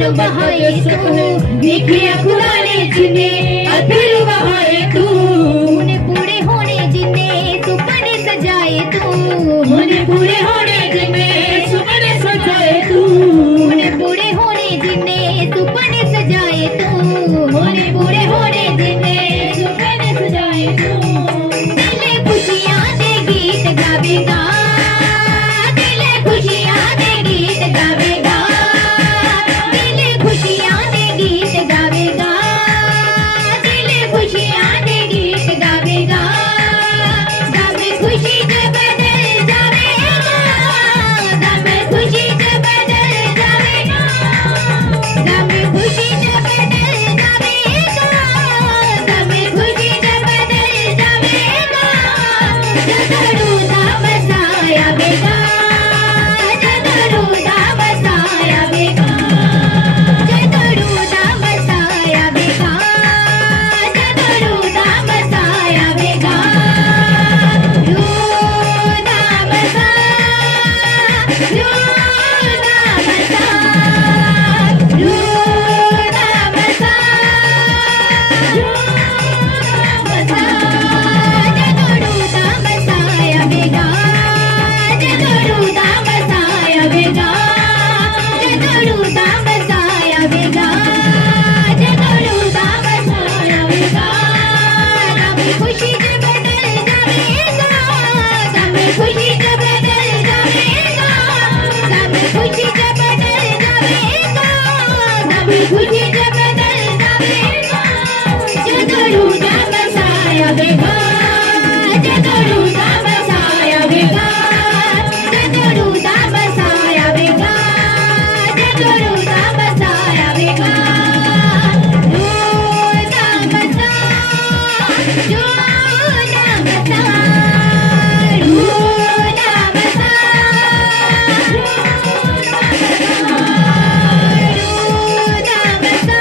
अथरू बहाए तू देखे खुदा ने जिने अथरू बहाए तू उन्हें पूरे होने जिने सुपने सजाए तू उन्हें पूरे होने जिने सुपने सजाए तू उन्हें पूरे होने जिने सुपने सजाए तू उन्हें पूरे होने जिने सुपने सजाए तू दिले खुशियां दे गीत गावेगा दिले खुशियां दे गीत गावेगा दिले खुशियां दे गीत गावेगा दिले खुशियां दे गीत गावेगा गम खुशी से बदल जावेगा गम खुशी से बदल जावेगा गम खुशी से बदल जावेगा गम खुशी से बदल जावेगा जगरू दा बसाया बेगा जगरू दा बसाया बेगा जगरू दा बसाया बेगा जगरू दा बसाया बेगा रूदा बसा रूदा बसा रूदा बसा रूदा बसा जगरू दा बसाया बेगा जगरू दा बसाया बेगा जगरू दा बसाया बेगा जगरू दा बसाया बेगा गम खुशी से बदल जावेगा गम खुशी से बदल जावेगा गम खुशी से बदल जावेगा गम खुशी से बदल जावेगा जगरू दा बसाया बेगा जगरू दा बसाया बेगा जगरू दा बसाया बेगा जगरू दा बसाया बेगा रूदा बसा रूदा बसा रूदा बसा रूदा बसा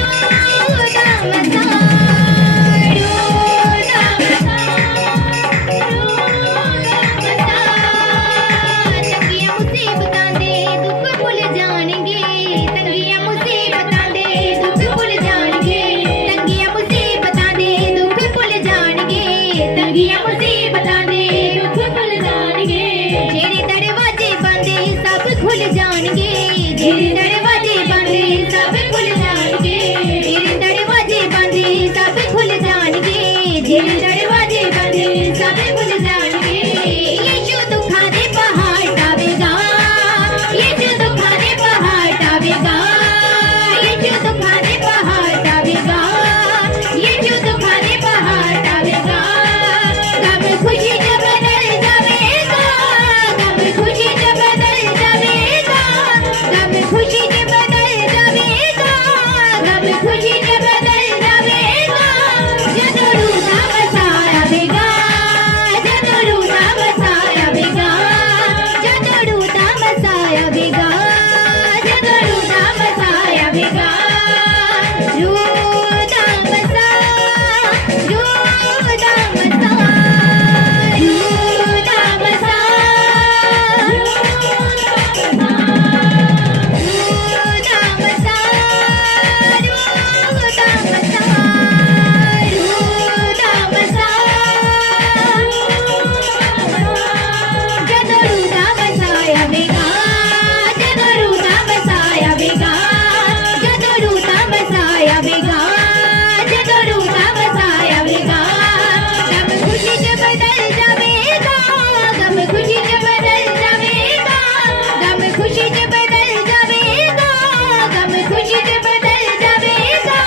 रूदा बसा रूदा बसा तंगियां मुसीबतां दे दुख भुल जाणगे तंगियां मुसीबतां दे दुख भुल जाणगे तंगियां मुसीबतां दे दुख भुल जाणगे तंगियां मुसीबतां दे दुख भुल जाणगे जेड़े दरवाजे बंदे सब खुल जाणगे जेड़े दरवाजे बंदे सब खुल जाणगे जेड़े दरवाजे बंदे सब खुल जाणगे जेड़े दरवाजे बंदे सब खुल जाणगे यीशु दुखां दे पहाड़ टावेगा यीशु दुखां दे पहाड़ टावेगा यीशु दुखां दे पहाड़ टावेगा यीशु दुखां दे पहाड़ टावेगा गम खुशी से बदल जावेगा गम खुशी से बदल जावेगा गम खुशी से बदल जावेगा गम खुशी से बदल जावेगा जगरू दा बसाया बेगा जगरू दा बसाया बेगा जगरू दा बसाया बेगा जगरू दा बसाया बेगा रूदा बसा रूदा बसा रूदा बसा रूदा बसा रूदा बसा रूदा बसा जगरू दा बसाया बेगा जगरू दा बसाया बेगा जगरू दा बसाया बेगा जगरू दा बसाया बेगा गम खुशी से बदल जावेगा गम खुशी से बदल जावेगा गम खुशी से बदल जावेगा गम खुशी से बदल जावेगा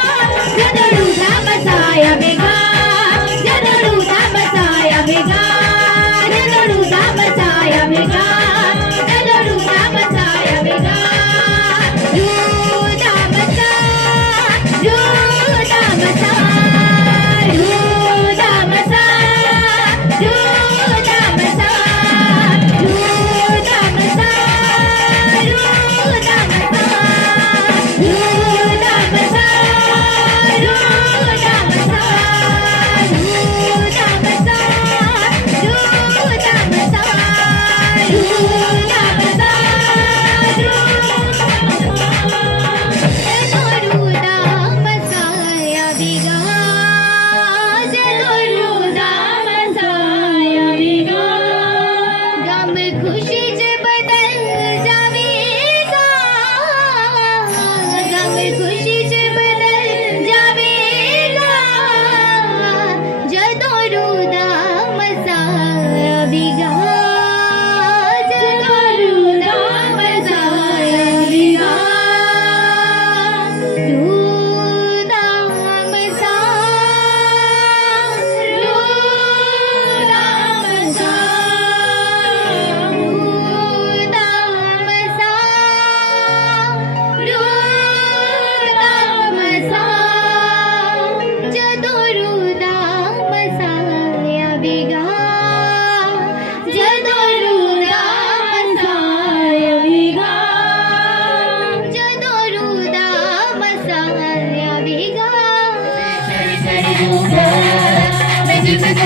जगरू दा बसाया बेगा जगरू दा बसाया बेगा जगरू दा बसाया बेगा जगरू दा बसाया बेगा रूदा बसा रूदा बसा रूदा बसा रूदा बसा रूदा बसा रूदा बसा रूदा बसा रूदा बसा रूदा बसा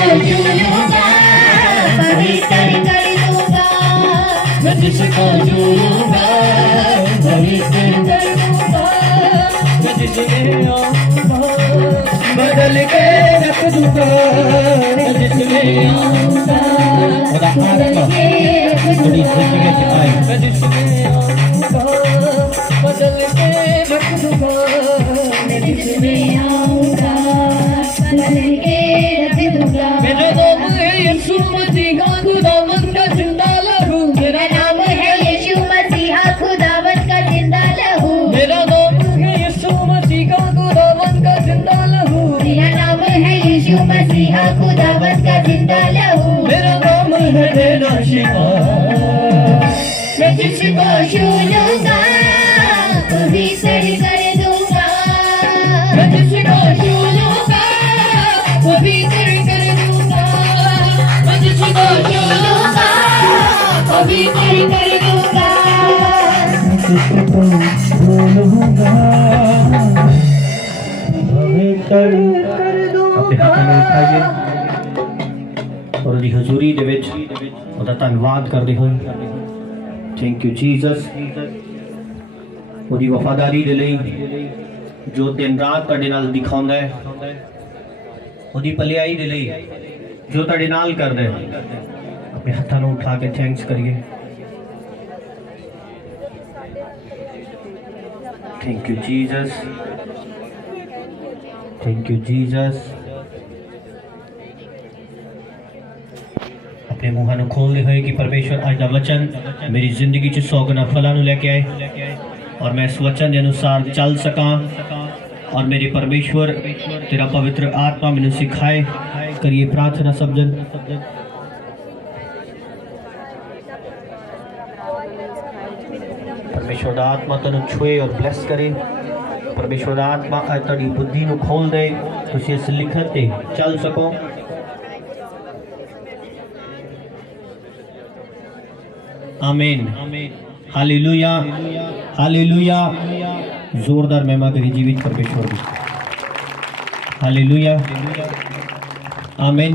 छू लूंगा पवित्र कर दूंगा मैं जिसको छू लूंगा पवित्र कर दूंगा मैं जिसमें आऊंगा बदल के रख दूंगा मैं जिसमें आऊंगा बदल के रख दूंगा मैं जिसमें आऊंगा बदल के रख दूंगा मैं जिसमें आऊंगा बदल के रख दूंगा मेरा नाम है यीशु मसीह खुदावंद का जिंदा लहू मेरा नाम है यीशु मसीहा खुदावंद का जिंदा लहू मेरा नाम है यीशु मसीह खुदावंद का जिंदा लहू मेरा नाम है यीशु मसीहा खुदावंद का जिंदा लहू मेरा नाम है तेरा शिवा मैं जिसको छू लूंगा पवित्र कर दूंगा मैं जिसको छू लूंगा पवित्र कर दूंगा मैं जिसको छू लूंगा पवित्र कर दूंगा जिसको छू लूंगा पवित्र कर दूंगा उठाइए और ਉਹਦੀ ਹਜ਼ੂਰੀ ਦੇ ਵਿੱਚ ਉਹਦਾ ਧੰਨਵਾਦ ਕਰਦੇ ਹੋਏ ਥੈਂਕ ਯੂ ਜੀਸਸ ਉਹਦੀ ਵਫਾਦਾਰੀ ਦੇ ਲਈ ਜੋ ਦਿਨ ਰਾਤ ਤੁਹਾਡੇ ਨਾਲ ਦਿਖਾਉਂਦਾ ਹੈ ਉਹਦੀ ਭਲਾਈ ਦੇ ਲਈ ਜੋ ਤੁਹਾਡੇ ਨਾਲ ਕਰਦਾ ਹੈ ਆਪਣੇ ਹੱਥਾਂ ਨੂੰ ਉਠਾ ਕੇ ਥੈਂਕਸ ਕਰੀਏ thank you Jesus thank you Jesus अपने मुँह ਨੂੰ खोलते हुए कि परमेश्वर आज का वचन मेरी जिंदगी च 100 गुना फलों ਨੂੰ ਲੈ ਕੇ आए और मैं इस वचन के अनुसार चल सका और मेरे परमेश्वर तेरा पवित्र आत्मा मैंने सिखाए करिए प्रार्थना सब जन परमेश्वर दा आत्मा तेन छुए और ब्लेस करे परमेश्वर दा आत्मा आज तेरी बुद्धि ਨੂੰ खोल दे तुम इस लिखत ते चल सको आमीन हालेलुया हालेलुया जोरदार महिमा करी जीवित परमेश्वर की हालेलुया आमीन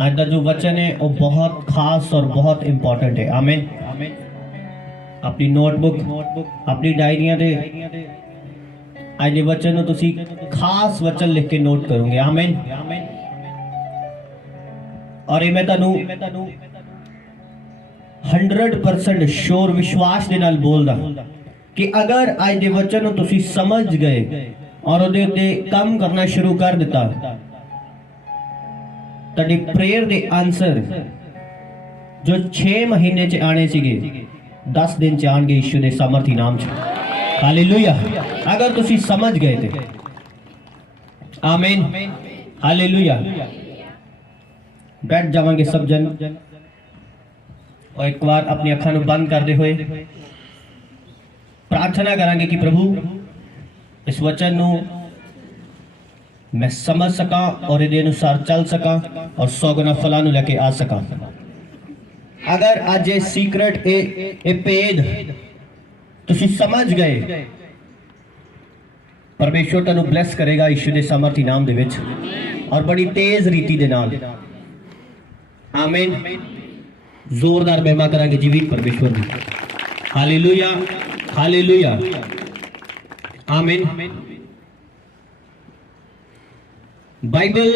आज का जो वचन है वो बहुत खास और बहुत इंपॉर्टेंट है आमीन अपनी नोटबुक अपनी डायरियां दे आज के वचन तुसी खास वचन लिख के नोट करोगे आमीन और ये मैं तुहानू 100% श्योर विश्वास के नाल बोलदा कि अगर आज दे वचन नूं तुसीं समझ गए और उहदे उत्ते काम करना शुरू कर दिता तुहाडी प्रेयर दे आंसर जो 6 महीने च आने सीगे 10 दिन च आणगे यीशु दे सामर्थी नाम च हालेलुया अगर तुसीं समझ गए ते आमीन हालेलुया बैठ जावांगे सब जन और एक बार अपनी अखां नूं बंद करते हुए प्रार्थना करांगे कि प्रभु इस वचन नूं मैं समझ सका और इहदे अनुसार चल सका और 100 गुना फलां नूं लेके आ सका अगर आज ये सीक्रेट ए भेद तुसीं समझ गए परमेश्वर तुहानूं ब्लेस करेगा यीशु दे सामर्थी नाम दे विच और बड़ी तेज रीति दे नाल आमीन जोरदार महिमा करांगे जीवित परमेश्वर की हालेलुया हालेलुया आमीन बाइबल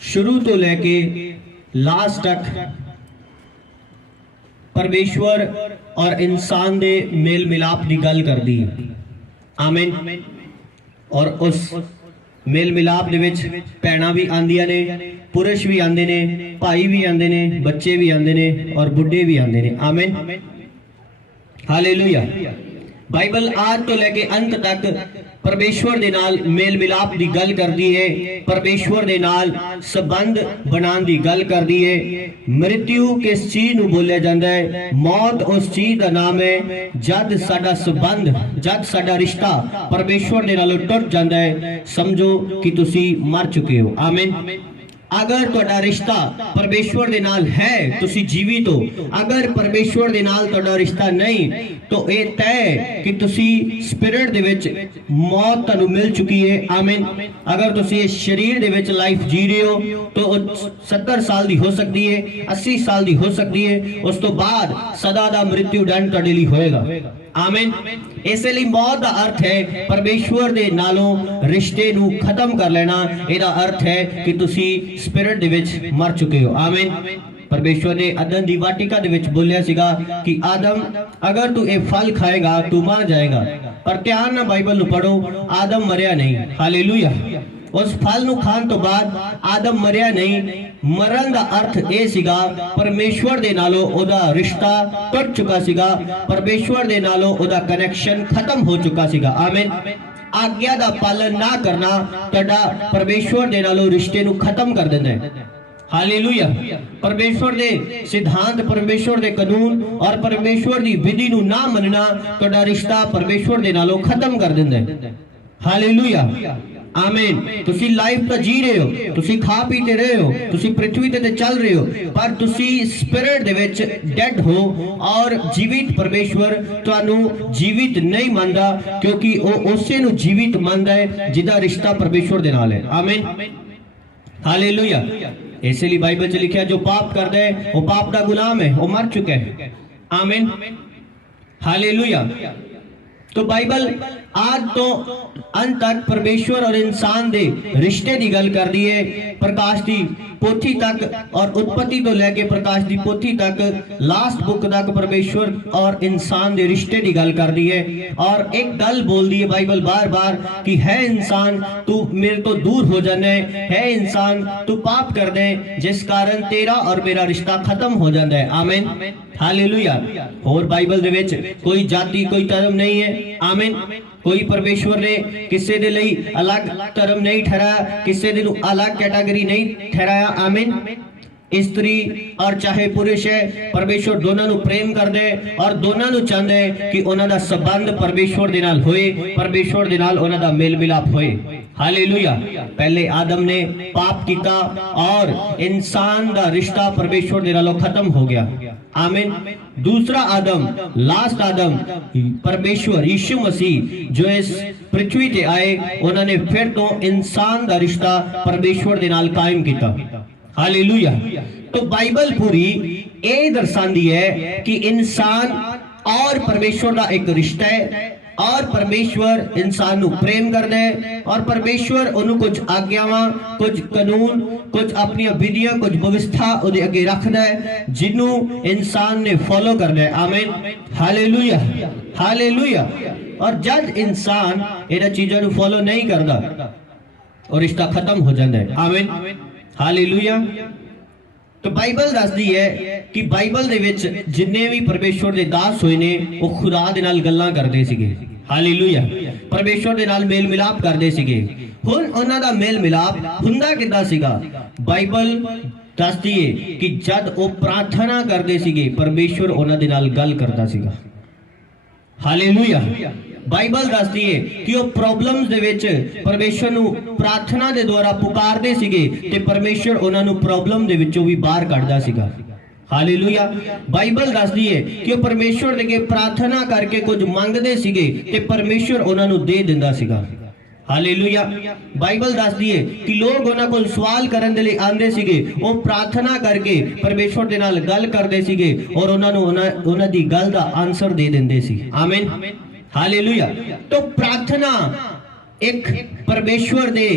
शुरू तो लेके लास्ट तक परमेश्वर और इंसान दे मेल मिलाप की गल कर दी आमीन और उस मेल मिलाप दे विच भैणां भी आंदियां ने पुरुष भी आंदे ने भाई भी आंदे ने बच्चे भी आंदे ने और बुढ़े भी आंदे ने आमीन हालेलुया बाइबल आज तो लेके अंत तक परमेश्वर दे नाल मेल मिलाप दी गल करदी है परमेश्वर दे नाल संबंध बनाने दी गल करदी है मृत्यु किस चीज नूं बोलिया जांदा है मौत उस चीज दा नाम है जद साडा संबंध जद साडा रिश्ता परमेश्वर दे नाल टुट जांदा है समझो कि तुसी मर चुके हो आमीन अगर तुहाडा रिश्ता परमेश्वर दे नाल है तुसी जीवित हो, अगर परमेश्वर दे नाल तुहाडा रिश्ता नहीं तो ये तय कि तुसी स्पिरिट दे विच मौत तुहानू मिल चुकी है। आमीन। अगर तुसी इस शरीर दे विच लाइफ जी रहे हो तो 70 साल दी हो सकती है, 80 साल दी हो सकती है, उस तो बाद सदा दा मृत्यु दंड तुहाडे लई होएगा। आमीन। इसलिए मौत का अर्थ है परमेश्वर दे नालों रिश्ते नू खत्म कर लेना। ਇਹਦਾ अर्थ है कि तुसी स्पिरिट दे विच मर चुके हो। आमीन। परमेश्वर ने अदन दी वाटिका दे विच बोलिया सीगा कि आदम अगर तू ये फल खाएगा तू मर जाएगा, पर ध्यान ना बाइबल नू पढ़ो, आदम मरिया नहीं। हालेलुया। उस फल नू खान तो बाद आदम मरिया नहीं। मरण का अर्थ ये सीगा परमेश्वर दे नालों ओदा रिश्ता टुट चुका सीगा, परमेश्वर दे नालों ओदा कनेक्शन खत्म हो चुका सीगा। आमीन। आज्ञा दा पालन ना करना तुहाडा परमेश्वर दे नालों रिश्ते नू खत्म कर देंदा है। हालेलुया। परमेश्वर दे सिद्धांत, परमेश्वर दे कानून और परमेश्वर दी विधि नू ना मनना तुहाडा रिश्ता परमेश्वर दे नालों खत्म कर देंदा है। हालेलुया। आमीन। तुसी लाइफ तो जी रहे हो, तुसी खा पीते रहे हो, तुसी पृथ्वी ते चल रहे हो, पर तुसी स्पिरिट दे विच डेड हो और जीवित परमेश्वर तुहानू जीवित नहीं मानदा, क्योंकि वो उसे नू जीवित मानदा है जिदा रिश्ता परमेश्वर दे नाल है। आमीन। हालेलुया। इसलिए बाइबल च लिखा जो पाप करदा है वो पाप दा गुलाम है, वो मर चुका है। आमीन। हालेलुया। तो बाइबल आज तो अंत तक परमेश्वर और इंसान दे रिश्ते की गल कर दी है। प्रकाश की पोथी तक और उत्पत्ति तो लेके प्रकाश की पोथी तक लास्ट बुक तक परमेश्वर और इंसान दे रिश्ते की गल कर दी है। और एक गल बोल दी है बाइबल बार बार कि है इंसान तू मेरे तो दूर हो जाने, है इंसान तू पाप कर दे जिस कारण तेरा और मेरा रिश्ता खत्म हो जाता है। आमीन। हालेलुया। और बाइबल दे विच कोई जाति कोई धर्म नहीं है। आमीन। कोई परमेश्वर ने किसी दे लई अलग धर्म नहीं ठहराया, किसी दे अलग कैटेगरी नहीं ठहराया। आमीन। स्त्री और चाहे पुरुष है, परमेश्वर दोनों नू प्रेम कर दे और दोनों नू चाहते हैं कि उन्हां दा संबंध परमेश्वर दे नाल होए, परमेश्वर दे नाल उन्हां दा मेल मिलाप होए। हालेलुया। पहले आदम ने पाप किया और इंसान दा रिश्ता परमेश्वर दे नालों खत्म हो गया। आमीन। दूसरा आदम, लास्ट आदम परमेश्वर यीशु मसीह जो इस पृथ्वी ते आए, उन्होंने फिर तो इंसान दा रिश्ता परमेश्वर दे नाल कायम किया। हालेलुया। तो बाइबल पूरी ये दर्शाती है कि इंसान और परमेश्वर का एक रिश्ता है और परमेश्वर इंसान को प्रेम करता है और परमेश्वर उन्हें कुछ आज्ञावां, कुछ कानून, कुछ अपनी विधियां, कुछ व्यवस्था उहदे अगे रखता है जिन्हों इंसान ने फॉलो करना है। आमीन। हालेलुया। हालेलुया। और जब इंसान इन चीजों को फॉलो नहीं करता और रिश्ता खत्म हो जाता है। आमीन। हालेलुया। तो बाइबल दसदी है कि बाइबल दे विच जिन्ने भी परमेश्वर दे दास होए ने वो खुदा दे नाल गल्लां करदे सीगे। हालेलुया। परमेश्वर दे नाल मेल मिलाप करदे सीगे। हुण उन्हां दा मेल मिलाप हुंदा किदां सीगा? बाइबल दसदी है कि जद वो प्रार्थना करदे सीगे परमेश्वर उन्हां दे नाल गल करदा सीगा। हालेलुया। बाइबल दसदी है कि वो प्रॉब्लम्स दे विच परमेश्वर नू प्रार्थना दे द्वारा पुकारदे सीगे ते परमेश्वर उन्हां नू प्रॉब्लम दे विचों भी बाहर कढदा सीगा। हालेलुया। बाइबल दसदी है कि वो परमेश्वर दे अगे प्रार्थना करके कुछ मंगदे सीगे ते परमेश्वर उन्हां नू दे दिंदा सीगा। हालेलुया। बाइबल दसदी है कि लोग उन्हां कोल सवाल करन दे लई आंदे सीगे, वो प्रार्थना करके परमेश्वर दे नाल गल करदे सीगे और उन्हां नू उन्हां दी गल दा आंसर दे दिंदे सी। आमीन। हालेलुया। तो प्रार्थना एक परमेश्वर दे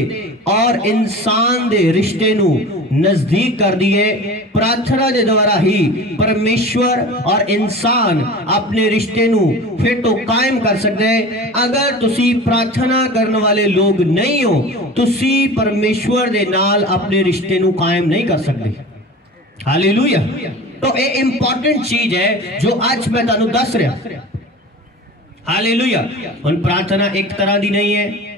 और इंसान दे रिश्ते नू नजदीक कर दी है। प्रार्थना के द्वारा ही परमेश्वर और इंसान अपने रिश्ते नू फिर तो कायम कर सकते हैं। अगर तुसी प्रार्थना करने वाले लोग नहीं हो तुसी परमेश्वर दे नाल अपने रिश्ते नू कायम नहीं कर सकते। हालेलुया। तो ये इंपॉर्टेंट चीज है जो आज मैं तुहानू दस रहा। हालेलुया। हुण प्रार्थना एक तरह दी नहीं है।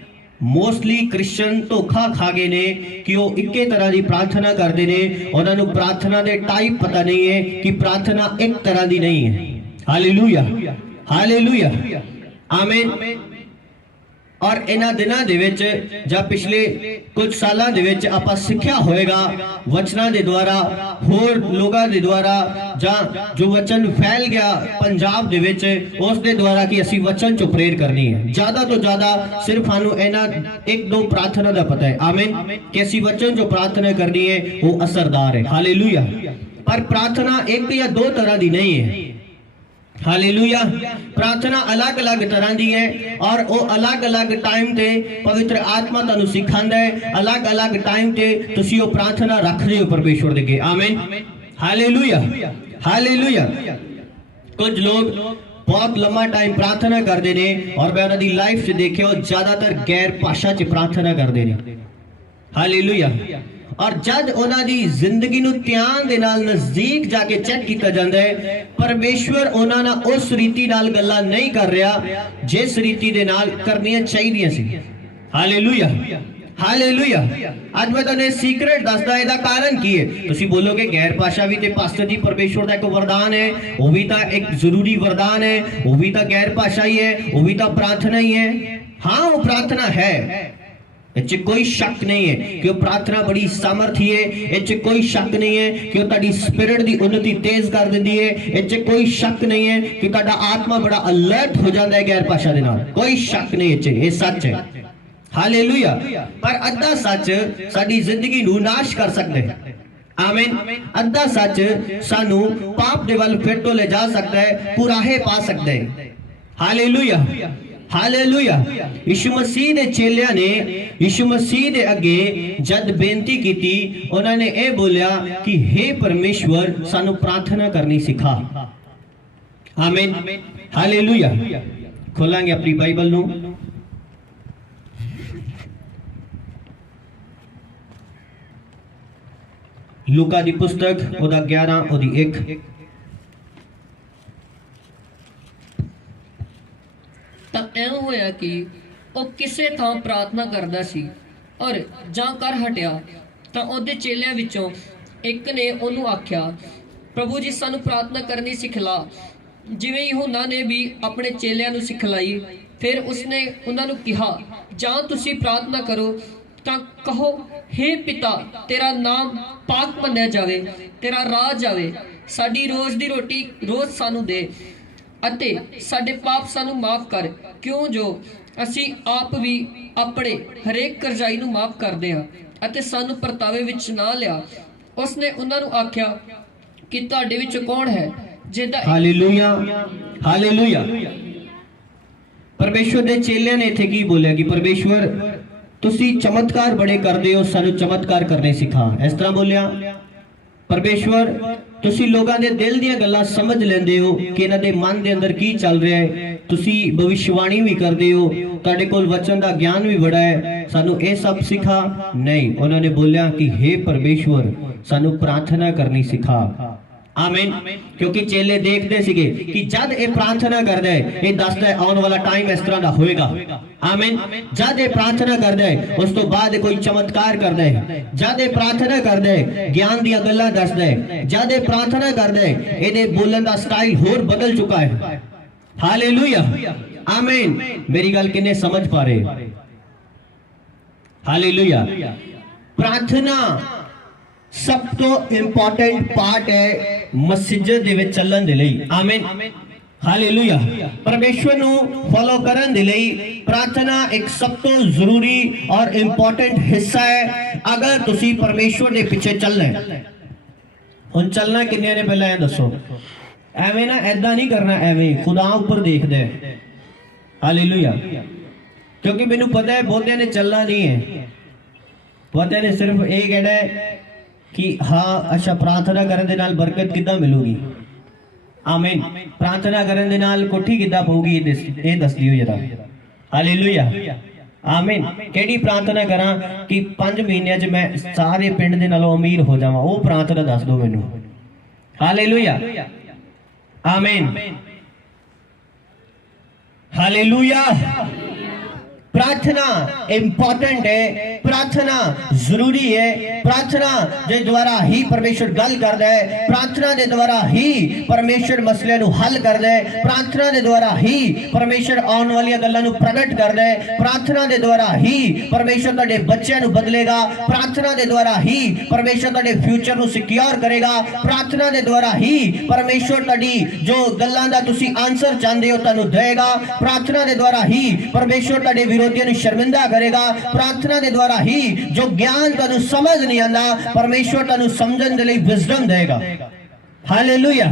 मोस्टली क्रिश्चियन धोखा खा गए ने कि वो इक्के तरह की प्रार्थना करते ने, उन्होंने प्रार्थना के टाइप पता नहीं है कि प्रार्थना एक तरह की नहीं है। हालेलुया। हालेलुया। आमीन। ਔਰ ਇਹਨਾਂ ਦਿਨਾਂ ਦੇ ਵਿੱਚ ਜਾਂ ਪਿਛਲੇ ਕੁਝ ਸਾਲਾਂ ਦੇ ਵਿੱਚ ਆਪਾਂ ਸਿੱਖਿਆ ਹੋਏਗਾ ਵਚਨਾਂ ਦੇ ਦੁਆਰਾ, ਹੋਰ ਲੋਕਾਂ ਦੇ ਦੁਆਰਾ, ਜਾਂ ਜੋ ਵਚਨ ਫੈਲ ਗਿਆ ਪੰਜਾਬ ਦੇ ਵਿੱਚ ਉਸ ਦੇ ਦੁਆਰਾ ਕਿ ਅਸੀਂ ਵਚਨ ਚੋਂ ਪ੍ਰੇਰ ਕਰਨੀ ਹੈ। ਜ਼ਿਆਦਾ ਤੋਂ ਜ਼ਿਆਦਾ ਸਿਰਫ ਸਾਨੂੰ ਇਹਨਾਂ ਇੱਕ ਦੋ ਪ੍ਰਾਰਥਨਾ ਦਾ ਪਤਾ ਹੈ, ਆਮੀਨ, ਕਿ ਅਸੀਂ ਵਚਨ ਜੋ ਪ੍ਰਾਰਥਨਾ ਕਰਨੀ ਹੈ ਉਹ ਅਸਰਦਾਰ ਹੈ। ਹਾਲੇਲੂਇਆ। पर प्रार्थना एक या दो तरह की नहीं है। हालेलुया। प्रार्थना अलग अलग तरह की है और वो अलग अलग टाइम ते पवित्र आत्मा तुहानू सिखांदा है, अलग अलग टाइम ते तुसी वो प्रार्थना रखदे हो परमेश्वर दे अगे। आमीन। हालेलुया। हालेलुया। कुछ लोग बहुत लंबा टाइम प्रार्थना करते ने और मैं उन्हां दी लाइफ च देखिया ज्यादातर गैर भाषा च प्रार्थना करते ने। हालेलुया। और जब उन्हां दी जिंदगी नू ध्यान दे नाल नजदीक जाके चेक किया जाता है, परमेश्वर उन्हां नाल उस रीति नाल गल्लां नहीं कर रहा जिस रीति दे नाल करनियां चाहिदियां सी। हालेलुया। हालेलुया। आज मैं तुहानू सीक्रेट दसदा, इहदा कारण की है। तुसीं बोलोगे गैर भाषा भी ते पास्टर जी परमेश्वर दा एक वरदान है, वो भी तां एक जरूरी वरदान है, वो भी तां गैर भाषा ही है, वो भी तां प्रार्थना ही है। हाँ, वो प्रार्थना है, इस कोई शक नहीं है कि वो प्रार्थना बड़ी सामर्थी है। इस कोई शक नहीं है कि वो ताड़ी स्पिरिट दी उन्नति तेज कर देती है। इस कोई शक नहीं है कि ताड़ा आत्मा बड़ा अलर्ट हो जाता है गैर भाषा दे नाल। कोई शक नहीं है, ये सच है। हालेलुया। पर अद्धा सच साडी जिंदगी नू नाश कर सकते हैं। आमीन। अद्धा सच सानू पाप दे वल फिर तो ले जा सकता है, कुराहे पा सकते हैं। हालेलुया। हालेलुया। यीशु मसीह दे चेलियां ने यीशु मसीह दे अगे जद बेनती की, उन्होंने ये बोलिया कि हे परमेश्वर सानू प्रार्थना करनी सिखा। आमीन। हालेलुया। खोलांगे अपनी बाइबल नू लूका दी पुस्तक ओदा 11 ओदी 1। ਤਾਂ ਐਂ ਹੋਇਆ ਕਿ ਉਹ ਕਿਸੇ ਥਾਂ ਪ੍ਰਾਰਥਨਾ ਕਰਦਾ ਸੀ ਔਰ ਜਾਂ ਕਰ ਹਟਿਆ ਤਾਂ ਉਹਦੇ ਚੇਲਿਆਂ ਵਿੱਚੋਂ ਇੱਕ ਨੇ ਉਹਨੂੰ ਆਖਿਆ, ਪ੍ਰਭੂ ਜੀ ਸਾਨੂੰ ਪ੍ਰਾਰਥਨਾ ਕਰਨੀ ਸਿਖਲਾ, ਜਿਵੇਂ ਯਹੋਨਾ ਨੇ ਵੀ ਆਪਣੇ ਚੇਲਿਆਂ ਨੂੰ ਸਿਖਲਾਈ। ਫਿਰ ਉਸਨੇ ਉਹਨਾਂ ਨੂੰ ਕਿਹਾ, ਜਾਂ ਤੁਸੀਂ ਪ੍ਰਾਰਥਨਾ ਕਰੋ ਤਾਂ ਕਹੋ, ਹੇ ਪਿਤਾ, ਤੇਰਾ ਨਾਮ ਪਾਕ ਮੰਨਿਆ ਜਾਵੇ, ਤੇਰਾ ਰਾਜ ਆਵੇ, ਸਾਡੀ ਰੋਜ਼ ਦੀ ਰੋਟੀ ਰੋਜ਼ ਸਾਨੂੰ ਦੇ ਅਤੇ ਸਾਡੇ ਪਾਪ ਸਾਨੂੰ ਮਾਫ ਕਰ, ਕਿਉਂ ਜੋ ਅਸੀਂ ਆਪ ਵੀ ਆਪਣੇ ਹਰੇਕ ਕਰਜ਼ਾਈ ਨੂੰ ਮਾਫ ਕਰਦੇ ਹਾਂ, ਅਤੇ ਸਾਨੂੰ ਪਰਤਾਵੇ ਵਿੱਚ ਨਾ ਲਿਆ। ਉਸਨੇ ਉਹਨਾਂ ਨੂੰ ਆਖਿਆ ਕਿ ਤੁਹਾਡੇ ਵਿੱਚ ਕੌਣ ਹੈ ਜਿਹਦਾ हालेलुया। हालेलुया। परमेश्वर दे चेलियां ने इत्थे की बोलिया कि परमेश्वर तुसी चमत्कार बड़े करदे हो, सानू चमत्कार करने सिखा। इस तरह बोलिया। परमेश्वर तुसी लोगों दे दिल दी गल्लां समझ लेंदे हो कि इन्हां दे मन दे अंदर की चल रहा है, तुसी भविष्यवाणी भी करदे हो, तुहाडे कोल वचन दा ज्ञान भी बड़ा है, सानू ये सब सिखा। नहीं, उन्होंने बोलिया कि हे परमेश्वर सानू प्रार्थना करनी सिखा। आमीन। क्योंकि चेले देखते सीगे कि जद ये प्रार्थना करदा है, ये दसदा है आने वाला टाइम इस तरह दा होएगा। आमीन। जद ये प्रार्थना करदा है उस तो बाद कोई चमत्कार करदा है, जद ये प्रार्थना करदा है ज्ञान दी गल्लां दसदा है, जद ये प्रार्थना करदा है इहदे बोलन दा स्टाइल होर बदल चुका है। हालेलुया। आमीन। मेरी गल किन्ने समझ पा रहे? हालेलुया। प्रार्थना सब तो इंपॉर्टेंट पार्ट है मस्जिद दे विच चलण दे लई। आमीन। हालेलुया। परमेश्वर नू फॉलो करन दे लई प्रार्थना एक सब तो जरूरी और इंपॉर्टेंट हिस्सा है। अगर तुसी परमेश्वर दे पीछे चलना है, हुण चलना किन्ने ने पहला ये दसो। एवें ना ऐदा नहीं करना, एवें खुदा ऊपर देखदे। हालेलुया। क्योंकि मैनू पता है बहुतियां ने चलना नहीं है, बहुतियां ने सिर्फ ये कहना है कि हाँ अच्छा प्रार्थना करने दे नाल बरकत किद्दां मिलूगी। आमीन। प्रार्थना करने दे नाल कोठी किद्दां पऊगी, ये दस दियो जरा। हालेलुया। आमीन। केड़ी प्रार्थना करा कि 5 महीने च मैं सारे पिंड दे नालों अमीर हो जावां, वो प्रार्थना दस दो मैनू। हालेलुया। आमीन। हालेलुया। प्रार्थना इंपॉर्टेंट है, प्रार्थना जरूरी है, प्रार्थना के द्वारा ही परमेश्वर गल करता है, प्रार्थना के द्वारा ही परमेश्वर मसले नूं हल करता है, प्रार्थना के द्वारा ही परमेश्वर आने वाली गल्लां नूं प्रगट करता है, प्रार्थना के द्वारा ही परमेश्वर तुहाडे बच्चों नूं बदलेगा, प्रार्थना के द्वारा ही परमेश्वर तुहाडे फ्यूचर नूं सिक्योर करेगा, प्रार्थना के द्वारा ही परमेश्वर तुहाडी जो गल्लां दा तुसीं आंसर चाहते हो तुहानूं देगा, प्रार्थना के द्वारा ही परमेश्वर तुहाडे विरोधियों नूं शर्मिंदा करेगा, प्रार्थना के द्वारा ही जो ज्ञान तुहानूं समझ नहीं आंदा परमेश्वर तुहानूं समझण दे लई विजडम देगा। हालेलुया।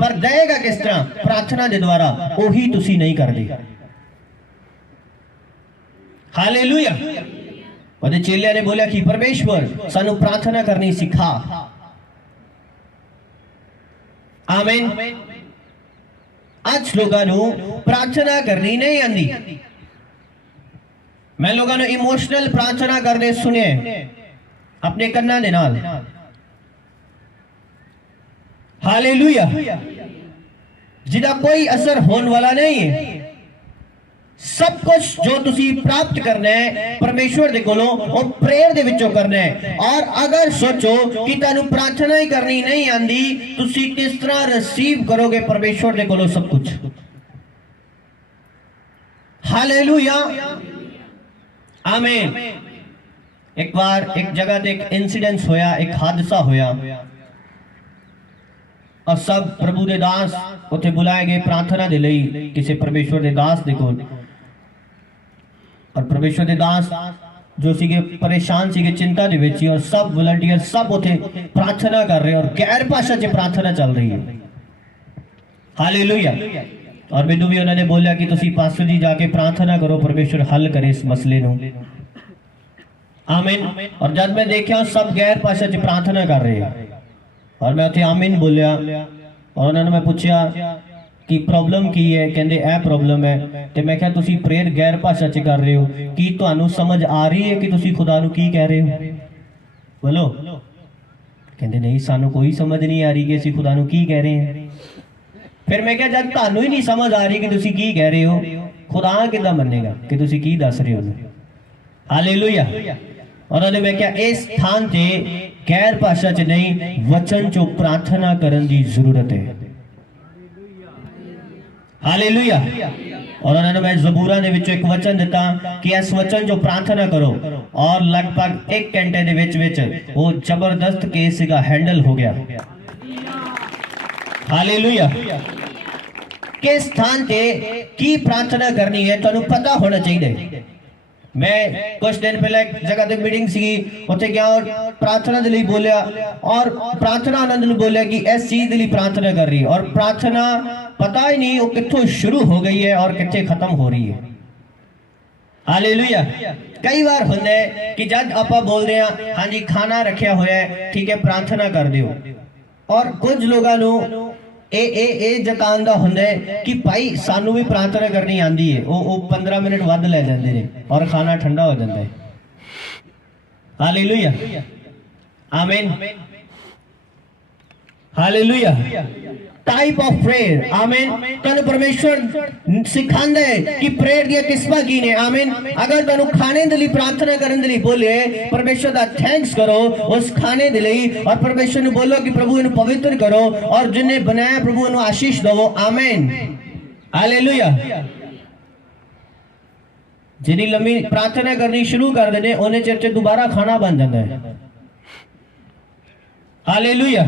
पर देगा किस तरह? प्रार्थना के द्वारा। ओही तुसीं नहीं करदे। हालेलुया। ਉਹਦੇ ਚੇਲਿਆਂ ਨੇ ਬੋਲਿਆ ਕਿ ਪਰਮੇਸ਼ਵਰ ਸਾਨੂੰ ਪ੍ਰਾਰਥਨਾ ਕਰਨੀ ਸਿਖਾ। ਆਮੀਨ। ਅੱਜ ਲੋਕਾਂ ਨੂੰ ਪ੍ਰਾਰਥਨਾ ਕਰਨੀ ਨਹੀਂ ਆਂਦੀ। मैं लोगों ने इमोशनल प्रार्थना करने सुने अपने कन्ना दे नाल। हालेलुया। जिदा कोई असर होने वाला नहीं है। सब कुछ जो तुसी प्राप्त करना है परमेश्वर दे कोलों वो प्रेयर दे विचों करना है। और अगर सोचो कि तानू प्रार्थना ही करनी नहीं आंदी तुसी किस तरह रिसीव करोगे परमेश्वर दे कोलों सब कुछ? हालेलुया। आमीन। एक बार एक जगह ते एक इंसिडेंस होया, एक हादसा होया और सब प्रभु दे दास उथे बुलाए गए प्रार्थना दे लई किसी परमेश्वर दे दास दे कोल। और परमेश्वर दे दास जो सीगे परेशान सीगे चिंता दे विच और सब वॉलंटियर सब उथे प्रार्थना कर रहे और गैर भाषा च प्रार्थना चल रही है। हालेलुया। और मैनू भी उन्होंने बोलिया कि तुसी पास्टर जी जाके प्रार्थना करो परमेश्वर हल करे इस मसले नूं। आमीन। और जब मैं देखा सब गैर भाषा च प्रार्थना कर रहे हैं और मैं उत्थे आमीन बोलिया और उन्होंने मैं पूछा कि प्रॉब्लम की है? कहंदे ए प्रॉब्लम है। तो मैं कहा तुसी प्रेयर गैर भाषा च कर रहे हो कि तुहानू समझ आ रही है कि तुसी खुदा नू की कह रहे हो? बोलो। कहंदे नहीं सानू कोई समझ नहीं आ रही कि असीं खुदा नू की कह रहे हैं। फिर मैं क्या जब तुहानू ही नहीं समझ आ रही कि तुसी की कह रहे हो खुदा किदां मन्नेगा कि तुसी की दस रहे हो? हालेलुया। और मैं क्या इस स्थान ते गैर भाषा च नहीं वचन चो प्रार्थना करन दी जरूरत है। हालेलुया। और उन्होंने मैं ज़बूरा दे विचों एक वचन दिता कि इस वचन जो प्रार्थना करो और लगभग 1 घंटे दे विच विच वो जबरदस्त केस सीगा हैंडल हो गया। हालेलुया। किस स्थान ते की प्रार्थना करनी है तुहानू पता होना चाहिए। मैं कुछ दिन पहले एक जगह ते मीटिंग सी उत्थे गया और प्रार्थना दे लई बोलिया और प्रार्थना आनंद नू बोलिया कि इस चीज दे लई प्रार्थना कर रही है और प्रार्थना पता ही नहीं वो कित्थों शुरू हो गई है और कित्थे खत्म हो रही है। हालेलुया। कई बार होंदा है कि जब आपां बोलदे हां हां जी खाना रखिया होया है ठीक है प्रार्थना कर दिओ और कुछ लोगों नू ए जतान दा हुंदा है कि भाई सानू भी प्रार्थना करनी आंदी है वो 15 मिनट वध ले जांदे ने और खाना ठंडा हो जाता है। हालेलुया। आमीन। हालेलुया। Type of prayer. आमीन। तनु परमेश्वर सिखांदा है कि प्रेयर दी किस्मां की ने। आमीन। अगर तनु खाने दे लई प्रार्थना करन दे लई बोले परमेश्वर दा थैंक्स करो उस खाने दे लई और परमेश्वर नु बोलो कि प्रभु इनु पवित्र करो और जिन्ने बनाया प्रभु इनु आशीष दवो। आमीन। हालेलुया। जिन्नी लंबी प्रार्थना करनी शुरू कर देने ओने चिर च दोबारा खाना बन जाता है। हालेलुया।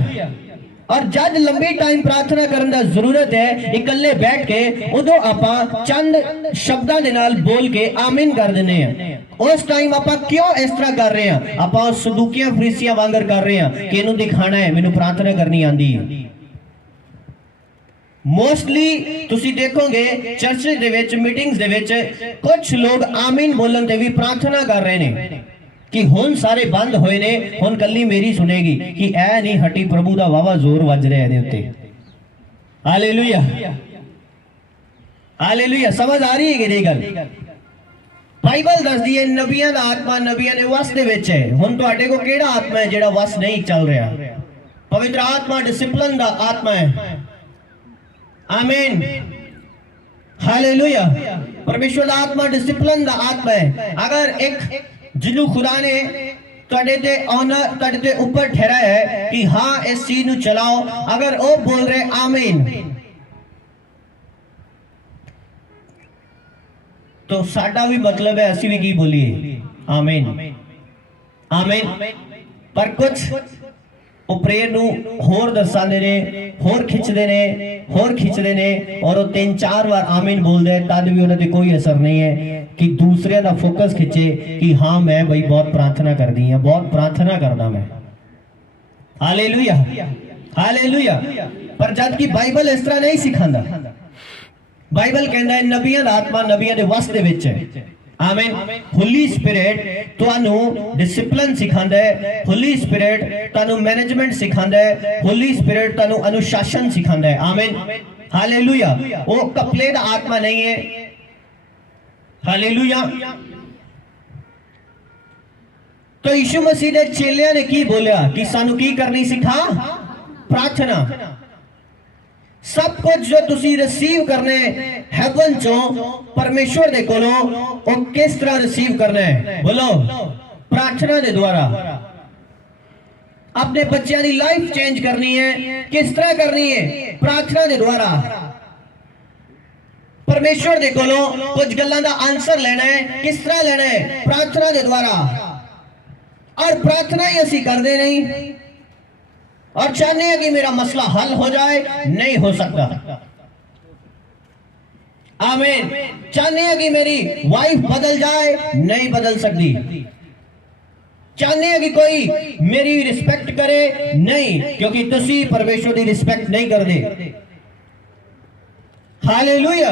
और जब लंबी टाइम प्रार्थना करने की जरूरत है इकल्ले बैठ के उदों आपां चंद शब्दां दे नाल बोल के आमीन कर देने हैं। उस टाइम आपां क्यों इस तरह कर रहे हैं? आपां सदूकियां फरीसियां वांगर कर रहे हैं कि इनू दिखाना है मैनू प्रार्थना करनी आंदी है। मोस्टली तुसी देखोगे चर्च दे विच मीटिंग्स दे विच कुछ लोग आमीन बोलन ते भी प्रार्थना कर रहे ने कि हुण सारे बंद होए ने हुण कल्ली मेरी सुनेगी कि ऐ नहीं हटी प्रभु दा वावा जोर वज रहा है उत्ते। हालेलुया। हालेलुया। समझ आ रही है कि नहीं गल? बाइबल दसदी है नबियां दा आत्मा नबियां दे वस दे विच है। हुण तुहाडे को केड़ा आत्मा है जेड़ा वस नहीं चल रहा? पवित्र आत्मा डिसिप्लिन दा आत्मा है। आमीन। हालेलुया। परमेश्वर दा आत्मा डिसिप्लिन दा आत्मा है। अगर एक जिन्नू खुदा ने तुहाडे ते ऑनर तुहाडे ते ऊपर ठहराया है कि हाँ इस चीज नू चलाओ, अगर वो बोल रहे आमीन, तो साडा भी मतलब है असी भी की बोलिए आमीन आमीन। पर कुछ वो प्रेयर नू होर दसांदे ने, होर खिंचदे ने और वो 3-4 बार आमीन बोलदे, तद भी उन्हां ते कोई असर नहीं है कि दूसरे दा फोकस खिंचे कि हाँ मैं भाई बहुत प्रार्थना करदी हां, बहुत प्रार्थना करदा मैं। Hallelujah hallelujah. पर जद कि बाइबल इस तरह नहीं सिखांदा। बाइबल कहंदा है नबियां दा आत्मा नबियां दे वस दे विच है। आमीन। होली स्पिरिट तुहानू डिसिप्लिन सिखांदा है, होली स्पिरिट तुहानू मैनेजमेंट सिखांदा है, होली स्पिरिट तुहानू अनुशासन सिखांदा है। आमीन हालेलुया। वो कपले दा आत्मा नहीं है। हालेलुया। तो यीशु मसीह दे चेलियां ने की बोलिया कि सानू की करनी सिखा? प्रार्थना। सब कुछ जो तुसी रिसीव करने हेवन चो परमेश्वर दे कोलों, वो किस तरह रिसीव करना है? बोलो, प्रार्थना दे द्वारा। अपने बच्चों की लाइफ चेंज करनी है, किस तरह करनी है? प्रार्थना दे द्वारा। परमेश्वर दे कोलों कुछ गल्लां दा आंसर लेना है, किस तरह लेना है? प्रार्थना दे द्वारा। और प्रार्थना ही असी करते नहीं और चाहते हैं कि मेरा मसला हल हो जाए, नहीं हो सकता। आमीन। चाहते हैं कि मेरी वाइफ बदल जाए, नहीं बदल सकती। चाहते हैं कि कोई मेरी रिस्पेक्ट करे, नहीं, क्योंकि तुसी परमेश्वर की रिस्पेक्ट नहीं करते। हालेलुया।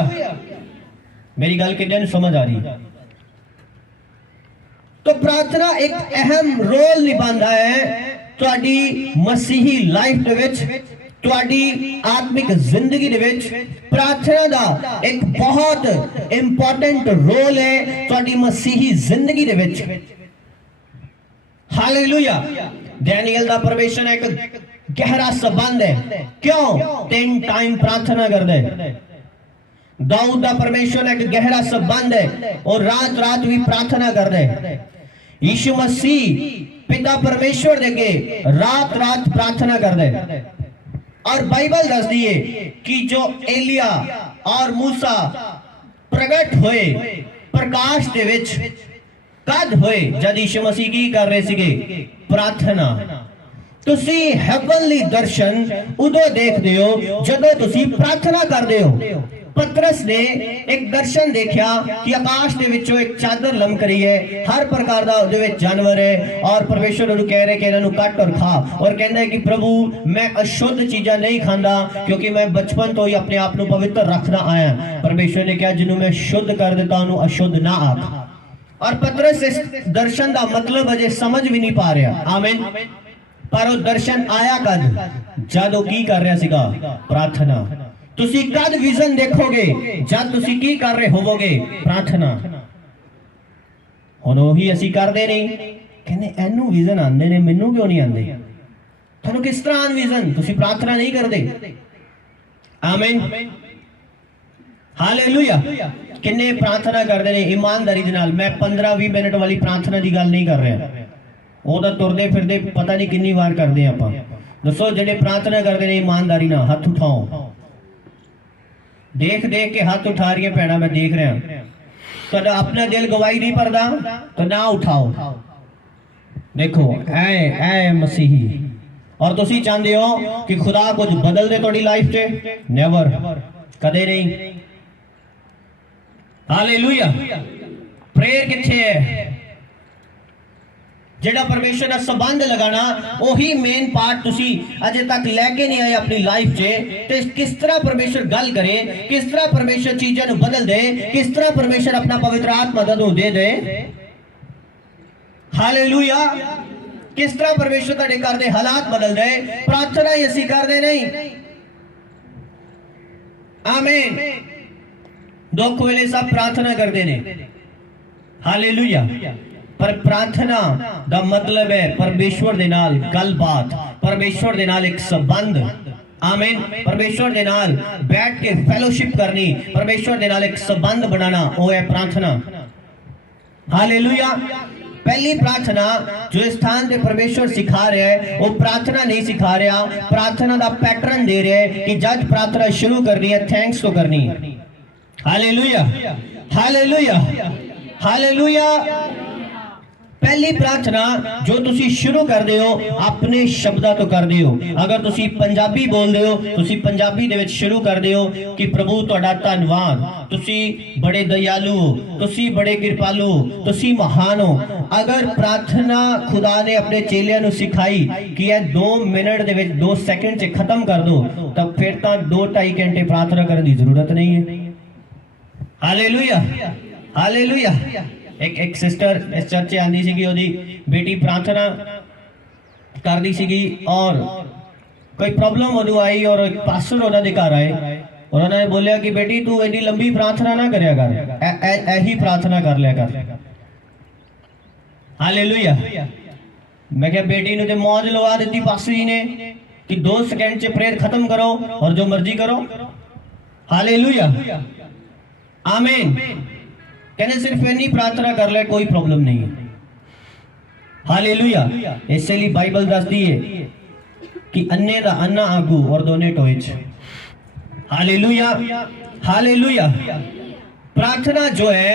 मेरी गल कितने समझ आ रही? तो प्रार्थना एक अहम रोल निभाता है तुहाडी मसीही लाइफ दे विच, तुहाडी आत्मिक जिंदगी दे विच। प्रार्थना दा एक बहुत इंपॉर्टेंट रोल है तुहाडी मसीही जिंदगी दे विच। हालेलुया। डैनियल दा परमेश्वर एक गहरा संबंध है। क्यों? 3 टाइम प्रार्थना करदे। दाऊद दा परमेश्वर एक गहरा संबंध है और रात रात भी प्रार्थना करदे। यीशु मसीह पिता परमेश्वर देके रात रात प्रार्थना कर दे। और बाइबल दस दिए कि जो एलिया और मूसा प्रगट होए प्रकाश दे विच कद होए, जद यीशु मसीह की कर रहे सिगे? प्रार्थना। तुसी हेवनली दर्शन उदो देखदे हो जदों तुसी प्रार्थना करदे हो। पतरस ने एक दर्शन देखा कि आकाश दे विचों एक चादर लमक रही है, हर प्रकार दा उहदे विच जानवर है और परमेश्वर उन्हें कह रहे कि इन्हां नूं कट और खा, और कहंदा है कि प्रभु मैं अशुद्ध चीज़ां नहीं खांदा क्योंकि मैं बचपन तो ही अपने आप नूं पवित्र रखदा आया। परमेश्वर ने कहा जिन्हों मैं शुद्ध कर देता उन्हों अशुद्ध ना आख। और पतरस इस दर्शन का मतलब अजे समझ भी नहीं पा रहा। आमीन। पर वो दर्शन आया कद? जद वो की कर रहा सीगा? प्रार्थना। तुसी कद विजन देखोगे? जब तुसी की कर रहे होवोगे? प्रार्थना। हुण ओही असी करदे नहीं। कहंदे एनू विजन आंदे ने, मैनू क्यों नहीं आंदे? तुहानू किस तरह आन विजन? तुसी प्रार्थना नहीं करदे। आमीन हालेलुया। किन्ने प्रार्थना करदे ने ईमानदारी दे नाल? मैं 15-20 मिनट वाली प्रार्थना की गल नहीं कर रहा, वो तो तुरदे फिरदे पता नहीं कितनी बार करते हैं आपां। दसो जिहड़े प्रार्थना करदे ने ईमानदारी नाल हथ उठाओ। देख देख के हाथ उठा रही है भैणा, मैं देख रहा। तो अपना दिल गवाही नहीं भरदा तो ना उठाओ। देखो ऐ मसीही, और तुसी चाहते हो कि खुदा कुछ बदल दे थोड़ी लाइफ च? नेवर, कदे नहीं। हालेलुया। प्रेयर किथे है? जेड़ा परमेश्वर का संबंध लगाना, वही मेन पार्ट तुसी अजे तक लेके नहीं आए अपनी लाइफ चे। तो किस तरह परमेश्वर गल करे, किस तरह परमेश्वर चीज़ों को बदल दे, किस तरह परमेश्वर अपना पवित्र आत्मा दो दे दे। हालेलुया। किस तरह परमेश्वर तुहाडे घर दे हालात बदल दे। प्रार्थना ही असी करदे नहीं। आमीन। दुख वेले सब प्रार्थना करते ने। हालेलुया। पर प्रार्थना दा मतलब है परमेश्वर दे नाल गलबात, परमेश्वर दे नाल एक संबंध। आमीन। परमेश्वर दे नाल बैठ के फैलोशिप करनी, परमेश्वर दे नाल एक संबंध बनाना, वो है प्रार्थना। हालेलुया। पहली प्रार्थना जो स्थान पे परमेश्वर सिखा रहे हैं, वो प्रार्थना नहीं सिखा रहा, प्रार्थना का पैटर्न दे रहे हैं कि जब प्रार्थना शुरू करनी है थैंक्स तो करनी है। Hallelujah, hallelujah, hallelujah. पहली प्रार्थना जो तुसी शुरू करदे हो अपने शब्दां तो करदे हो। अगर तुसी पंजाबी बोलदे हो, तुसी पंजाबी दे विच शुरू करदे हो कि प्रभु तुहाडा धन्नवाद, तुसी बड़े दयालु हो, तुसी बड़े कृपालु हो, तुसी महान हो। अगर प्रार्थना खुदा ने अपने चेलियां नूं सिखाई कि यह 2 मिनट दे विच 2 सेकंड च खत्म कर दो, तब फिर तां 2-2.5 घंटे प्रार्थना करने की जरूरत नहीं है। Hallelujah, hallelujah. एक सिस्टर इस चर्च आंदी सी, ओदी बेटी प्रार्थना करदी सी और कोई प्रॉब्लम ओनू आई और एक पास्टर उन्होंने घर आए और उन्होंने बोलिया कि बेटी तू इतनी लंबी प्रार्थना ना करया कर, ऐही प्रार्थना कर लिया कर। हालेलुया। मैं क्या बेटी ने तो मौज लवा दी पास्टर जी ने कि 2 सेकंड च प्रेयर खत्म करो और जो मर्जी करो। हालेलुया, आमीन। कहने सिर्फ इतनी प्रार्थना कर ले, कोई प्रॉब्लम नहीं है। हालेलुया। इसलिए बाइबल दसदी है कि अन्ने दा अन्ना आगू और दोने टोइच। Hallelujah, hallelujah. प्रार्थना जो है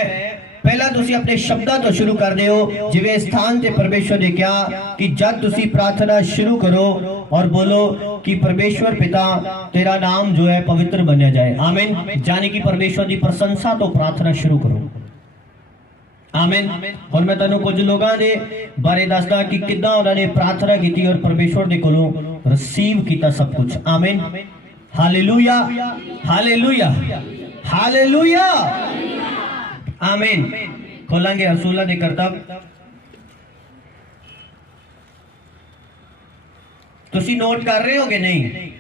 पहला तुसी अपने शब्दां तो शुरू कर दे हो, जिवें स्थान ते परमेश्वर ने कहा कि जब तुसी प्रार्थना शुरू करो और बोलो कि परमेश्वर पिता तेरा नाम जो है पवित्र बने जाए। आमीन। यानी कि परमेश्वर की प्रशंसा तो प्रार्थना शुरू करो। आमीन। और मैं तुहानू कुछ लोगों के बारे दसदा कि किद्दां उन्होंने प्रार्थना की और परमेश्वर के कोलों रिसीव किया सब कुछ। आमीन। हालेलुया, हालेलुया, हालेलुया, आमीन। खोलेंगे रसूलां दे करतब। तुसी नोट कर रहे हो कि नहीं?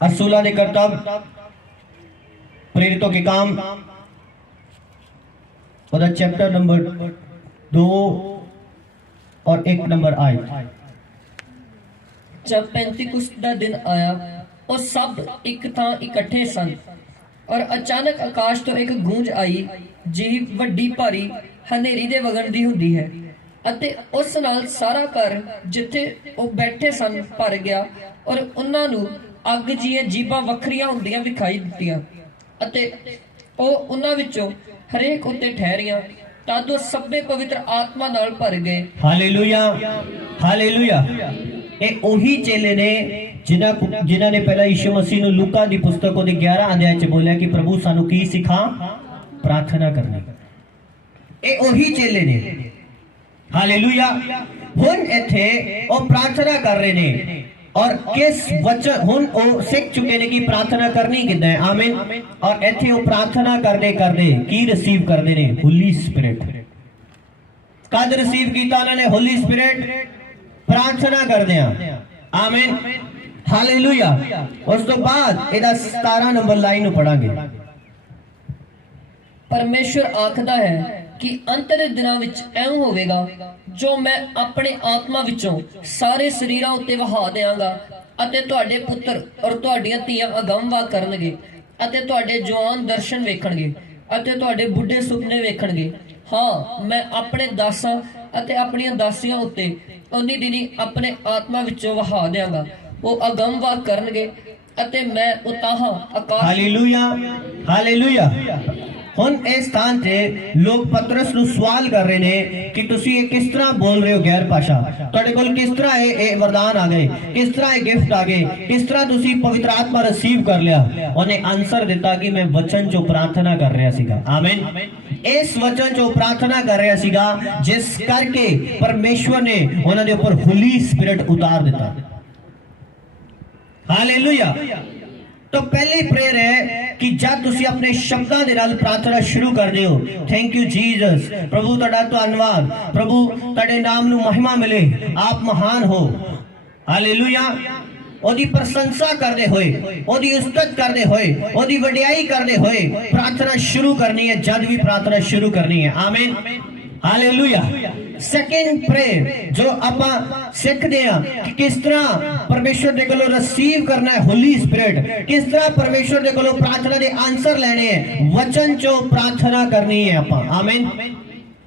रसूलां दे करतब, प्रेरितों के काम, और चैप्टर नंबर 2 और 1 नंबर आयत। जब पेंतिकुस्त का दिन आया और सब एक थां इकट्ठे सन और अचानक आकाश तो एक गूंज आई ਜਿਹੀ ਵੱਡੀ ਭਾਰੀ ਹਨੇਰੀ ਦੇ ਵਗਣ ਦੀ ਹੁੰਦੀ ਹੈ ਅਤੇ ਉਸ ਨਾਲ ਸਾਰਾ ਘਰ ਜਿੱਥੇ ਉਹ ਬੈਠੇ ਸਨ ਭਰ ਗਿਆ ਔਰ ਉਹਨਾਂ ਨੂੰ ਅੱਗ ਜੀਆਂ ਜੀਬਾਂ ਵੱਖਰੀਆਂ ਹੁੰਦੀਆਂ ਵਿਖਾਈ ਦਿੱਤੀਆਂ ਅਤੇ ਉਹ ਉਹਨਾਂ ਵਿੱਚੋਂ ਹਰੇਕ ਉੱਤੇ ਠਹਿਰੀਆਂ तद वो सभे पवित्र आत्मा नाल भर गए। Hallelujah, hallelujah. ये ओही चेले ने जिन्हां ने पहला यीशु मसीह नूं लूका दी पुस्तक दे 11 अध्याय च बोलिया कि प्रभु सानू की सिखा? प्रार्थना करनी। ये ओही चेले ने। हालेलुया। हुण इत्थे ओ प्रार्थना कर रहे ने और किस वचन हुण ओ सीख चुके ने कि प्रार्थना करनी किदां है। आमीन। और इत्थे ओ प्रार्थना करदे करदे की रिसीव करदे ने? होली स्पिरिट। कद रिसीव कीता उन्होंने? होली स्पिरिट प्रार्थना करदे आ। आमीन। हालेलुया। उस तो बाद इहदा 17 नंबर लाइन पढ़ांगे। परमेश्वर आखदा है कि अंत दे दिनां विच ऐं होवेगा जो मैं अपने आत्मा विचों सारे शरीरां उत्ते वहा देवांगा अते तुहाडे पुत्र और तुहाडीआं धीआं अगमवा करनगे अते तुहाडे जवान दर्शन वेखणगे अते तुहाडे बुढ़े सुपने वेखणगे। हाँ, मैं अपने दासां अते अपणीआं दासियां उत्ते उन्नी दिनी अपने आत्मा विचों वहा देवांगा। वो अगमवा करनगे अते मैं उताहां आकाश। Hallelujah, hallelujah. हुण इस स्थान से लोग पतरस नूं सवाल कर रहे ने कि तुसी ये किस तरह बोल रहे हो गैर भाषा? तुहाडे कोल किस तरह ये वरदान आ गए? किस तरह ये गिफ्ट आ गए? किस तरह तुसी पवित्र आत्मा रिसीव कर लिया? उन्हें आंसर दिता कि मैं वचन चो प्रार्थना कर रहा सीगा। आमीन। इस वचन चो प्रार्थना कर रहा सीगा जिस करके परमेश्वर ने उन्हां दे उपर होली स्पिरिट उतार दिता। हालेलुया। तो पहली प्रेयर है कि जब तुसी अपने शब्दां दे नाल प्रार्थना शुरू कर दे हो, थैंक यू जीसस, प्रभु तुहाडा धन्नवाद, प्रभु तुहाडे नाम नूं महिमा मिले, आप महान हो। हालेलुया। ओदी प्रशंसा करदे होए, ओदी इज्जत करदे होए, ओदी वडियाई करदे होए प्रार्थना शुरू करनी है। जब भी प्रार्थना शुरू करनी है। आमीन। हालेलुया। ਸੈਕੰਡ ਪ੍ਰੇਅਰ ਜੋ ਆਪਾਂ ਸਿੱਖਦੇ ਆ ਕਿ ਕਿਸ ਤਰ੍ਹਾਂ ਪਰਮੇਸ਼ਵਰ ਦੇ ਕੋਲੋਂ ਰਿਸੀਵ ਕਰਨਾ ਹੈ ਹੋਲੀ ਸਪਿਰਿਟ, ਕਿਸ ਤਰ੍ਹਾਂ ਪਰਮੇਸ਼ਵਰ ਦੇ ਕੋਲੋਂ ਪ੍ਰਾਰਥਨਾ ਦੇ ਆਨਸਰ ਲੈਣੇ ਹੈ, ਵਚਨ ਚੋਂ ਪ੍ਰਾਰਥਨਾ ਕਰਨੀ ਹੈ ਆਪਾਂ। ਆਮੀਨ।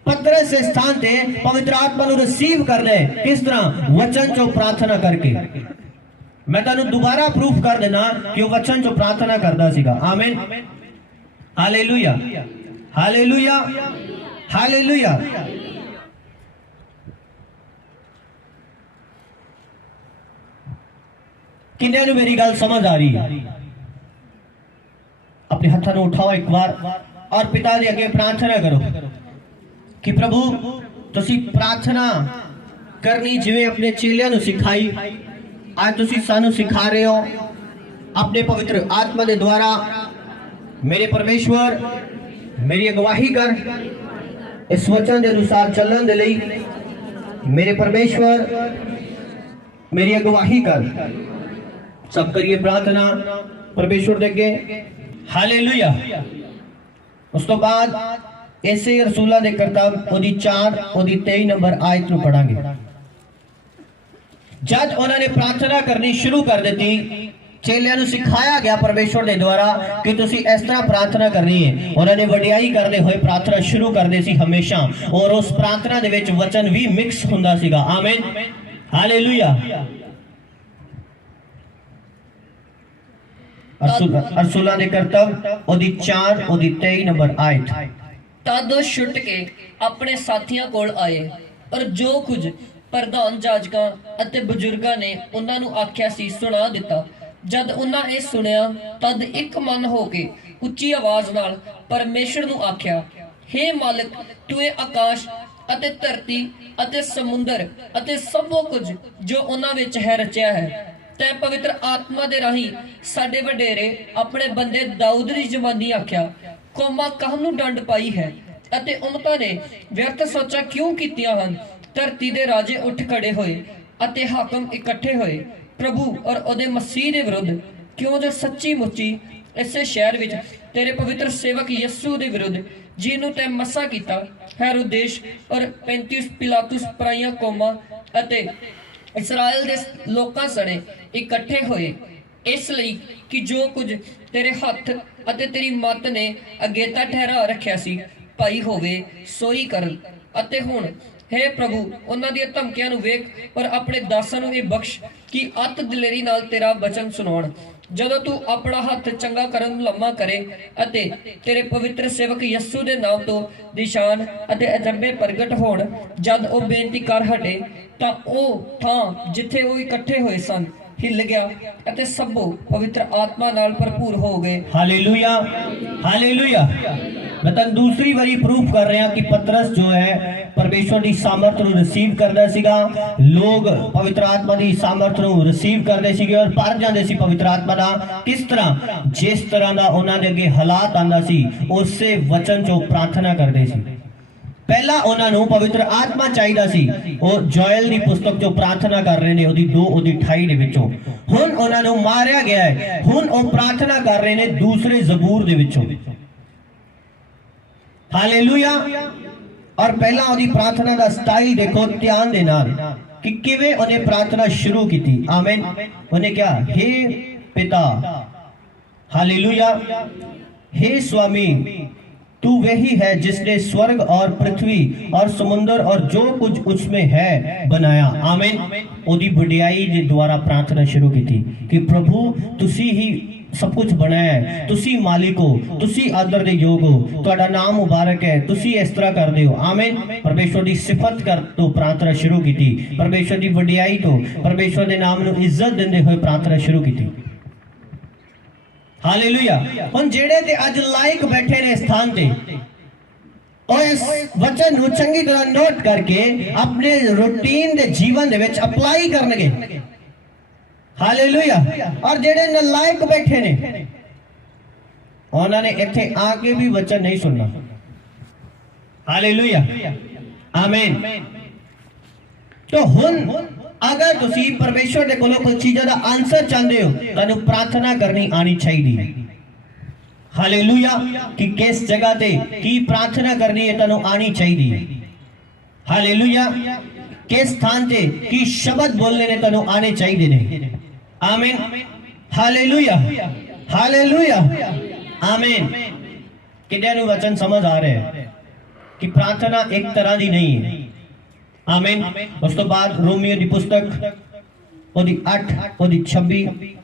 पतरस के स्थान ते पवित्र आत्मा ਨੂੰ रिसीव करना है किस तरह वचन चो प्रार्थना करके। मैं ਤੁਹਾਨੂੰ दोबारा प्रूफ कर देना कि वो वचन चो प्रार्थना करता सीगा। आमीन। Hallelujah hallelujah hallelujah. किन्ने ਨੂੰ मेरी गल समझ आ रही है? अपने हत्थों ਨੂੰ उठाओ एक बार और पिता जी अगे प्रार्थना करो कि प्रभु तुसी प्रार्थना करनी जिवें अपने चेलियां ਨੂੰ सिखाई, आज तुसी सानू सिखा रहे हो अपने पवित्र आत्मा के द्वारा। मेरे परमेश्वर मेरी अगवाही कर इस वचन के अनुसार चलने दे लई। मेरे परमेश्वर मेरी अगवाही कर। सब करिए प्रार्थना परमेश्वर दे अगे। हालेलुया। उस तो बाद इसे रसूला दे करतब ओदी 4 ओदी 23 नंबर आयत नु पढ़ांगे। जब उन्होंने प्रार्थना करनी शुरू कर दी, चेलियां नु सिखाया गया परमेश्वर दे द्वारा कि तुसी इस तरह प्रार्थना करनी है। उन्होंने वडियाई करते हुए प्रार्थना शुरू करते सी हमेशा, और उस प्रार्थना दे विच वचन भी मिक्स हुंदा सीगा। आमीन। हालेलुया। रसूला दे करतब ओदी 4 ओदी 23 नंबर आयत। तद ਉਹ ਛੁੱਟ ਕੇ ਆਪਣੇ ਸਾਥੀਆਂ ਕੋਲ ਆਏ, ਔਰ ਜੋ ਕੁਝ ਪ੍ਰਧਾਨ ਜਾਜਕਾਂ ਅਤੇ ਬਜ਼ੁਰਗਾਂ ਨੇ ਉਹਨਾਂ ਨੂੰ ਆਖਿਆ ਸੀ ਸੁਣਾ ਦਿੱਤਾ। ਜਦ ਉਹਨਾਂ ਇਹ ਸੁਣਿਆ ਤਦ ਇੱਕ ਮਨ ਹੋ ਕੇ ਉੱਚੀ ਆਵਾਜ਼ ਨਾਲ ਪਰਮੇਸ਼ਰ ਨੂੰ ਆਖਿਆ, ਹੇ ਮਾਲਕ, ਤੂੰ ਇਹ ਆਕਾਸ਼ ਅਤੇ ਧਰਤੀ ਅਤੇ ਸਮੁੰਦਰ ਅਤੇ ਸਭ ਕੁਝ ਜੋ ਉਹਨਾਂ ਵਿੱਚ ਹੈ ਰਚਿਆ ਹੈ। ਤੈਂ ਪਵਿੱਤਰ ਆਤਮਾ ਦੇ ਰਾਹੀਂ ਸਾਡੇ ਵਡੇਰੇ ਆਪਣੇ ਬੰਦੇ ਦਾਊਦ ਦੀ ਜ਼ਬਾਨੀ ਆਖਿਆ, ਕੌਮਾਂ ਕਾਹਨੂੰ ਡੰਡ ਪਾਈ ਹੈ ਅਤੇ ਉਮਤਾਂ ਨੇ ਵਿਅਰਥ ਸੋਚਾਂ ਕਿਉਂ ਕੀਤੀਆਂ ਹਨ। ਧਰਤੀ ਦੇ ਰਾਜੇ ਉੱਠ ਖੜੇ ਹੋਏ ਅਤੇ ਹਾਕਮ ਇਕੱਠੇ ਹੋਏ ਪ੍ਰਭੂ ਔਰ ਉਹਦੇ ਮਸੀਹ ਦੇ ਵਿਰੁੱਧ, ਕਿਉਂ ਜੋ ਸੱਚੀ ਮੁੱਚੀ ਇਸੇ ਸ਼ਹਿਰ ਵਿੱਚ ਤੇਰੇ ਪਵਿੱਤਰ ਸੇਵਕ ਯਿਸੂ ਦੇ ਵਿਰੁੱਧ, ਜਿਹਨੂੰ ਤੈਂ ਮਸਾ ਕੀਤਾ, ਹੈਰੋਦੇਸ਼ ਔਰ ਪੈਂਤੀਉਸ ਪਿਲਾਤੁਸ ਪਰਾਈਆਂ ਕੌਮਾਂ ਅਤੇ ਇਸਰਾਇਲ ਦੇ ਲੋਕਾਂ ਸਣੇ ਇਕੱਠੇ ਹੋਏ, ਇਸ ਲਈ ਕਿ ਜੋ ਕੁਝ ਤੇਰੇ ਹੱਥ ਅਤੇ ਤੇਰੀ ਮੱਤ ਨੇ ਅਗੇਤਾ ਠਹਿਰਾ ਰੱਖਿਆ ਸੀ ਭਾਈ ਹੋਵੇ ਸੋਈ ਕਰਨ। ਅਤੇ ਹੁਣ हे ਪ੍ਰਭੂ, ਉਹਨਾਂ ਦੀਆਂ ਧਮਕੀਆਂ ਨੂੰ ਵੇਖ ਔਰ ਆਪਣੇ ਦਾਸਾਂ ਨੂੰ ਇਹ ਬਖਸ਼ ਕਿ ਅਤ ਦਿਲੇਰੀ ਨਾਲ ਤੇਰਾ ਬਚਨ ਸੁਣਾਉਣ। ਜਦੋਂ ਤੂੰ ਆਪਣਾ ਹੱਥ ਚੰਗਾ ਕਰਨ ਨੂੰ ਲੰਮਾ ਕਰੇ ਅਤੇ ਤੇਰੇ ਪਵਿੱਤਰ ਸੇਵਕ ਯਿਸੂ ਦੇ ਨਾਮ ਤੋਂ ਨਿਸ਼ਾਨ ਅਤੇ ਅਜੰਬੇ ਪ੍ਰਗਟ ਹੋਣ, ਜਦ ਉਹ ਬੇਨਤੀ ਕਰ ਹਟੇ ਤਾਂ ਉਹ ਥਾਂ ਜਿੱਥੇ ਉਹ ਇਕੱਠੇ ਹੋਏ ਸਨ हिल गया ਅਤੇ ਸਭੋ ਪਵਿੱਤਰ ਆਤਮਾ ਨਾਲ ਭਰਪੂਰ ਹੋ ਗਏ। Hallelujah hallelujah. मैं तन दूसरी बारी प्रूफ कर रहा कि पतरस जो है परमेश्वर की सामर्थ ਨੂੰ रिसीव करदा सीगा। लोग पवित्र आत्मा की सामर्थ ਨੂੰ रिसीव करदे सीगे और भर ਜਾਂਦੇ ਸੀ पवित्र आत्मा ਦਾ। किस तरह? जिस तरह ਦਾ ਉਹਨਾਂ ਦੇ ਅੱਗੇ ਹਾਲਾਤ ਆਂਦਾ ਸੀ ਉਸੇ ਵਚਨ ਚੋਂ प्रार्थना करदे ਸੀ। पहला उन्होंने पवित्र आत्मा चाहिए सी, और जोएल की पुस्तक जो प्रार्थना कर रहे हैं ओदी 2 ओदी 28 दे विचों। हुण उन्होंने मारिया गया है, हुण वो प्रार्थना कर रहे हैं दूसरे जबूर दे विचों। हालेलुया। और पहला ओदी प्रार्थना का स्टाइल देखो ध्यान दे नाल कि किवें उन्हें प्रार्थना शुरू की थी। आमीन। उन्हें क्या, हे पिता, हालेलुया, हे स्वामी, तू वही है जिसने स्वर्ग और पृथ्वी और समुद्र और जो कुछ उसमें है बनाया। आमीन। ओदी वडियाई दे द्वारा प्रार्थना शुरू की थी कि प्रभु तुसी ही सब कुछ बनाया है, तुसी मालिक हो, तुसी आदर दे योग हो, तुहाडा नाम मुबारक है, तुसी इस तरह करदे हो। आमीन। परमेश्वर दी सिफत कर तो प्रार्थना शुरू की थी, परमेश्वर दी वडियाई तो परमेश्वर दे नाम नूं इज्जत देंदे हुए प्रार्थना शुरू की थी। हालेलुया। हुण जेड़े ते अज लायक बैठे ने स्थान ते और इस वचन नूं चंगी तरह नोट करके अपने रूटीन दे जीवन दे विच अप्लाई करनगे। हालेलुया। और जेड़े नलायक बैठे ने उन्होंने इत्थे आके भी वचन नहीं सुनना। हालेलुया। आमीन। तो हुण अगर तुसी परमेश्वर दे कोलों कोई चीज़ दा आंसर चाहते हो तानू प्रार्थना करनी आनी चाहिए। हालेलुया। कि किस जगह ते की प्रार्थना करनी है तानू आनी चाहिए। हालेलुया किस स्थान ते की शब्द बोलने ने तनु आने चाहिए ने आमीन हालेलुया हालेलुया आमीन किन्ने नु वचन समझ आ रहे हैं कि प्रार्थना एक तरह दी नहीं है आमीन उस तो बाद रोमियो दी पुस्तक ओदी 8 ओदी 26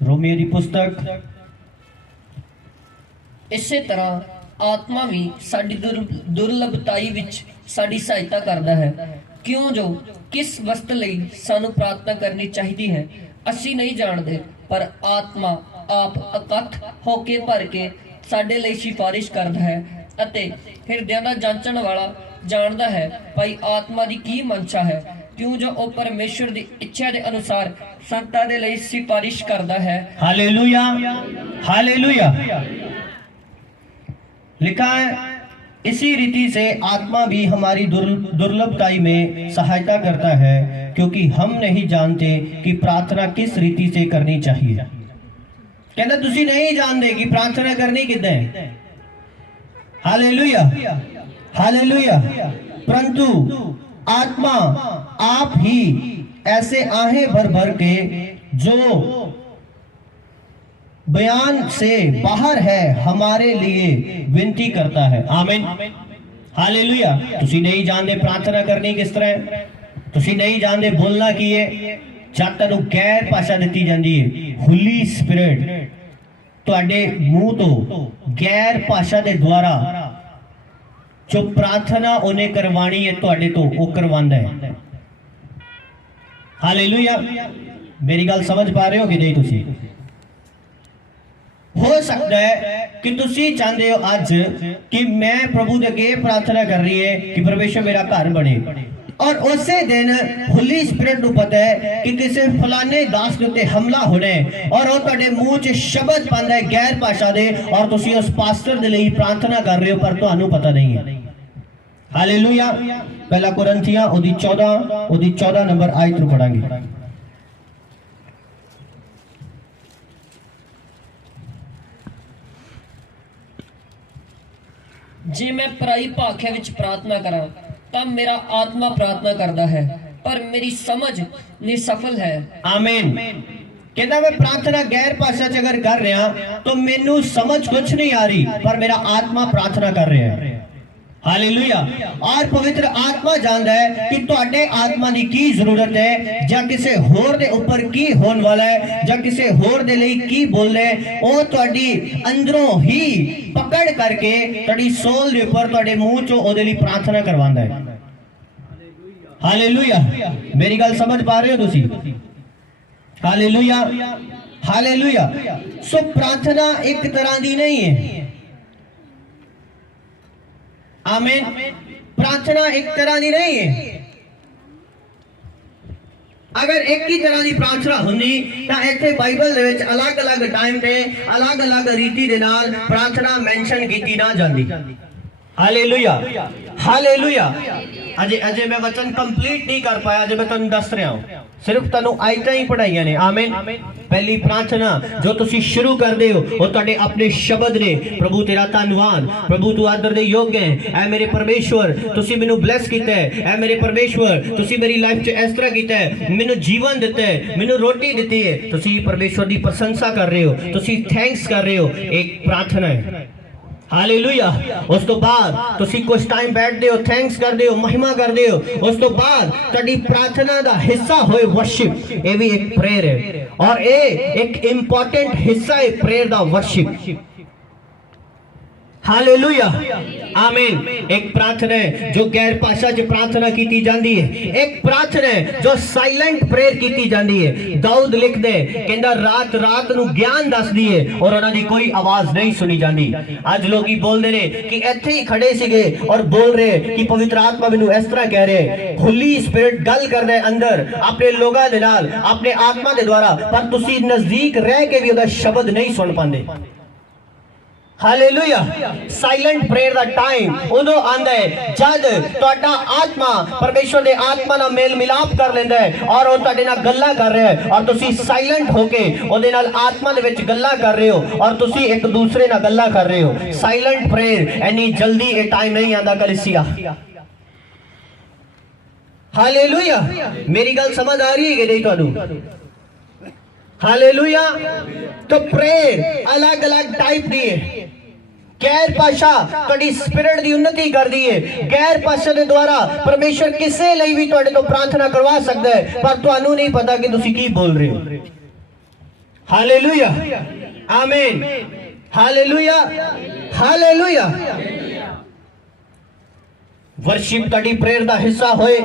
रोमियो दी पुस्तक ਇਸੇ ਤਰ੍ਹਾਂ ਆਤਮਾ ਵੀ ਸਾਡੀ ਦੁਰਲਭਤਾਈ ਵਿੱਚ ਸਾਡੀ ਸਹਾਇਤਾ ਕਰਦਾ ਹੈ ਕਿਉਂ ਜੋ ਕਿਸ ਵਸਤ ਲਈ ਸਾਨੂੰ ਪ੍ਰਾਰਥਨਾ ਕਰਨੀ ਚਾਹੀਦੀ ਹੈ ਅਸੀਂ ਨਹੀਂ ਜਾਣਦੇ ਪਰ ਆਤਮਾ ਆਪ ਇਕੱਠ ਹੋ ਕੇ ਭਰ ਕੇ ਸਾਡੇ ਲਈ ਸਿਫਾਰਿਸ਼ ਕਰਦਾ ਹੈ ਅਤੇ ਹਿਰਦਿਆਂ ਦਾ ਜਾਂਚਣ ਵਾਲਾ ਜਾਣਦਾ ਹੈ ਭਾਈ ਆਤਮਾ ਦੀ ਕੀ ਮਨਸ਼ਾ ਹੈ ਕਿਉਂ ਜੋ ਉਹ ਪਰਮੇਸ਼ਰ ਦੀ ਇੱਛਾ ਦੇ ਅਨੁਸਾਰ ਸੰਤਾਂ ਦੇ ਲਈ ਸਿਫਾਰਿਸ਼ ਕਰਦਾ ਹੈ हालेलुया हालेलुया लिखा है इसी रीति से आत्मा भी हमारी दुर्लभताई में सहायता करता है क्योंकि हम नहीं जानते कि प्रार्थना किस रीति से करनी चाहिए कहना तुसी नहीं जानते कि प्रार्थना करनी कितने हालेलुया हालेलुया परंतु आत्मा आप ही ऐसे आहें भर भर के जो बयान से बाहर है हमारे लिए विनती करता है आमीन हालेलुया तुसी नहीं जानते प्रार्थना करनी किस तरह तुसी नहीं जानते बोलना की है जब तक गैर भाषा दी जाती है होली स्पिरिट तुहाडे मुंह तो गैर भाषा के द्वारा जो प्रार्थना उन्हें करवानी है तुहाडे तो वो करवांदा है हालेलुया मेरी गल समझ पा रहे हो कि नहीं तुसी हो सकता है कि तुसी चाहते हो आज कि मैं प्रभु दे अगे प्रार्थना कर रही है कि परमेश्वर मेरा घर बने और उसे दिन होली स्पिरिट को पता है कि किसी फलाने दास के उत्ते हमला होना है और वो तुहाडे मुंह च शब्द पांदा है गैर भाषा दे और तुसी उस पास्टर दे लई प्रार्थना कर रहे हो पर तुहानू पता नहीं है हालेलुया पहला कुरिन्थियां ओदी 14 नंबर आयत नु पढ़ांगे ਜੇ ਮੈਂ ਪਰਾਈ ਭਾਖਿਆ ਵਿੱਚ ਪ੍ਰਾਰਥਨਾ ਕਰਾਂ ਤਾਂ ਮੇਰਾ ਆਤਮਾ ਪ੍ਰਾਰਥਨਾ ਕਰਦਾ ਹੈ ਪਰ ਮੇਰੀ ਸਮਝ ਨਿਸਫਲ ਹੈ आमीन कहता मैं प्रार्थना गैर भाषा च अगर कर रहा तो मेनू समझ कुछ नहीं आ रही पर मेरा आत्मा प्रार्थना कर रहा है हालेलुया और पवित्र आत्मा जानता है कि तुहाडे आत्मा दी की जरूरत है या किसी होर दे ऊपर की होने वाला है या किसी होर दे लई की बोलना है वो तुहाडी अंदरों ही पकड़ करके तुहाडी सोल दे ऊपर तुहाडे मुंह चों ओदे लई प्रार्थना करवांदा है हालेलुया मेरी गल समझ पा रहे हो तुसी हालेलुया हालेलुया सो प्रार्थना एक तरह दी नहीं है आमीन प्रार्थना एक तरह दी नहीं है अगर एक ही तरह की प्रार्थना होंदी तां इत्थे बाइबल दे विच अलग-अलग टाइम ते अलग-अलग रीति दे नाल प्रार्थना मेंशन कीती ना जांदी हालेलुया हालेलुया अजे मैं वचन कंप्लीट नहीं कर पाया अजे मैं तुहानू दस रहा हूं सिर्फ तुहानू आयतां ही पढ़ाईयां ने आमीन पहली प्रार्थना जो तुसी शुरू करदे हो वो तुहाडे अपने शब्द ने प्रभु तेरा धन्नवाद प्रभु तू आदर दे योग्य है ऐ मेरे परमेश्वर तुसी मैनू ब्लेस कीता है ऐ मेरे परमेश्वर तुसी मेरी लाइफ च इस तरह कीता है मैनू जीवन दिता है मैनू रोटी दी है तुसी परमेश्वर दी प्रशंसा कर रहे हो तुसी थैंक्स कर रहे हो एक प्रार्थना है हालेलुया उस तो बाद तुसी कुछ टाइम बैठदे हो थैंक्स करदे हो महिमा करदे हो उस तो बाद तुहाडी प्रार्थना दा हिस्सा होए वर्शिप ये भी एक प्रेयर है और ये एक इंपॉर्टेंट हिस्सा है प्रेयर दा वर्शिप हालेलुया आमीन एक प्रार्थना है जो गैर भाषा च प्रार्थना की जाती है एक प्रार्थना है जो साइलेंट प्रेयर की जाती है दाऊद लिखदे कहंदा रात रात नु ज्ञान दसदी है और उन्हां दी कोई आवाज नहीं सुनी जाती आज लोग बोलते ने कि इत्थे ही खड़े सीगे और बोल रहे कि पवित्र आत्मा मैनू इस तरह कह रहे होली स्पिरिट गल करदा है अंदर अपने लोगां दे नाल अपने आत्मा दे द्वारा पर तुसी नजदीक रह के भी उहदा शब्द नहीं सुन पांदे हालेलुया। साइलेंट प्रेयर दा टाइम उदों आंदा है जद तुहाडा आत्मा परमेश्वर दे आत्मा नाल मेल मिलाप कर लेंदा है और वो तुहाडे नाल गल्लां कर रहा है और तुसी साइलेंट होके ओदे नाल आत्मा दे विच गल्लां कर रहे हो और तुसी एक दूसरे नाल गल्लां कर रहे हो। साइलेंट प्रेयर इन्नी जल्दी ये टाइम नहीं आंदा कलीसिया। हालेलुया। मेरी गल समझ आ रही है कि नहीं तुहानू? हालेलुया। तो प्रेयर अलग अलग टाइप दी है। गैर भाषा तुहाडी स्पिरिट दी उन्नति करदी है। गैर भाषा दे द्वारा परमेश्वर किसे ਲਈ भी तुहाडे तो प्रार्थना करवा सकदा है पर तुहानू नहीं पता कि तुसी की बोल रहे हो। हालेलुया। आमीन। हालेलुया। हालेलुया। वर्शिप तुहाडी प्रेयर दा हिस्सा होए,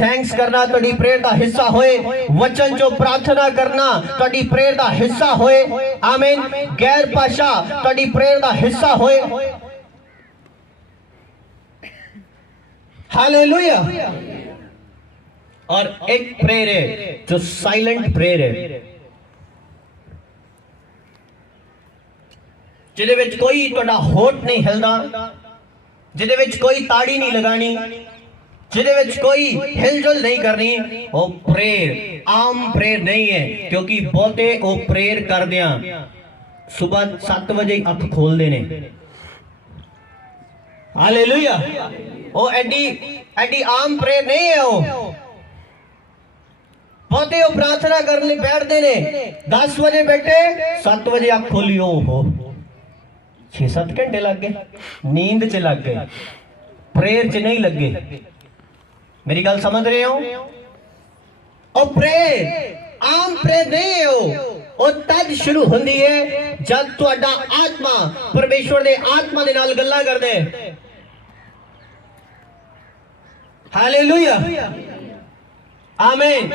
थैंक्स करना तुहाडी प्रेयर दा हिस्सा होए, वचन जो प्रार्थना करना तुहाडी प्रेयर दा हिस्सा होए। आमीन। गैर भाषा तुहाडी प्रेयर दा हिस्सा होए। हालेलुया। और एक प्रेयर है जो साइलेंट प्रेयर है जिहदे विच कोई तुहाडा होठ नहीं हिलदा, जिहदे विच कोई ताड़ी नहीं लगानी, जिहदे विच कोई हिलजुल नहीं करनी। वो प्रेयर आम प्रेयर नहीं है क्योंकि बहुते वो प्रेयर करदियां सुबह 7 बजे अख खोलते ने। हालेलुया। वो एडी आम प्रेयर नहीं है। वो बहुते वो प्रार्थना करने बैठते ने 10 बजे बैठे 7 बजे अख खोली। हो 6-7 घंटे लग गए, नींद च लग गए, प्रेयर च नहीं लगे। मेरी गल समझ रहे हो? और प्रेयर आम प्रेयर नहीं है। वो तद शुरू होंदी है जब तुहाडा आत्मा परमेश्वर दे आत्मा दे नाल गल्लां करदे। हालेलुया। आमीन।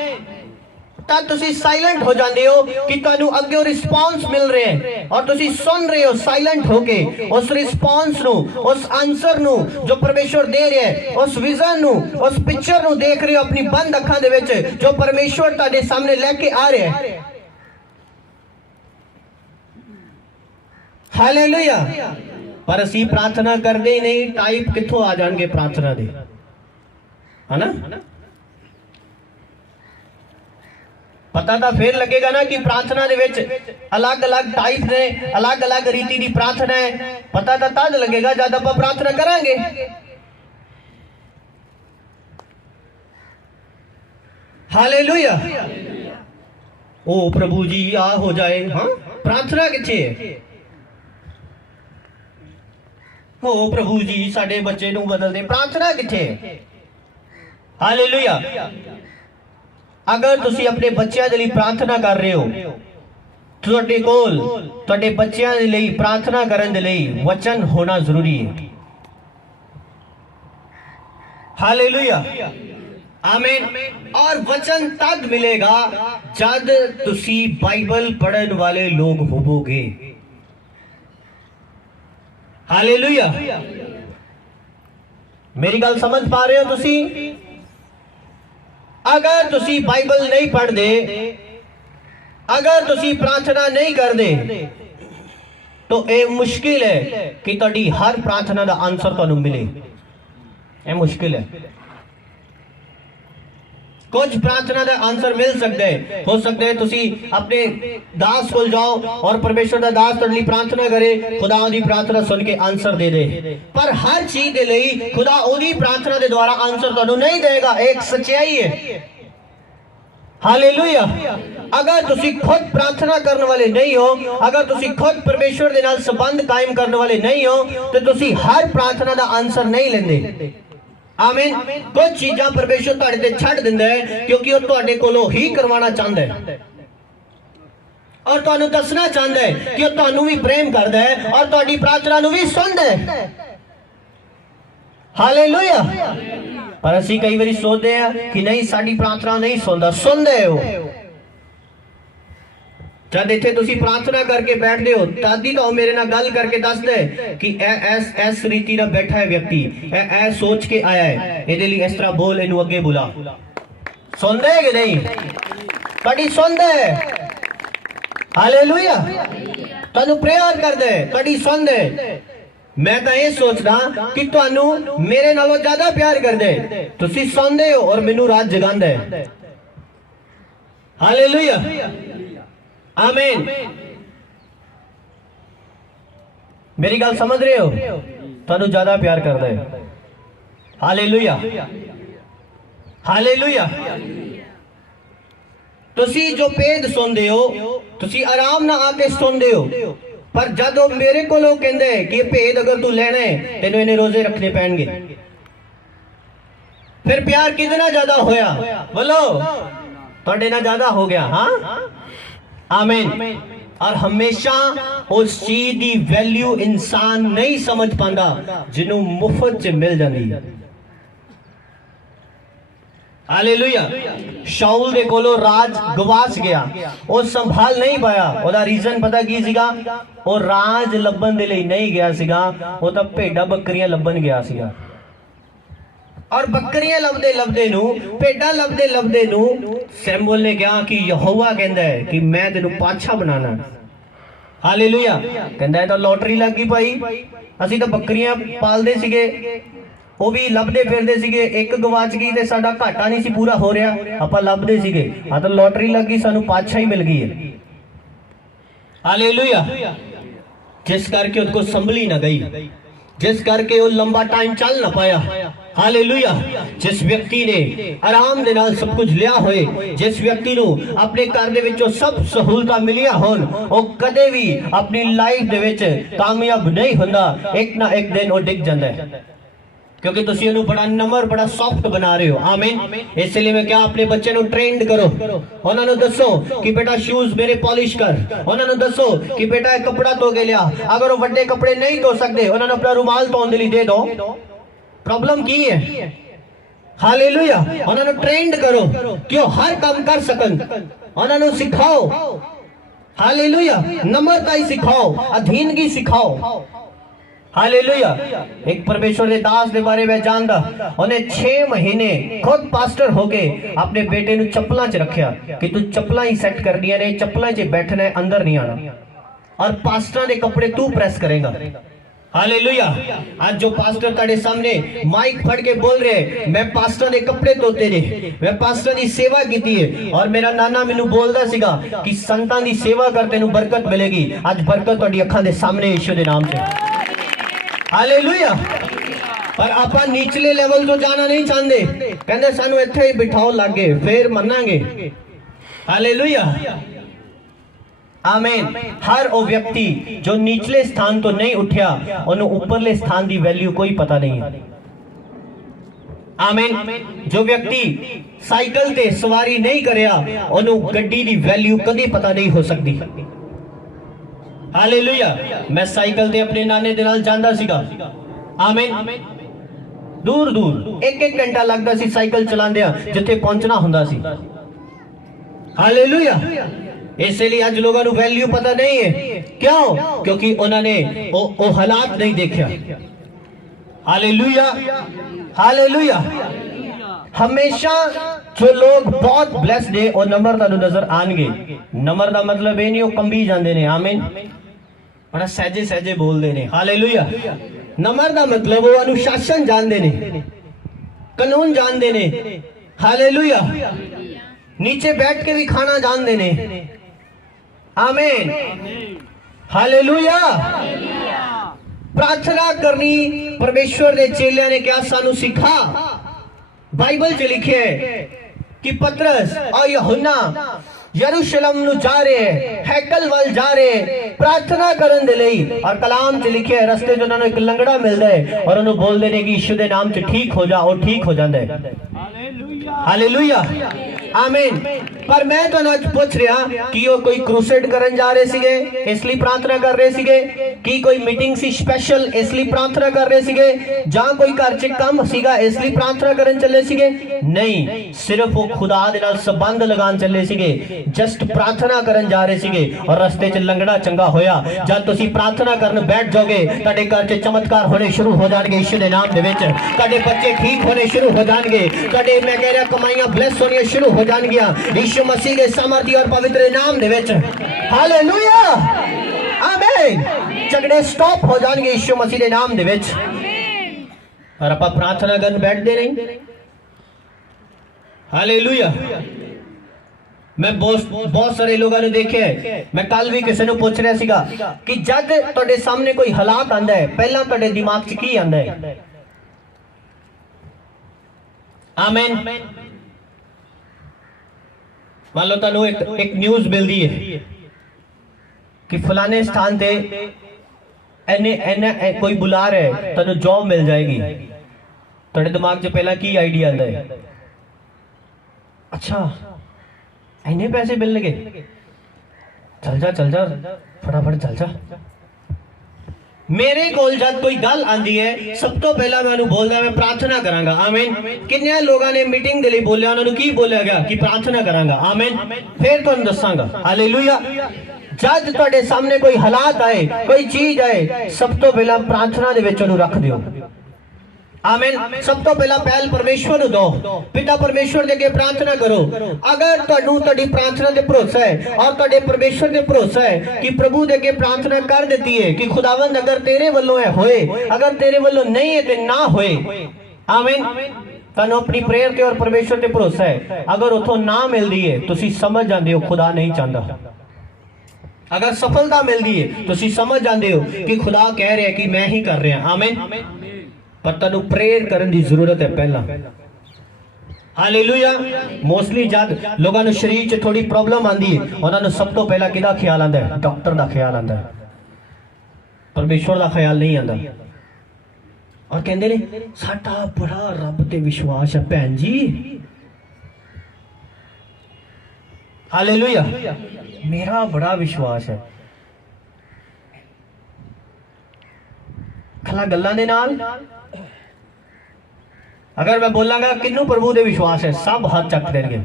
तब तुसी साइलेंट हो जाते हो कि तुहानू अगे रिस्पॉन्स मिल रहे हैं और तुसी सुन रहे हो साइलेंट होके उस रिस्पॉन्स नु, उस आंसर नु जो परमेश्वर दे रहा है, उस विजन नु, उस पिक्चर नु देख रहे हो अपनी बंद अखां दे विच जो परमेश्वर तुहाडे सामने लेके आ रहा है। हालेलुया। पर असी प्रार्थना करदे ही नहीं, टाइप कित्थों आ जाणगे प्रार्थना दे, है ना? पता तो फिर लगेगा ना कि प्रार्थना दे विच अलग अलग टाइप ने, अलग अलग रीति की प्रार्थना है। पता तो तद लगेगा जब आप प्रार्थना करांगे। हालेलुया। ओ प्रभु जी आ हो जाए। हाँ, प्रार्थना किथे है? ओ प्रभु जी साडे बच्चे नू बदल दे, प्रार्थना किथे है? हालेलुया। अगर तुसी अपने बच्चों के लिए प्रार्थना कर रहे हो, तुहाडे कोल तुहाडे बच्चों के लिए प्रार्थना करने के लिए वचन होना जरूरी है। हालेलुया। आमीन। और वचन तद मिलेगा जब तुसी बाइबल पढ़ने वाले लोग होवोगे। हालेलुया। मेरी गल समझ पा रहे हो तुसी? अगर तुसी बाइबल नहीं पढ़ते, अगर तुसी प्रार्थना नहीं करते तो ये मुश्किल है कि तुहाडी हर प्रार्थना का आंसर तुहानू मिले। ये मुश्किल है। कुछ प्रार्थना का आंसर मिल सकता है, हो सकता है तुसी अपने दास को जाओ और परमेश्वर का दास तुहाडे लिए प्रार्थना करे, खुदा दी प्रार्थना सुन के आंसर दे दे। पर हर चीज के लिए खुदा ओदी प्रार्थना के द्वारा आंसर तुहानू नहीं देगा। एक सच्चाई है। हालेलुया। अगर तुसी खुद प्रार्थना करने वाले नहीं हो, अगर तुसी खुद परमेश्वर के नाल संबंध कायम करने वाले नहीं हो तो तुसी हर प्रार्थना का आंसर नहीं लेंदे। आमीन। कुछ चीज़ां परमेश्वर तुहाडे ते छड्ड दिंदा है क्योंकि वो तुहाडे कोलों ही करवाना चाहता है और तुहानू दसना चाहता है कि वो तुहानू भी प्रेम करता है और तुहाडी प्रार्थना नू भी सुनदा है। हालेलुया। पर असी कई बार सोचते हैं कि नहीं साडी प्रार्थना नहीं सुनदा। सुनदे हो। जब इत्थे तुसी प्रार्थना करके बैठते हो तद ही तो मेरे नाल गल करके दस दे कि ऐस रीति नाल बैठा है व्यक्ति, ऐ सोच के आया है, इहदे लई इस तरह बोल, इनू अगे बुला। सुनदे है कि नहीं? बड़ी सुनदे है। हालेलुया। ਤੁਹਾਨੂੰ ਪ੍ਰੇਅਰ ਕਰਦੇ, ਤੁਹਾਡੀ ਸੁਣਦੇ। ਮੈਂ ਤਾਂ ਇਹ ਸੋਚਦਾ ਕਿ ਤੁਹਾਨੂੰ ਮੇਰੇ ਨਾਲੋਂ ਜ਼ਿਆਦਾ ਪਿਆਰ ਕਰਦੇ। ਤੁਸੀਂ ਸੁਣਦੇ ਹੋ ਔਰ ਮੈਨੂੰ ਰਾਤ ਜਗਾਉਂਦੇ। ਹਾਲੇਲੂਇਆ, ਆਮੀਨ। ਮੇਰੀ ਗੱਲ ਸਮਝ ਰਹੇ ਹੋ? ਤੁਹਾਨੂੰ ਜ਼ਿਆਦਾ ਪਿਆਰ ਕਰਦਾ ਹੈ। Hallelujah, hallelujah. ਤੁਸੀਂ ਜੋ ਭੇਦ ਸੁਣਦੇ ਹੋ, ਤੁਸੀਂ ਆਰਾਮ ਨਾਲ ਆ ਕੇ ਸੁਣਦੇ ਹੋ, ਪਰ ਜਦੋਂ ਮੇਰੇ ਕੋਲੋਂ ਕਹਿੰਦੇ ਕਿ ਇਹ ਭੇਦ ਅਗਰ ਤੂੰ ਲੈਣਾ ਹੈ ਤੈਨੂੰ ਇਹਨੇ ਰੋਜ਼ੇ ਰੱਖਣੇ ਪੈਣਗੇ, ਫਿਰ ਪਿਆਰ ਕਿਤਨਾ ਜ਼ਿਆਦਾ ਹੋਇਆ? ਬੋਲੋ, ਤੁਹਾਡੇ ਨਾਲ ਜ਼ਿਆਦਾ ਹੋ ਗਿਆ। ਹਾਂ, ਆਮੀਨ। और हमेशा उस चीज की वैल्यू इंसान नहीं समझ पाता जिन्हों मुफ्त च मिल जाती है। हालेलुया। शाऊल दे कोलों राज गवाच गया, वो संभाल नहीं पाया। ओदा रीजन पता की सीगा? वो राज लभन दे लई नहीं गया सीगा, वो तां भेडां बकरियां लभन गया सीगा। और बकरियां लभदे लभदे नू, भेडां लभदे लभदे नू सैमुअल ने कहा कि यहोवा कहंदा है कि मैं तेनू पातशाह बनाना। हालेलुया। कहंदा है तो लॉटरी लग गई भाई, ਅਸੀਂ ਤਾਂ ਬੱਕਰੀਆਂ ਪਾਲਦੇ ਸੀਗੇ, ਉਹ ਵੀ ਲੱਭਦੇ ਫਿਰਦੇ ਸੀਗੇ, ਇੱਕ ਗਵਾਚ ਗਈ ਤੇ ਸਾਡਾ ਘਾਟਾ ਨਹੀਂ ਸੀ ਪੂਰਾ ਹੋ ਰਿਹਾ, ਆਪਾਂ ਲੱਭਦੇ ਸੀਗੇ। ਆ ਤਾਂ ਲੋਟਰੀ ਲੱਗ ਗਈ, ਸਾਨੂੰ ਪਾਤਸ਼ਾਹੀ ਮਿਲ ਗਈ ਹੈ। ਹਾਲੇਲੂਇਆ। ਜਿਸ ਕਰਕੇ ਉਹਦੇ ਕੋਲ ਸੰਭਲੀ ਨਾ ਗਈ, जिस करके वो लंबा टाइम चल ना पाया। हालेलुया। जिस व्यक्ति ने आराम दे नाल सब कुछ लिया होए, जिस व्यक्ति नू अपने घर दे विचों सब सहूलतां मिलिया होन, वो कदे भी अपनी लाइफ दे विच कामयाब नहीं हुंदा। एक ना एक दिन वो डिग जांदा है, क्योंकि तुसी उन्हें बड़ा नम्र, बड़ा सॉफ्ट बना रहे हो। आमीन। इसलिए मैं क्या अपने बच्चे ਨੂੰ ट्रेंड करो, उन्होंने दसो कि बेटा शूज मेरे पॉलिश कर, उन्होंने दसो कि बेटा कपड़ा धो के लिया। अगर वो बड़े कपड़े नहीं धो सकते, उन्होंने अपना रुमाल धोने के लिए दे दो। प्रॉब्लम की है? हालेलुया। उन्होंने ट्रेंड करो कि वो हर काम कर सकन, उन्होंने सिखाओ। हालेलुया। नम्रता ही सिखाओ, अधीनगी सिखाओ। हालेलुया। एक परमेश्वर के दास के बारे में जानता, उन्हें 6 महीने खुद पास्टर होके अपने बेटे नु चप्पलां च रखिया कि तू चप्पलां ही सेट करनियां ने, चप्पलां च बैठना है, अंदर नहीं आना, और पास्टर के कपड़े तू प्रेस करेगा। हालेलुया। आज जो पास्टर तेरे सामने माइक फड़ के बोल रहे, मैं पास्टर के कपड़े धोते ने, मैं पास्टर की सेवा की है, और मेरा नाना मैनू बोलता सीगा कि संतां की सेवा कर तेनू बरकत मिलेगी। आज बरकत तुहाडी अखां दे सामने यीशु दे नाम से। हालेलुया। पर आपां नीचले लेवल तो जाना नहीं चाहते, कहंदे सानू इत्थे ही बिठाओ लागे फिर मनांगे। हालेलुया। आमीन। हर वो व्यक्ति जो नीचले स्थान तो नहीं उठा, उन्हें ऊपरले स्थान की वैल्यू कोई पता नहीं है। आमीन। जो व्यक्ति साइकिल ते सवारी नहीं करया, उन्हें गड्डी की वैल्यू कभी पता नहीं हो सकती। हालेलुया। मैं साइकिल ते अपने नाने दे नाल जांदा सीगा। आमीन। दूर दूर एक एक घंटा लगता सी साइकिल चलांदे जिथे पहुंचना हुंदा सी। हालेलुया। इसलिए आज लोगों को वैल्यू पता नहीं है। क्यों? क्योंकि उन्होंने वो हालात नहीं देखा। हालेलुया। हालेलुया। हमेशा जो लोग बहुत ब्लेस्ड है और नम्रता नजर आएंगे। नम्रता मतलब ये नहीं वो कंबी जाते ने। आमीन। बड़ा सहजे सहजे बोलते ने। हालेलुया। नम्रता मतलब वो अनुशासन जानते ने, कानून जानते ने। हालेलुया। नीचे बैठ के भी खाना जानते ने। आमीन। हालेलुया। प्रार्थना करनी परमेश्वर के चेलिया ने क्या सानू सिखा? बाइबल च लिखे कि पतरस और यूहन्ना यरूशलेम नु जा रहे, हैकल वाल जा रहे प्रार्थना करन दे लई, और कलाम च लिखे रस्ते च उन्होंने एक लंगड़ा मिलदा है और उन्होंने बोलदे ने कि यीशु दे नाम च ठीक हो जा, और ठीक हो जांदा है। हालेलुया। आमीन। पर मैं तो आज पूछ रहा कि वो कोई क्रूसेड करन जा रहे सीगे इसलिए प्रार्थना कर रहे सीगे, कि कोई मीटिंग सी स्पेशल इसलिए प्रार्थना कर रहे सीगे, जहां कोई घर च काम सीगा इसलिए प्रार्थना करन चले सीगे? नहीं, सिर्फ वो खुदा दे नाल संबंध लगान चले सीगे, जस्ट प्रार्थना करन जा रहे सीगे। और रस्ते च लंगड़ा चंगा होया। जब तुसी प्रार्थना करन बैठ जाओगे, तुहाडे घर च चमत्कार होने शुरू हो जाणगे यीशु दे नाम दे विच। तुहाडे बच्चे ठीक होने शुरू हो जाणगे, तुहाडे मैं कह रहा कमाइयां ब्लेस होनी शुरू हो जाणगियां यीशु मसीह के सामर्थी और पवित्र नाम दे विच। हालेलुया। आमीन। ਆਮੇਨ। ਝਗੜੇ ਸਟਾਪ ਹੋ ਜਾਣਗੇ ਯਿਸੂ ਮਸੀਹ ਦੇ ਨਾਮ ਦੇ ਵਿੱਚ। ਔਰ ਆਪਾਂ ਪ੍ਰਾਰਥਨਾ ਕਰਨ ਬੈਠਦੇ ਨਹੀਂ। ਹਾਲੇਲੂਇਆ। मैं बहुत सारे लोगों ने देखे है। मैं कल भी किसी ने पूछ रहा सीगा कि जब तुहाडे सामने कोई हालात आंदा है पहला तुहाडे दिमाग च की आंदा है? आमीन। मान लो तुहानू एक न्यूज़ मिलती है कि फलाने स्थान ते एने कोई बुला रहा है, तुहानू जॉब मिल जाएगी। तुहाडे दिमाग च पहला की आइडिया आंदा है? अच्छा इन्ने पैसे मिलणगे, चल जा फटाफट चल जा। मेरे कोल जब कोई गल आंदी है सब तो पहला मैं उन्हें बोलदा मैं प्रार्थना करांगा। आमीन। कितने लोगों ने मीटिंग दे लिए बोलिया, उन्होंने की बोलिया गया कि प्रार्थना करांगा। आमीन। फिर तुहानू दसांगा। हालेलुया। जब तुहाडे सामने कोई हालात आए, कोई चीज आए, सब तो पहला प्रार्थना दे विच उन्हें रख दियो। आमीन। सब तो पहला पहल परमेश्वर को दो। पिता परमेश्वर के अगे प्रार्थना करो। अगर तुहानू तुहाडी प्रार्थना ते भरोसा है और तुहाडे परमेश्वर ते भरोसा है कि प्रभु दे अगे प्रार्थना कर देती है कि खुदावंद अगर तेरे वल्लों है होए, अगर तेरे वल्लों नहीं है ते ना होए। आमीन। तुहानू अपनी प्रेयर ते और परमेश्वर ते भरोसा है। अगर उथों ना मिलदी है तुसी समझ जांदे हो खुदा नहीं चाहता। अगर सफलता मिलती है तुसी समझ जाते हो कि खुदा कह रहा है कि मैं ही कर रहा। आमीन। पर तुहानू प्रेयर करने की जरूरत है पहला। हालेलुया। मोस्टली जब लोगों ने शरीर च थोड़ी प्रॉब्लम आती है उन्होंने सब तो पहला किहदा ख्याल आता है? डॉक्टर का ख्याल आता है। परमेश्वर का ख्याल नहीं आता। और कहते ने साडा बड़ा रब ते विश्वास है भैन जी। हालेलुया। मेरा बड़ा विश्वास है। खला गल्लां दे नाल अगर मैं बोलांगा किन्नू प्रभु दे विश्वास है, सब हाथ चक देंगे।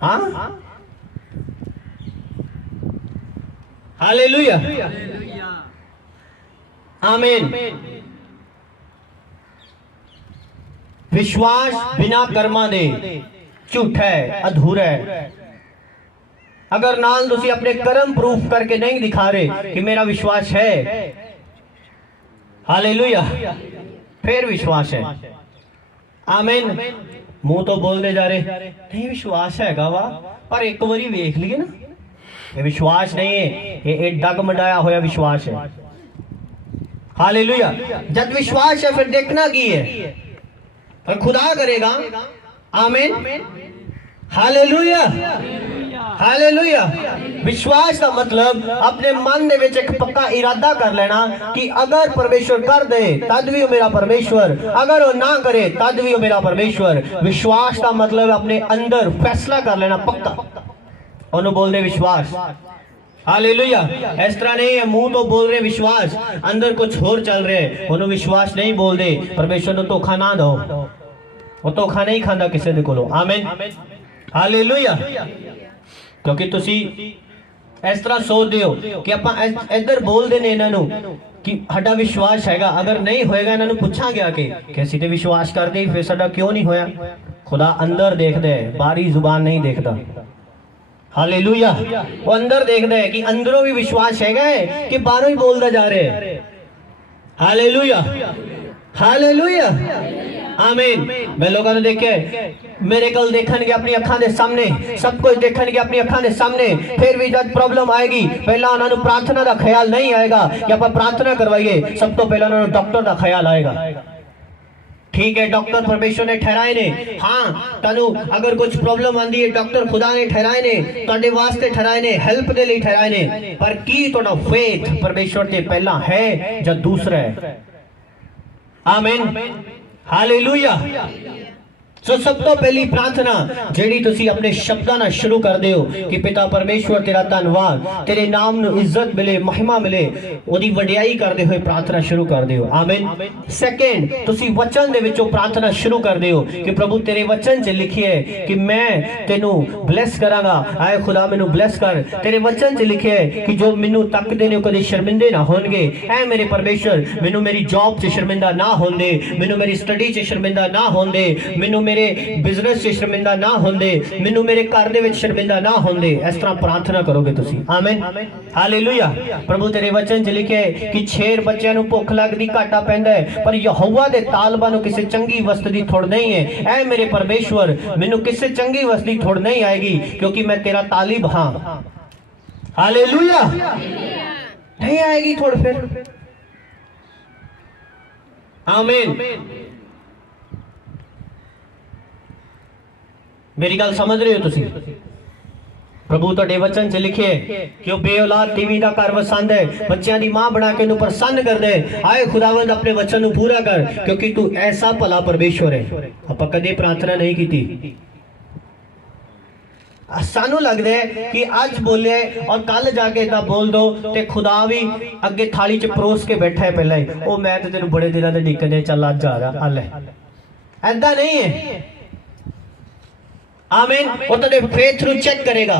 हाँ। हालेलुया। आमीन। विश्वास बिना कर्मा दे झूठा है, अधूरा है। अगर नाल तुसी अपने कर्म प्रूफ करके नहीं दिखा रहे कि मेरा विश्वास है, हालेलुया, फिर विश्वास है। आमीन। मुंह तो बोलते जा रहे नहीं विश्वास है वा, पर एक बारी वेख लिए ना ये विश्वास नहीं है, ये डगमडाया होया विश्वास है। हालेलुया। जब विश्वास है फिर देखना की है, पर खुदा करेगा। आमीन। हालेलुया। हालेलुया। विश्वास का मतलब अपने मन दे विच एक पक्का इरादा कर लेना कि अगर परमेश्वर कर दे तद भी वो मेरा परमेश्वर, अगर वो ना करे तद भी वो मेरा परमेश्वर। विश्वास का मतलब अपने अंदर फैसला कर लेना पक्का, उन्होंने बोल दे विश्वास। हालेलुया। इस तरह नहीं है मुंह तो बोल रहे विश्वास, अंदर कुछ और चल रहे हैं, उन्होंने विश्वास नहीं बोल दे। परमेश्वर ने धोखा ना दो, वो धोखा नहीं खाता किसी दे कोलों। आमीन। हालेलुया। क्योंकि तुसी इस तरह सोचते हो कि आप इधर बोल देने इन्हों कि साडा विश्वास हैगा, अगर नहीं होएगा इन्हों पूछा गया कि किसी ते विश्वास करते फिर साडा क्यों नहीं होया? खुदा अंदर देखता है, बाहरी जुबान नहीं देखता। हालेलुया। वो अंदर देखता है कि अंदरों भी विश्वास हैगा कि बाहरों ही बोलता जा रहे हैं। हालेलुया। हालेलुया। आमीन। मैं लोगों ने देखे मेरे कल देखने अपनी अखां दे सामने, सब कुछ देखने अपनी अखां दे सामने, फिर भी जब प्रॉब्लम आएगी पहला उन्होंने प्रार्थना का ख्याल नहीं आएगा कि आप प्रार्थना करवाइए, सब तो पहला उन्होंने डॉक्टर का ख्याल आएगा। ठीक है, डॉक्टर परमेश्वर ने ठहराए ने। हाँ, तनु अगर कुछ प्रॉब्लम आती है डॉक्टर खुदा ने ठहराए ने, तुहाडे वास्ते ठहराए ने, हेल्प दे लिए ठहराए ने। पर की तुहाडा फेथ परमेश्वर ते पहला है या दूसरा है? आमीन। हालेलुया। सो सब तो पहली प्रार्थना जेड़ी तुसी अपने शब्दां नाल शुरू कर दे हो कि पिता परमेश्वर तेरा धन्नवाद, तेरे नाम नूं इज्जत मिले, महिमा मिले, ओदी वडियाई करदे हुए प्रार्थना शुरू कर दे हो। आमीन। सेकंड, तुसी वचन दे विचों प्रार्थना शुरू कर दे हो कि प्रभु तेरे वचन च लिखिए कि मैं तेनू ब्लेस करांगा। आए खुदा मैनू ब्लेस कर। तेरे वचन च लिखे कि जो मैनू तकदे ने कदे शर्मिंदे ना होणगे। ऐ मेरे परमेश्वर मैनू मेरी जॉब च शर्मिंदा ना होंदे, मैनू मेरी स्टडी च शर्मिंदा ना होंदे, मैनू मेरे बिजनेस 'ਚ ਸ਼ਰਮਿੰਦਾ ਨਾ ਹੁੰਦੇ, ਮੈਨੂੰ ਮੇਰੇ ਘਰ ਦੇ ਵਿੱਚ ਸ਼ਰਮਿੰਦਾ ਨਾ ਹੁੰਦੇ। ਇਸ ਤਰ੍ਹਾਂ ਪ੍ਰਾਰਥਨਾ ਕਰੋਗੇ ਤੁਸੀਂ। ਆਮੀਨ, ਹਾਲੇਲੂਇਆ। ਪ੍ਰਭੂ ਤੇਰੇ ਵਚਨ 'ਚ ਲਿਖਿਆ ਹੈ ਕਿ 6 ਬੱਚਿਆਂ ਨੂੰ ਭੁੱਖ ਲੱਗਦੀ, ਘਾਟਾ ਪੈਂਦਾ ਹੈ, ਪਰ ਯਹੋਵਾ ਦੇ ਤਾਲਬਾਂ ਨੂੰ ਕਿਸੇ ਚੰਗੀ ਵਸਤ ਦੀ ਥੁੜ ਨਹੀਂ ਹੈ। ਐ ਮੇਰੇ ਪਰਮੇਸ਼ਵਰ, ਮੈਨੂੰ ਕਿਸੇ ਚੰਗੀ ਵਸਤ ਦੀ ਥੁੜ ਨਹੀਂ ਆਏਗੀ, ਕਿਉਂਕਿ मैं तेरा तालिब हाँ। हालेलुया। नहीं आएगी थोड़ फिर। आमीन। मेरी गल समझ रहे हो तुसी? प्रभु तुहाडे वचन च लिखे कि वो बेऔलाद तीवी दा घर वसांदा है, बच्चों की मां बना के उन्हें प्रसन्न करदे। आए खुदावंद अपने वचन नूं पूरा कर, क्योंकि तू ऐसा भला परमेश्वर है। आपां कदे प्रार्थना नहीं कीती। सानू लगता है कि अज बोले और कल जाके इदा बोल दो ते खुदा भी अगे थाली च परोस के बैठा है। पहले ही ओ मैं तो तेन बड़े दिनों से डिकने, चल अज आ रहा हल है। ऐदा नहीं है। आमीन। वो तेरे फेथ नू चेक करेगा।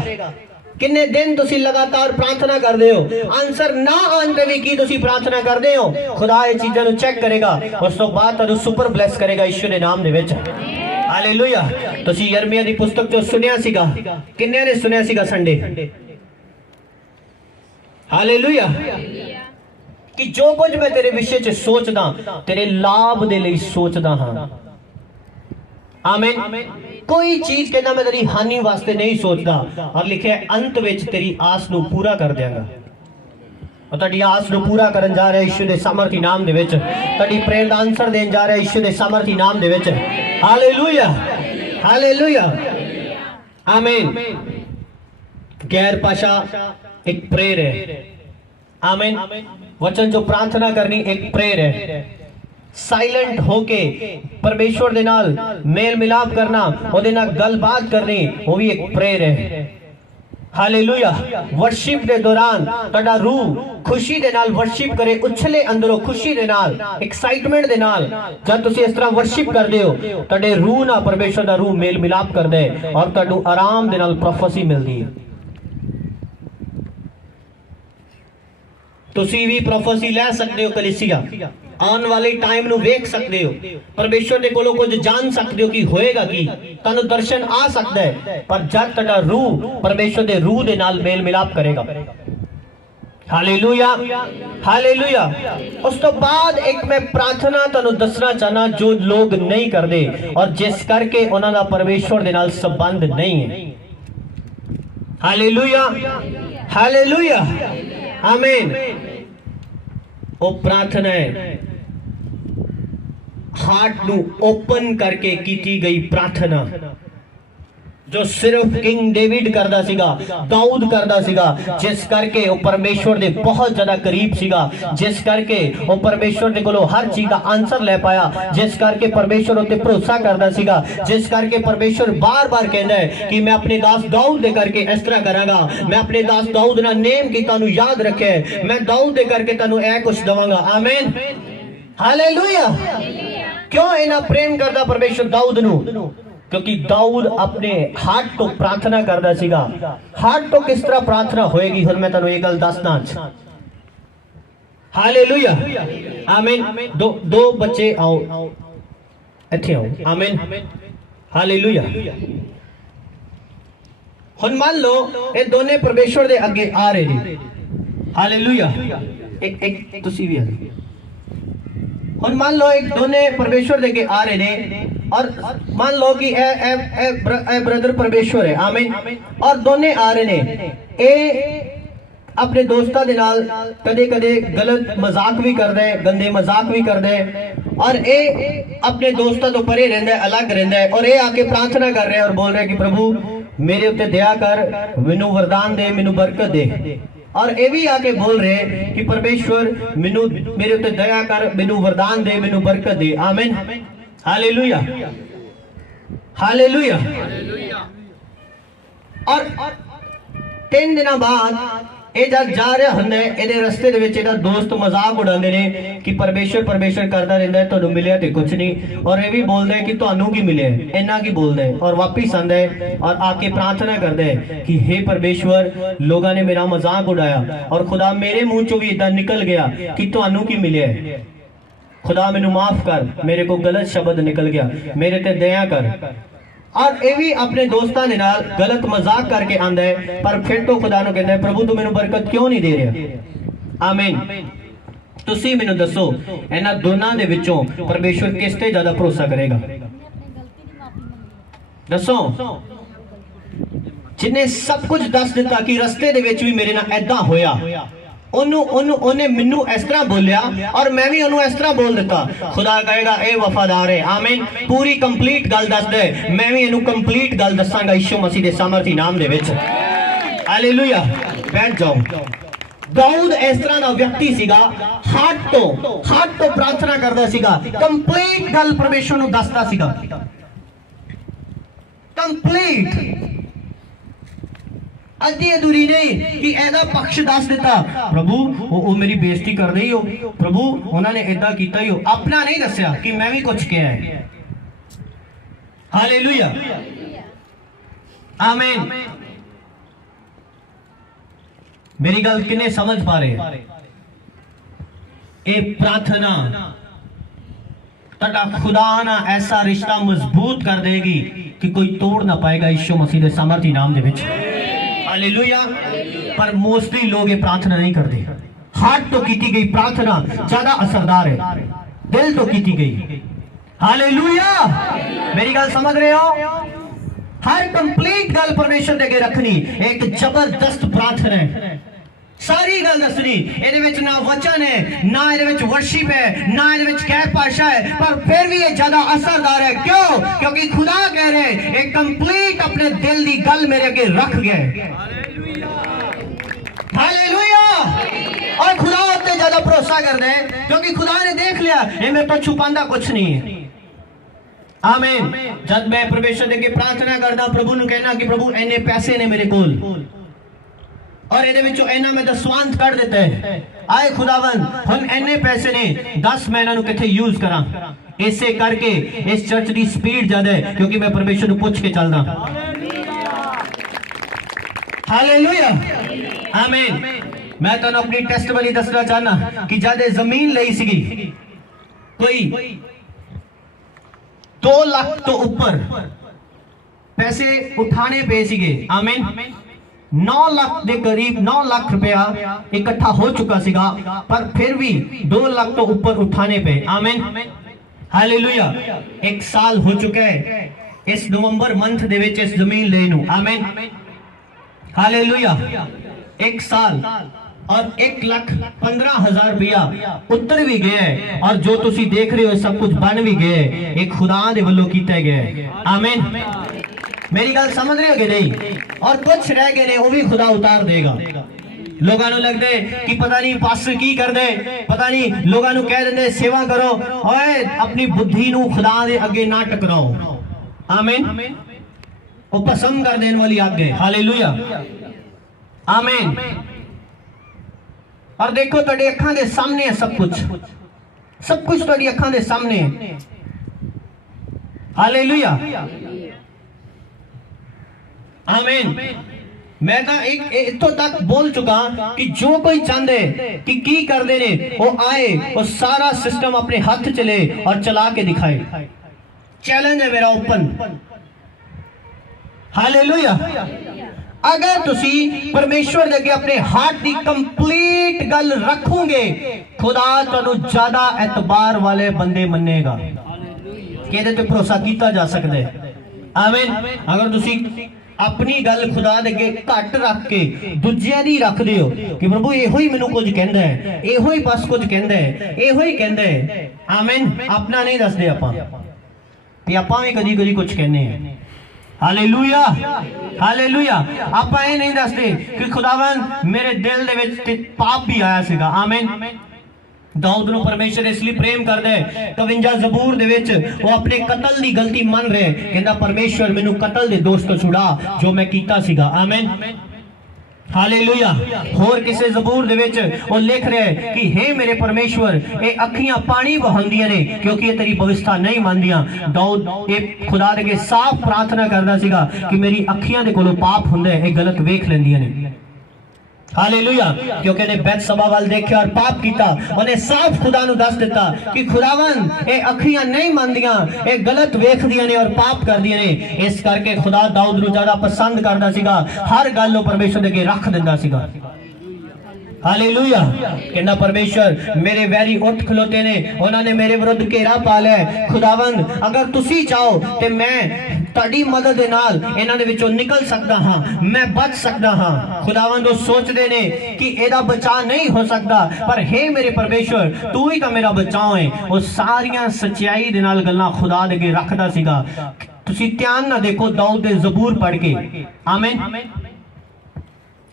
किन्ने दिन तुसी लगातार प्रार्थना करते हो, आंसर ना आने भी की तुसी प्रार्थना करते हो, खुदा ये चीज़ों नू चेक करेगा। उस तो बाद तुहानू सुपर ब्लैस करेगा यीशु दे नाम दे विच। हालेलुया। तुसी यिर्मयाह दी पुस्तक चों सुनिया सीगा, किन्ने ने सुनिया सीगा संडे? हालेलुया। कि जो कुछ मैं तेरे विषय च सोचदा, तेरे लाभ दे लई सोचदा हां। आमीन। कोई चीज कहना मैं तेरी हानि वास्ते नहीं सोचता। और लिखे अंत विच तेरी आस नू पूरा कर देंगा। और तुहाडी आस नू पूरा करन जा रहा है यीशु दे सामर्थी नाम दे विच। तुहाडी प्रेयर दा आंसर देन जा रहा है यीशु दे सामर्थी नाम दे विच। हालेलुया, हालेलुया, आमीन। गैर भाषा एक प्रेयर है। आमीन। वचन जो प्रार्थना करनी एक प्रेयर है। साइलेंट होके परमेश्वर दे नाल मेल मिलाप करना, ओदे नाल गलबात करनी, वो भी एक प्रेयर है। हालेलुया। वर्शिप दे दौरान तुहाडा रूह खुशी दे नाल वर्शिप करे, उछले अंदरों खुशी दे नाल, एक्साइटमेंट दे नाल। जब तुसी इस तरह वर्शिप करदे हो, तुहाडे रूह ना परमेश्वर दा रूह मेल मिलाप करदा है और तुहानू आराम दे नाल प्रोफेसी मिलदी है। तुसी भी प्रोफेसी ले सकते हो। कलीसिया आने वाले टाइम नू वेख सकते हो, परमेश्वर दे कोलों कुछ जान सकते हो कि होएगा की, तुहानू दर्शन आ सकता है। पर जब तुहाडा रूह परमेश्वर दे रूह दे नाल मेल मिलाप करेगा। Hallelujah, hallelujah. उस तो बाद एक मैं प्रार्थना तुहानू दसना चाहना जो लोग नहीं करते और जिस करके उन्हां दा परमेश्वर दे नाल संबंध नहीं है। हालेलुया, हालेलुया, आमीन। वो प्रार्थना है हार्ट नू ओपन करके की गई प्रार्थना, जो सिर्फ किंग डेविड करदा सीगा, दाऊद करदा सीगा, जिस करके वो परमेश्वर दे बहुत ज्यादा करीब सीगा, जिस करके वो परमेश्वर दे कोलों हर चीज का आंसर ले पाया, जिस करके परमेश्वर उत्ते भरोसा करदा सीगा, जिस करके परमेश्वर बार बार कहता है कि मैं अपने दास दाऊद दे करके इस तरह करांगा, मैं अपने दास दाऊद ना नेम की तानू याद रखे, मैं दाऊद दे करके तानू ऐ कुछ दवांगा। आमीन, हालेलुया। क्यों इना प्रेम करदा परमेश्वर दाऊद नू? क्योंकि दाऊद अपने हार्ट तो प्रार्थना करता सीगा। हार्ट तो किस तरह प्रार्थना होएगी, हुण मैं तुहानू ये गल दसदा। हालेलुया, आमीन। दो बच्चे आओ, इत्थे आओ। आमीन, हालेलुया। हुण मान लो ये दोने परमेश्वर दे अगे आ रहे ने। हालेलुया। एक तुसी भी आ जाओ। हुण मान लो एक दोने परमेश्वर दे अगे आ रहे ने और मान लो कि ए ब्रदर परमेश्वर है। आमीन। और दोने आ रहे ने, ए अपने दोस्तां दे नाल कदे कदे गलत मजाक भी करदा है, गंदे मजाक भी करदा है, और ए अपने दोस्तां तो परे रहंदा है, अलग रहंदा है, और ए आके प्रार्थना कर रहे हैं और बोल रहे हैं कि प्रभु मेरे उत्ते दया कर, मैनू वरदान दे, मैनू बरकत दे। और ये भी आके बोल रहे हैं कि परमेश्वर मैनू मेरे उत्ते दया कर, मैनू वरदान दे, मैनू बरकत दे। आमीन, हालेलुया, हालेलुया। और 3 दिन बाद ये जब जा रहा हुंदा है, इहदे रस्ते दे विच इहदा दोस्त मजाक उड़ाते हैं कि परमेश्वर परमेश्वर करता रहता है, तुहानू मिलिया तो कुछ नहीं। और ये भी बोलता है कि तुहानू की मिले, इन्ना की बोलता है। और वापिस आंदा है और आके प्रार्थना करता है कि हे परमेश्वर, लोगों ने मेरा मजाक उड़ाया और खुदा मेरे मुंह चो भी इदा निकल गया कि तुहानू की मिले। खुदा मैनू माफ कर, मेरे को गलत शब्द निकल गया, मेरे ते दया कर। और ये भी अपने दोस्तों के नाल गलत मजाक करके आंदा है, पर फिर तो खुदा नूं कहंदा है प्रभु तू मैनू बरकत क्यों नहीं दे रहा। आमीन। तुसी मैनू दसो इन्हां दोनों दे विचों परमेश्वर किस ते ज्यादा भरोसा करेगा? दसो। जिन्हें सब कुछ दस दिता कि रस्ते दे विच भी मेरे नाल ऐदां होया, ਉਹਨੇ ਮੈਨੂੰ ਇਸ ਤਰ੍ਹਾਂ ਬੋਲਿਆ ਔਰ ਮੈਂ ਵੀ ਉਹਨੂੰ ਇਸ ਤਰ੍ਹਾਂ ਬੋਲ ਦਿੱਤਾ, ਖੁਦਾ ਕਹੇਗਾ ਇਹ ਵਫਾਦਾਰ ਹੈ। ਆਮੀਨ। ਪੂਰੀ ਕੰਪਲੀਟ ਗੱਲ ਦੱਸਦਾ ਹੈ, ਮੈਂ ਵੀ ਇਹਨੂੰ ਕੰਪਲੀਟ ਗੱਲ ਦੱਸਾਂਗਾ ਯਿਸੂ ਮਸੀਹ ਦੇ ਸਮਰਥੀ ਨਾਮ ਦੇ ਵਿੱਚ। ਹਾਲੇਲੂਇਆ। ਬੈਠ ਜਾਓ। ਦਾਊਦ ਇਸ ਤਰ੍ਹਾਂ ਦਾ ਵਿਅਕਤੀ ਸੀਗਾ, ਹਾਰਟ ਤੋਂ ਪ੍ਰਾਰਥਨਾ ਕਰਦਾ ਸੀਗਾ, ਕੰਪਲੀਟ ਗੱਲ ਪਰਮੇਸ਼ਵਰ ਨੂੰ ਦੱਸਦਾ ਸੀਗਾ, ਕੰਪਲੀਟ, अद्धी अधूरी नहीं कि ऐदा पक्ष दस दिता, प्रभु वो मेरी बेइज्जती कर रही हो, प्रभु उन्होंने ऐदा कीता ही हो, अपना नहीं दस्या कि मैं भी कुछ किया है। हालेलुया। आमीन। मेरी गल किने समझ पा रहे? ये प्रार्थना तड़ा खुदा ना ऐसा रिश्ता मजबूत कर देगी कि कोई तोड़ ना पाएगा यीशु मसीह के सामर्थी नाम दे विच। हालेलुया। पर मोस्टली लोग ये प्रार्थना नहीं करते। हार्ट तो की गई प्रार्थना ज्यादा असरदार है, दिल तो की गई। हालेलुया। मेरी गल समझ रहे हो? हर कंप्लीट गल परमेश्वर दे अगे रखनी एक जबरदस्त प्रार्थना है। सारी गल दसनी, ਇਹਦੇ ਵਿੱਚ ना वचन है, ना ਇਹਦੇ ਵਿੱਚ वर्शिप है, ना ਇਹਦੇ ਵਿੱਚ गैर भाषा है, पर फिर भी ये ज्यादा असरदार है। क्यों? क्योंकि खुदा कह रहे एक कंप्लीट अपने दिल की गल मेरे अगे रख गए। हालेलुया। और खुदा उत्ते ज्यादा भरोसा कर दे क्योंकि खुदा ने देख लिया ये मेरे तो छुपांदा कुछ नहीं है। आमीन। जब मैं परमेश्वर दे अगे प्रार्थना करदा, प्रभु ਨੂੰ कहना कि प्रभु इन्ने पैसे ने मेरे कोल और ਇਹਦੇ ਵਿੱਚੋਂ ਇਹਨਾਂ ਮੈਂ ਦਸਵੰਧ ਕੱਢ ਦਿੱਤਾ ਹੈ, ਆਏ ਖੁਦਾਵੰਦ ਹੁਣ ਇੰਨੇ ਪੈਸੇ ਨੇ, 10 ਮੈਂ ਇਹਨਾਂ ਨੂੰ ਕਿੱਥੇ ਯੂਜ਼ ਕਰਾਂ। ਇਸੇ ਕਰਕੇ ਇਸ ਚਰਚ ਦੀ ਸਪੀਡ ਜ਼ਿਆਦਾ ਹੈ ਕਿਉਂਕਿ ਮੈਂ ਪਰਮੇਸ਼ਰ ਨੂੰ ਪੁੱਛ ਕੇ ਚੱਲਦਾ। ਹਾਲੇਲੂਇਆ। ਆਮੀਨ। ਮੈਂ ਤੁਹਾਨੂੰ ਆਪਣੀ ਟੈਸਟਮਨੀ ਦੱਸਣਾ ਚਾਹਨਾ ਕਿ ਜਦ ਇਹ ਜ਼ਮੀਨ ਲਈ ਸੀਗੀ, ਕੋਈ 2 ਲੱਖ ਤੋਂ ਉੱਪਰ ਪੈਸੇ ਉਠਾਣੇ ਪਏ ਸੀਗੇ। ਆਮੀਨ। 9 लाख के करीब 9 लाख रुपया इकट्ठा हो चुका सीगा, पर फिर भी 2 लाख तो ऊपर उठाने पे। आमीन। हालेलुया। 1 साल हो चुका है इस नवंबर मंथ दे विच इस जमीन ले नू। आमीन। हालेलुया। 1 साल और 1,15,000 रुपया उतर भी गया है और जो तुसी देख रहे हो सब कुछ बन भी गया है, एक खुदा दे वल्लों कीता गया है। आमीन। मेरी गल समझ रहे हो कि नहीं? और कुछ रह गए ने वो भी खुदा उतार देगा। लोगों को लगता है कि पता नहीं पास्टर की कर दे, पता नहीं लोगों को कह देंगे सेवा करो, ओए अपनी बुद्धि नू खुदा दे अगे ना टकराओ। आमीन। वो पसंद कर देने वाली आगे। हालेलुया। आमीन। और देखो तुहाडी अखां दे सामने है सब कुछ तुहाडी अखां दे सामने है। हालेलुया। आमीन। मैं तो एक इत्थों तक बोल चुका कि जो कोई चाहते कि की करते ने वो आए, वो सारा सिस्टम अपने हाथ चले और चला के दिखाए। चैलेंज है मेरा ओपन। हालेलुया। अगर तुसी परमेश्वर दे अगे अपने हार्ट की कंप्लीट गल रखोगे, खुदा तुहानू ज्यादा एतबार वाले बंदे मनेगा कि इहदे ते भरोसा कीता जा सकदा है। आमीन। अगर तुसी अपनी गल खुदा दे अगे घट रख के दूजियां दी रखदे हो कि प्रभु इहो ही मैनू कुछ कहंदा है, इहो ही बस कुछ कहंदा है, इहो ही कहंदा है। आमीन। अपना नहीं दसदे आपां कि आपां भी कदी कदी कुछ कहने हैं। हालेलुया। हालेलुया। आपां ये नहीं दसदे कि खुदावंद मेरे दिल दे विच पाप भी आया सीगा। आमीन। दाऊद नूं परमेश्वर इसलिए प्रेम करदा है, 52 ज़बूर दे विच वो अपने कतल दी गलती मन रहे, कहंदा परमेश्वर मैनू कतल दे दोष तो छुड़ा जो मैं कीता सीगा। आमीन। हालेलुया। होर किसे ज़बूर दे विच वो लिख रहे कि हे मेरे परमेश्वर ये अखियां पानी बहांदियां ने क्योंकि ये तेरी व्यवस्था नहीं मानदियां। दाऊद ये खुदा दे अगे साफ प्रार्थना करदा सीगा कि मेरी अखियां दे कोलों पाप हुंदा है, ये गलत वेख लैंदियां ने। हालेलुया, क्योंकि ने बैतसबा वाल देखा और पाप किया, उन्हें साफ खुदा नु दस दिता कि खुदावन ये अखियां नहीं मंदियां, ये गलत वेखदियां ने और पाप करदियां ने। इस करके खुदा दाऊद नु ज्यादा पसंद करदा सीगा, हर गल नु परमेश्वर दे अगे रख दिंदा सीगा। हालेलुया, कहना परमेश्वर मेरे वैरी उठ खलोते ने, उन्होंने मेरे विरुद्ध घेरा पा लिया है। खुदावंद अगर तुसी चाहो तो मैं ताड़ी मदद दे नाल इन्हां दे विचों निकल सकदा हां, मैं बच सकदा हां। खुदावंद वो सोचदे ने कि एदा बचाव नहीं हो सकता, पर हे मेरे परमेश्वर तू ही तो मेरा बचाव है। वो सारियां सच्चाई दे नाल गल्लां खुदा दे अगे रखदा सीगा। तुसी ध्यान ना देखो दाऊद दे ज़बूर पढ़ के, आमीन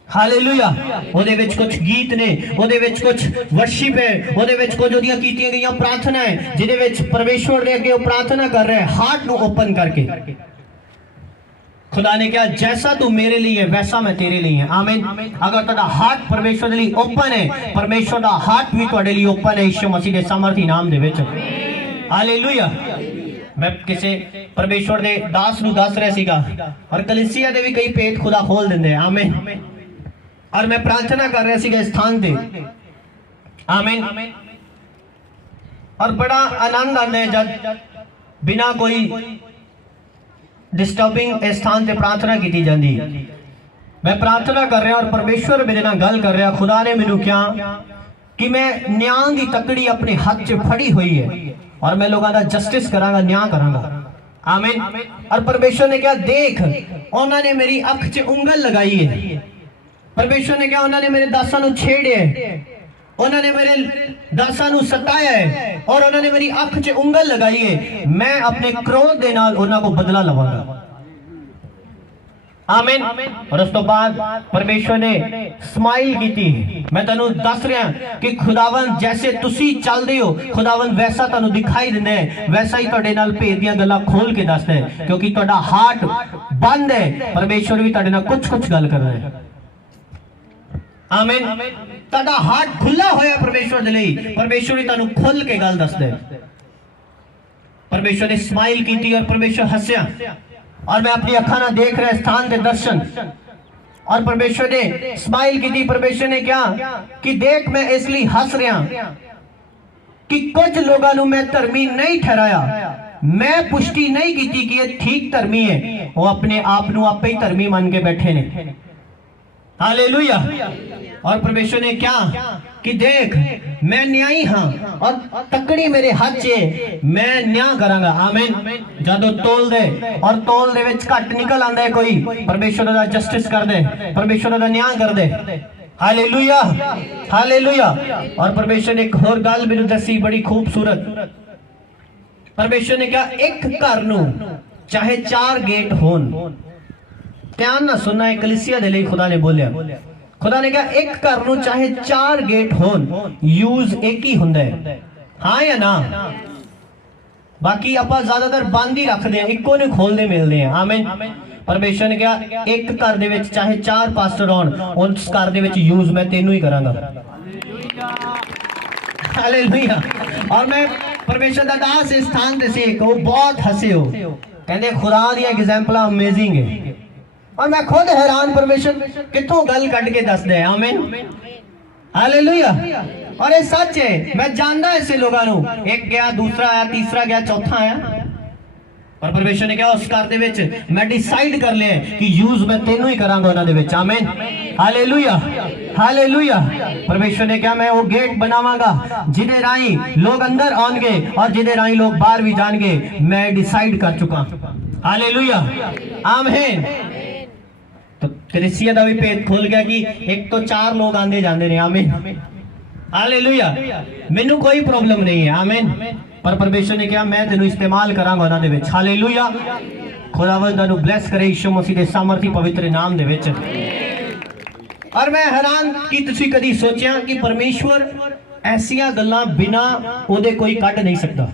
हालेलुया, ओदे विच कुछ गीत ने, ओदे विच कुछ वर्शिप है, ओदे विच कुछ ओदियां कीतियां गईयां प्रार्थना है जिदे विच परमेश्वर दे अगे वो प्रार्थना कर रहे हैं हार्ट नु ओपन करके। खुदा ने कहा जैसा तू मेरे लिए है वैसा मैं तेरे लिए है, आमीन। अगर तुहाडा हार्ट परमेश्वर दे लिए ओपन है, परमेश्वर दा हार्ट भी तुहाडे लिए ओपन है यीशु मसीह दे सामर्थी नाम दे विच। हालेलुया, मैं किसी परमेश्वर दे दास नु दस रहा सीगा और कलीसिया दे भी कई पेट खुदा खोल दिंदे हैं, आमीन। और मैं प्रार्थना कर रहा सीगा स्थान पे, आमीन। और बड़ा आनंद आता है जब बिना कोई डिस्टर्बिंग स्थान पे प्रार्थना की जाती। मैं प्रार्थना कर रहा और परमेश्वर मेरे नाल गल कर रहा। खुदा ने मैनू कहा कि मैं न्याय की तकड़ी अपने हाथ च फड़ी हुई है और मैं लोगों का जस्टिस करांगा, न्याय करांगा, आमीन। और परमेश्वर ने कहा देख उन्होंने मेरी अख च उंगल लगाई है। परमेश्वर ने कहा उन्होंने मेरे दासा नु छेड़े, उन्होंने मेरे दासा नु सताया है और उन्होंने मेरी अख च उंगल लगाई है। मैं अपने क्रोध दे नाल उन्हां को बदला लवांगा, आमीन। और उस तो बाद परमेश्वर ने स्माइल की थी। मैं तेनू दस रहा कि खुदावन जैसे तुसी चलदे हो खुदावन वैसा तेनू दिखाई दिंदा है, वैसा ही तुहाडे नाल भेद दियां गल्लां खोल के दसदा है, क्योंकि तुहाडा हार्ट बंद है। परमेश्वर भी तुहाडे नाल कुछ कुछ गल कर रहा है, आमीन। तुहाडा हार्ट खुला होया परमेश्वर दे लई, परमेश्वर ने तुहानू खुल के गल दसदा है। परमेश्वर ने स्माइल की थी और परमेश्वर हंसया और मैं अपनी अखा ना देख रहा स्थान के दर्शन और परमेश्वर ने स्माइल की थी। परमेश्वर ने कहा कि देख मैं इसलिए हंस रहा कि कुछ लोगों को मैं धर्मी नहीं ठहराया, मैं पुष्टि नहीं की थी कि ये ठीक धर्मी है, वो अपने आप को आपे ही धर्मी मान के बैठे ने। हालेलुया। और परमेश्वर ने क्या कि देख मैं न्यायी हाँ और तकड़ी मेरे हाथ च, मैं न्याय करांगा, आमीन। जदों तोल दे और तोल दे विच घट निकल आंदा है कोई, परमेश्वर दा जस्टिस कर दे, परमेश्वर दा न्याय कर दे। Hallelujah, hallelujah. और परमेश्वर ने एक होर गल मैनूं दसी बड़ी खूबसूरत। परमेश्वर ने कहा एक घर नूं चाहे 4 गेट होन, ध्यान ना सुनना है कलीसिया दे लई खुदा ने बोलिया। खुदा ने कहा एक घर नूं चाहे 4 गेट होन, यूज एक ही हुंदा है, हाँ या ना। बाकी आप ज्यादातर बंद ही रखते हैं, इको ने खोलते मिलते हैं, आमीन। परमेश्वर ने कहा एक घर दे विच चाहे 4 पास्टर होन, उस घर दे विच यूज मैं तेनू ही करांगा। हालेलुया। और मैं परमेश्वर दा दास इस स्थान ते से वो बहुत हंसे हो, कहंदे खुदा दी एग्जांपल अमेजिंग है। और मैं खुद हैरान परमेश्वर कितों गल कट के दस दे, आमीन हालेलुया। और ये सच है, मैं जानता ऐसे लोगों को, एक गया दूसरा आया तीसरा गया चौथा आया, पर परमेश्वर ने कहा उस घर दे विच मैं डिसाइड कर लिया कि यूज मैं तेनू ही करांगा उन्हां दे विच, आमीन हालेलुया, हालेलुया। परमेश्वर ने कहा मैं वो गेट बनावांगा जिदे राही लोग अंदर आएंगे और जिदे राही लोग बाहर भी जाएंगे, मैं डिसाइड कर चुका, हालेलुया, आमीन। तो कलीसिया दा भी भेद खुल गया कि एक तो 4 लोग आंदे जांदे ने, आमीन हालेलुया। मैनू कोई प्रॉब्लम नहीं है, आमीन। पर परमेश्वर ने कहा मैं तेनू इस्तेमाल करांगा उन्हां दे विच, हालेलुया। खुदावंद तुहानू ब्लेस करे यीशु मसीह दे सामर्थी पवित्र नाम दे विच। और मैं हैरान कि तुसी कदी सोचिया कि परमेश्वर ऐसियां गल्लां बिना ओदे कोई कट नहीं सकता,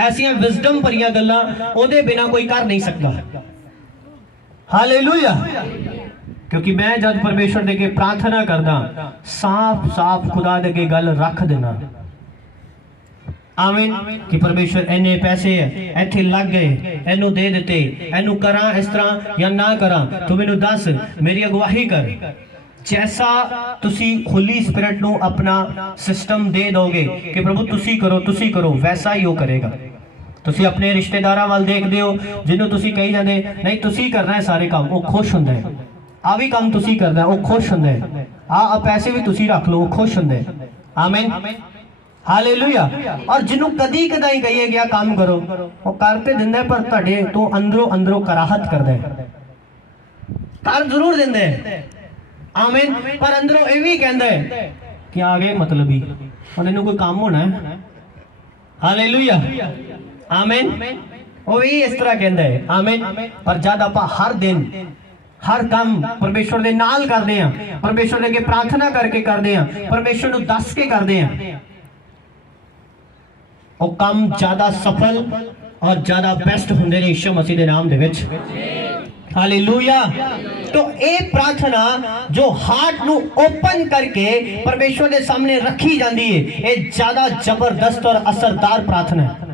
ऐसियां विजडम भरियां गल्लां ओदे बिना कोई कर नहीं सकता, हालेलुया। क्योंकि मैं जब परमेश्वर दे के प्रार्थना करदा साफ साफ खुदा दे के गल रख देना, आमीन। कि परमेश्वर इन्ने पैसे इत्थे लग गए, इनू दे दिते, इनू करा इस तरह या ना करा, तू मैनू दस, मेरी अगवाही कर, जैसा तुसी होली स्पिरिट नु अपना सिस्टम दे दोगे कि प्रभु तुसी करो, वैसा ही वो करेगा। तुसी अपने रिश्तेदारां वाल देखदे हो, जिन्हों तुसी कही जांदे नहीं तुसी करना है सारे काम, वो खुश हुंदा है। आ भी काम तुसी करना है, वो खुश हुंदा है। आ पैसे भी तुसी रख लो, वो खुश हुंदा है। आमीन, हालेलुया। और जिन्हों कदी कदाई कहिए गया काम करो, वो करते दिंदा है, पर तुहाडे तो अंदरों अंदरों कराहत करदा है। कर जरूर दिंदा है, आमीन, पर अंदरों ये भी कहता है कि आगे मतलब ही और इन्हों कोई काम होना है। हालेलुया, आमीन। वो भी इस तरह कहता है, आमीन। पर जब आप हर दिन हर काम परमेश्वर दे नाल करते हैं, परमेश्वर अगे प्रार्थना करके करते हैं, परमेश्वर नूं दस के करते हैं, वो काम ज्यादा सफल और ज्यादा बेस्ट होंदे ने यीशु मसीह दे नाम दे विच। हालेलुया। तो ये प्रार्थना जो हार्ट नु ओपन करके परमेश्वर के सामने रखी जाती है, ये ज्यादा जबरदस्त और असरदार प्रार्थना है।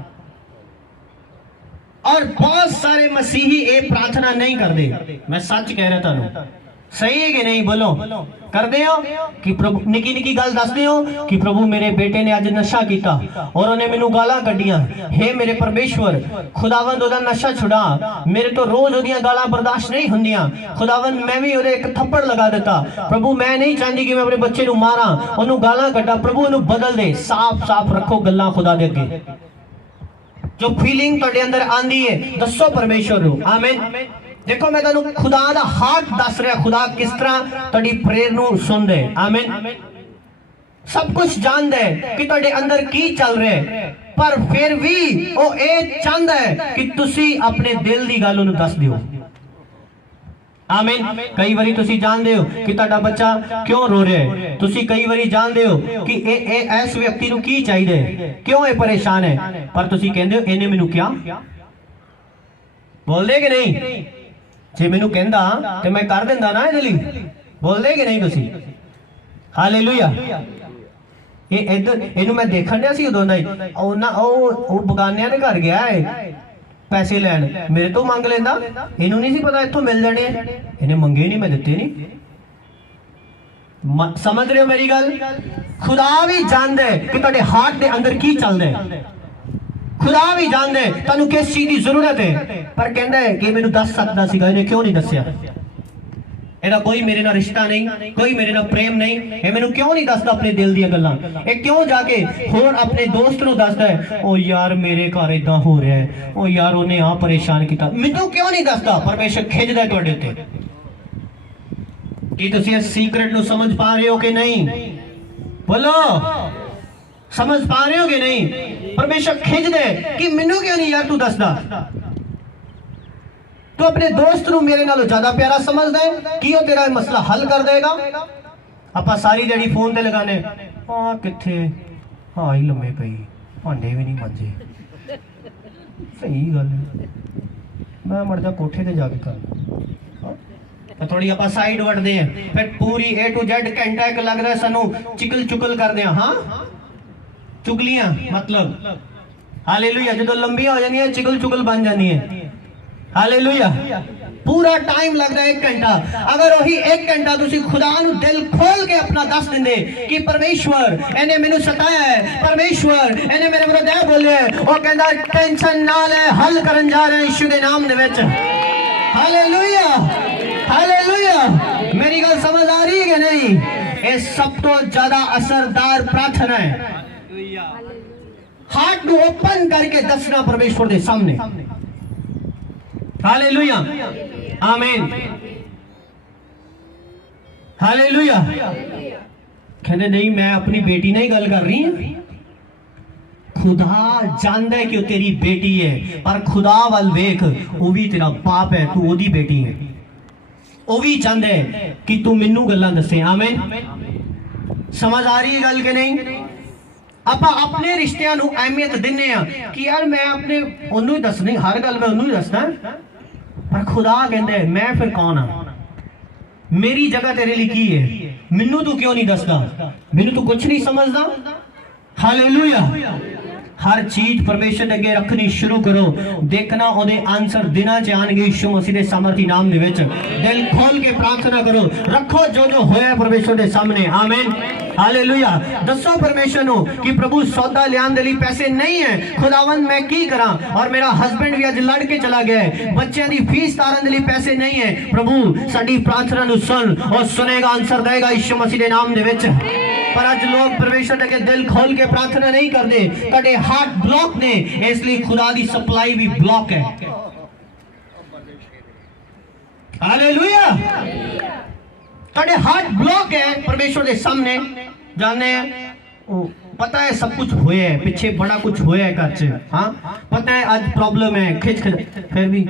और बहुत सारे मसीही ये प्रार्थना नहीं करते। मैं सच कह रहा था, सही है कि नहीं? बोलो, करते हो कि प्रभु निकी निकी गल दसते हो कि प्रभु मेरे बेटे ने अज नशा किया और उन्हें मैनू गालां कड्डियां, हे मेरे परमेश्वर खुदावंद ओदा नशा छुड़ा, मेरे तो रोज ओदियां गालां बर्दाश्त नहीं हुंदियां, खुदावंद मैं भी ओदे एक थप्पड़ लगा देता, प्रभु मैं नहीं चाहती कि मैं अपने बच्चे नू मारा, ओनू गालां कड्डा, प्रभु ओनू बदल दे। साफ साफ रखो गल्लां खुदा दे अगे, जो फीलिंग तुहाडे अंदर आंदी है दसो परमेश्वर नू। आमीन। देखो मैं तुहानू खुदा दा हार्ट दस रहा, खुदा किस तरह तुहाडी प्रेयर नू सुनदा है। आमीन। सब कुछ जानदा है कि तुहाडे अंदर की चल रहा है, पर फिर भी वो ये चाहता है कि तुसी अपने दिल दी गल उन्हें दस दियो। आमीन। कई बारी तुसी जानदे हो कि तुहाडा बच्चा क्यों रो रहा है, तुसी कई बारी जानदे हो कि इस व्यक्ति नू की चाहिए, क्यों ये परेशान है, पर तुसी कहंदे हो इन्हें मैनू क्या बोलदे कि नहीं? जे मैनू कहंदा ते मैं कर दिंदा ना इहदे लई, बोलदे कि नहीं तुसी? हालेलुया। ये इधर इनू मैं देखण दिया सी उदों दा ही, ओ बगानियां दे घर गया है पैसे लैन, मेरे तो मंग लेंदा, इनू नहीं सी पता इत्थों मिल जाने, इन्हें मंगे नहीं, मैं दिते नहीं। समझ रहे हो मेरी गल? खुदा भी जानदा है कि तुहाडे हार्ट दे अंदर की चलदा है, खुदा भी जानदा है तुहानू किस चीज की जरूरत है, पर कहंदा है कि मैनू दस सकदा सीगा, इन्हें क्यों नहीं दस्सिया? ਇਹਦਾ ਕੋਈ ਮੇਰੇ ਨਾਲ ਰਿਸ਼ਤਾ ਨਹੀਂ, ਕੋਈ ਮੇਰੇ ਨਾਲ ਪ੍ਰੇਮ ਨਹੀਂ, ਇਹ ਮੈਨੂੰ ਕਿਉਂ ਨਹੀਂ ਦੱਸਦਾ ਆਪਣੇ ਦਿਲ ਦੀਆਂ ਗੱਲਾਂ? ਇਹ ਕਿਉਂ ਜਾ ਕੇ ਹੋਰ ਆਪਣੇ ਦੋਸਤ ਨੂੰ ਦੱਸਦਾ ਹੈ, ਉਹ ਯਾਰ ਮੇਰੇ ਘਰ ਇਦਾਂ ਹੋ ਰਿਹਾ ਹੈ, ਉਹ ਯਾਰ ਉਹਨੇ ਆ ਪਰੇਸ਼ਾਨ ਕੀਤਾ, ਮੈਨੂੰ ਕਿਉਂ ਨਹੀਂ ਦੱਸਦਾ? ਪਰਮੇਸ਼ਰ ਖਿੱਚਦਾ ਤੁਹਾਡੇ ਉੱਤੇ। ਕੀ ਤੁਸੀਂ ਇਸ ਸੀਕ੍ਰੇਟ ਨੂੰ ਸਮਝ ਪਾ ਰਹੇ ਹੋ ਕਿ ਨਹੀਂ? ਬੋਲੋ, ਸਮਝ ਪਾ ਰਹੇ ਹੋ ਕਿ ਨਹੀਂ? ਪਰਮੇਸ਼ਰ ਖਿੱਚਦਾ ਕਿ ਮੈਨੂੰ ਕਿਉਂ ਨਹੀਂ ਯਾਰ ਤੂੰ ਦੱਸਦਾ? तो अपने दोस्त नू मेरे नालों ज्यादा प्यारा समझदा है कि वो तेरा मसला हल कर देगा। आपां सारी दिहाड़ी फोन ते लगाने, हां किथे, हां ही लम्मे पई, भांडे भी नहीं मांजे। सही गल है, मैं मर जा कोठे ते जाके कर। थोड़ी आपां साइड वटदे हैं, फिर पूरी A to Z घंटा एक लगदा है सानू चिकल चुकल करदे हां, चुगलियां मतलब। हालेलुया। जदों लंबियां हो जांदियां चिकल चुकल बन जांदी है। हालेलुया। पूरा टाइम लगता है 1 घंटा, अगर वही 1 घंटा तुसी खुदा नू दिल खोल के अपना दस दिंदे कि परमेश्वर इन्हें मैनू सताया है, परमेश्वर इन्हें मेरे विरुद्ध ऐ बोले है, वो कहंदा टेंशन ना ले, हल करन जा रहे हैं यीशु दे नाम दे विच। Hallelujah, hallelujah. मेरी गल समझ आ रही है कि नहीं? ये सब तो ज्यादा असरदार प्रार्थना है, हार्ट नू ओपन करके दसना परमेश्वर दे सामने। हालेलुया, आमीन, हालेलुया। कहते नहीं मैं अपनी बेटी नहीं गल कर रही हूं, खुदा जानदा है कि वो तेरी बेटी है, पर खुदा वाल वेख, वो भी तेरा बाप है, तू ओदी बेटी है, वो भी चाहता है कि तू मैनू गल्लां दसे। आमीन। समझ आ रही है गल के नहीं? ਆਪਾਂ अपने रिश्तियां नू अहमियत दिन्ने आ कि यार मैं अपने ओनू ही दसनी, हर गल मैं ओनू ही दसदा, पर खुदा कहंदा है मैं फिर कौन हां, मेरी जगह तेरे लिए की है, मैनू तू क्यों नहीं दसदा, मैनू तू कुछ नहीं समझदा। हालेलुया, हर चीज परमेश्वर अगे रखनी शुरू करो, देखना ओदे आंसर दिना च आएंगे यीशु मसीह के सामर्थी नाम दे विच। दिल खोल के प्रार्थना करो, रखो जो होया परमेश्वर के सामने। आमीन, हालेलुया। दसो परमेश्वर नु कि प्रभु सौदा लियान दे लई पैसे नहीं है, खुदावंद मैं की करा, और मेरा हस्बैंड भी अज लड़ के चला गया है, बच्चों की फीस तारन दे लई पैसे नहीं है। प्रभु साडी प्रार्थना नु सुन और सुनेगा, आंसर देगा यीशु मसीह के नाम दे विच। पर अज लोग परमेश्वर अगे दिल खोल के प्रार्थना नहीं करते, तुहाडे हार्ट ब्लॉक ने, इसलिए खुदा दी सप्लाई भी ब्लॉक है। हालेलुया। तुहाडे हार्ट ब्लॉक है परमेश्वर के सामने। जाने पता है सब कुछ होया है, पीछे बड़ा कुछ होया है घर च, हाँ पता है आज प्रॉब्लम है, खिच फिर भी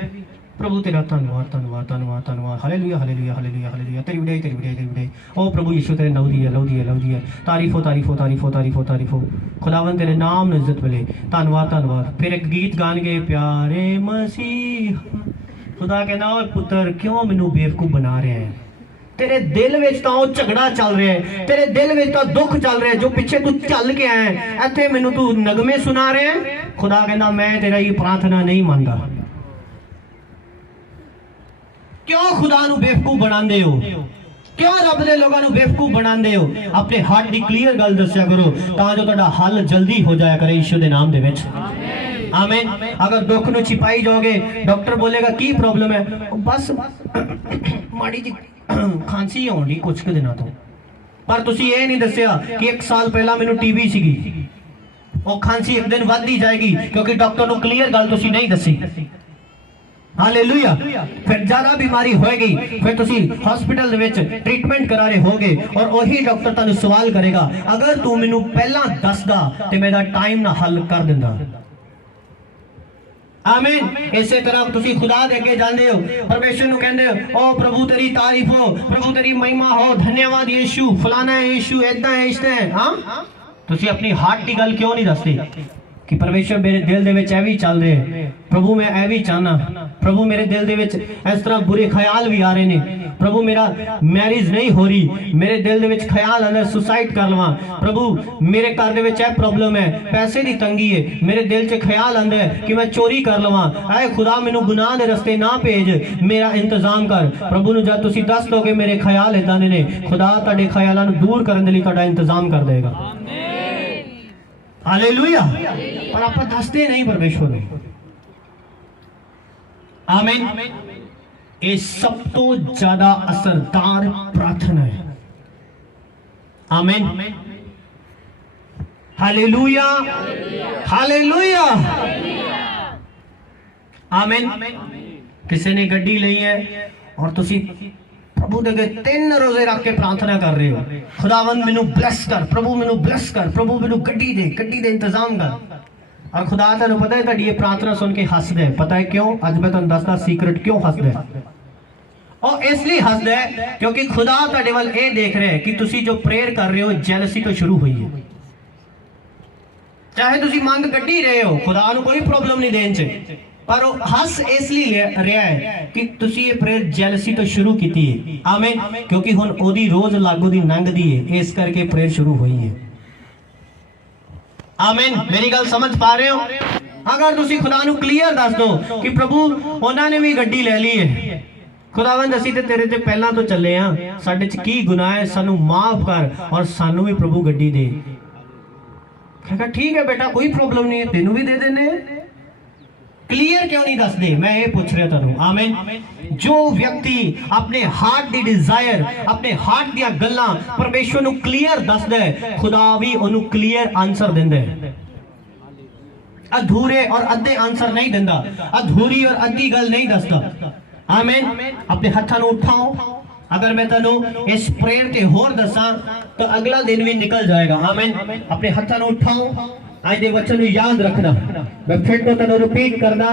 प्रभु तेरा धन्यवाद धन्यवाद धन्यवाद धन्यवाद, हालेलुया हालेलुया हालेलुया हालेलुया, तेरी विदाई तेरी विदाई तेरी विदाई। ओ प्रभु यीशु तेरे लव दी है लव दी है लव दी है, तारीफ हो तारीफ हो तारीफ हो तारीफ हो तारीफ हो, खुदावन तेरे नाम में इज्जत मिले, धन्यवाद धन्यवाद। फिर एक गीत गान गए, प्यारे मसीह, खुदा कहना ओए पुत्र क्यों मैनू बेवकूफ बना रहे हैं, तेरे दिल विच तां ओह झगड़ा चल रहा है, तेरे दिल विच तां दुख चल रहा है, जो पिछे तू चल के आया है, इत्थे मैनू तू नगमे सुना रहे हैं। खुदा कहना मैं तेरा ये प्रार्थना नहीं मानता। क्यों खुदा नू बेवकूफ बनांदे हो, क्यों रब दे लोगां नू बेवकूफ बनांदे हो? अपने हार्ट दी क्लियर गल दस्या करो तां जो तुहाडा हल जल्दी हो जाया करे यीशु दे नाम दे विच। आमीन। अगर दुख नू छिपाई जाओगे, डॉक्टर बोलेगा की प्रॉब्लम है, बस माड़ी जी खांसी आउंदी कुछ के दिनों तो, पर तुसी ये नहीं दस्या कि 1 साल पहला मैनू टीबी सीगी, और खांसी एक दिन वधदी जाएगी क्योंकि डॉक्टर नू क्लियर गल तुसी नहीं दसी। हालेलुया। फिर ज्यादा बीमारी होएगी, फिर तुसी हॉस्पिटल दे विच ट्रीटमेंट करा रहे होगे, और वही डॉक्टर तुहानू सवाल करेगा अगर तू मैनू पहला दसदा ते मेरा टाइम ना हल कर दिंदा। आमीन। इसे तरह तुसी खुदा दे अगे जांदे हो, परमेश्वर नू कहंदे हो ओ प्रभु तेरी तारीफ हो, प्रभु तेरी महिमा हो, धन्यवाद यीशु, फलाना है यीशु, ऐदा है इसते है। हां तुसी अपनी हार्ट की गल क्यों नहीं दसदे कि परमेश्वर मेरे दिल दे विच ऐ भी चल रहे हैं, प्रभु मैं ऐ भी चाहना, प्रभु मेरे दिल दे विच इस तरह बुरे ख्याल भी आ रहे ने, प्रभु मेरा मैरिज नहीं हो रही, मेरे दिल दे विच ख्याल आंदा सुसाइड कर लवां, प्रभु मेरे घर दे विच ऐ प्रॉब्लम है, पैसे दी तंगी है, मेरे दिल च ख्याल आंदा है कि मैं चोरी कर लवां, ऐ खुदा मैनू गुनाह दे रस्ते ना भेज, मेरा इंतजाम कर। प्रभु नू जद तुसी दस दोगे मेरे ख्याल इदां दे ने, खुदा तुहाडे ख्यालां नू दूर करन दे लई तुहाडा इंतजाम कर देगा। हालेलुया। पर आप दसते नहीं परमेश्वर ने। आमीन। ये सब तो ज्यादा असरदार प्रार्थना है। आमीन। हालेलुया हालेलुया आमीन। किसी ने गड्डी ली है और तुसी प्रभु दे 3 रोजे रख के प्रार्थना कर रहे हो, खुदावंद मैनू ब्लेस कर, प्रभु मैनू ब्लेस कर, प्रभु मैनू गड्डी दे इंतजाम कर, और खुदा तेनू पता है तुहाडी ये प्रार्थना सुन के हसदा है। पता है क्यों? अज मैं तुहानू दसदा सीक्रेट क्यों हसदा है। और इसलिए हसदा है क्योंकि खुदा तुहाडे वल ये देख रहा है कि तुसी जो प्रेयर कर रहे हो जेलसी तो शुरू हुई है। चाहे तुसी मंग गड्डी रहे हो, खुदा नू कोई प्रॉब्लम नहीं देन च, पर वो हस इसलिए रहा है कि तुसी ये प्रेयर जेलसी तो शुरू की है। आमीन। क्योंकि हुण ओदी रोज लागू दी नंगदी है, इस करके प्रेयर शुरू हुई है। आमीन। मेरी गल समझ पा रहे हो? अगर तुसी खुदा नू क्लियर दस दो कि प्रभु उन्होंने भी गड्डी ले ली है, खुदावंद असीं ते तेरे ते पहला तो चले हैं, साडे च की गुनाह है, सानू माफ कर और सानू भी प्रभु गड्डी दे। कहा ठीक है बेटा कोई प्रॉब्लम नहीं है, तेनू भी दे देने। क्लियर क्यों नहीं दसदे? मैं ये पूछ रहा था। आमीन। जो व्यक्ति अपने हार्ट दी डिजायर, अपने हार्ट दियां गल्लां परमेश्वर नू क्लियर दसदा है, खुदा भी ओनू क्लियर आंसर दिंदा है। अधूरे और अद्धे आंसर नहीं दिंदा, अधूरी और अद्धी गल नहीं दसदा। आमीन। अपने हत्थां नू उठाओ। अगर मैं तेनू इस प्रेयर ते होर दसां तो अगला दिन भी निकल जाएगा। आमीन। अपने हत्थां नू उठाओ। आज दे वचन नू याद रखना। मैं फिर तो तेनू रिपीट करदा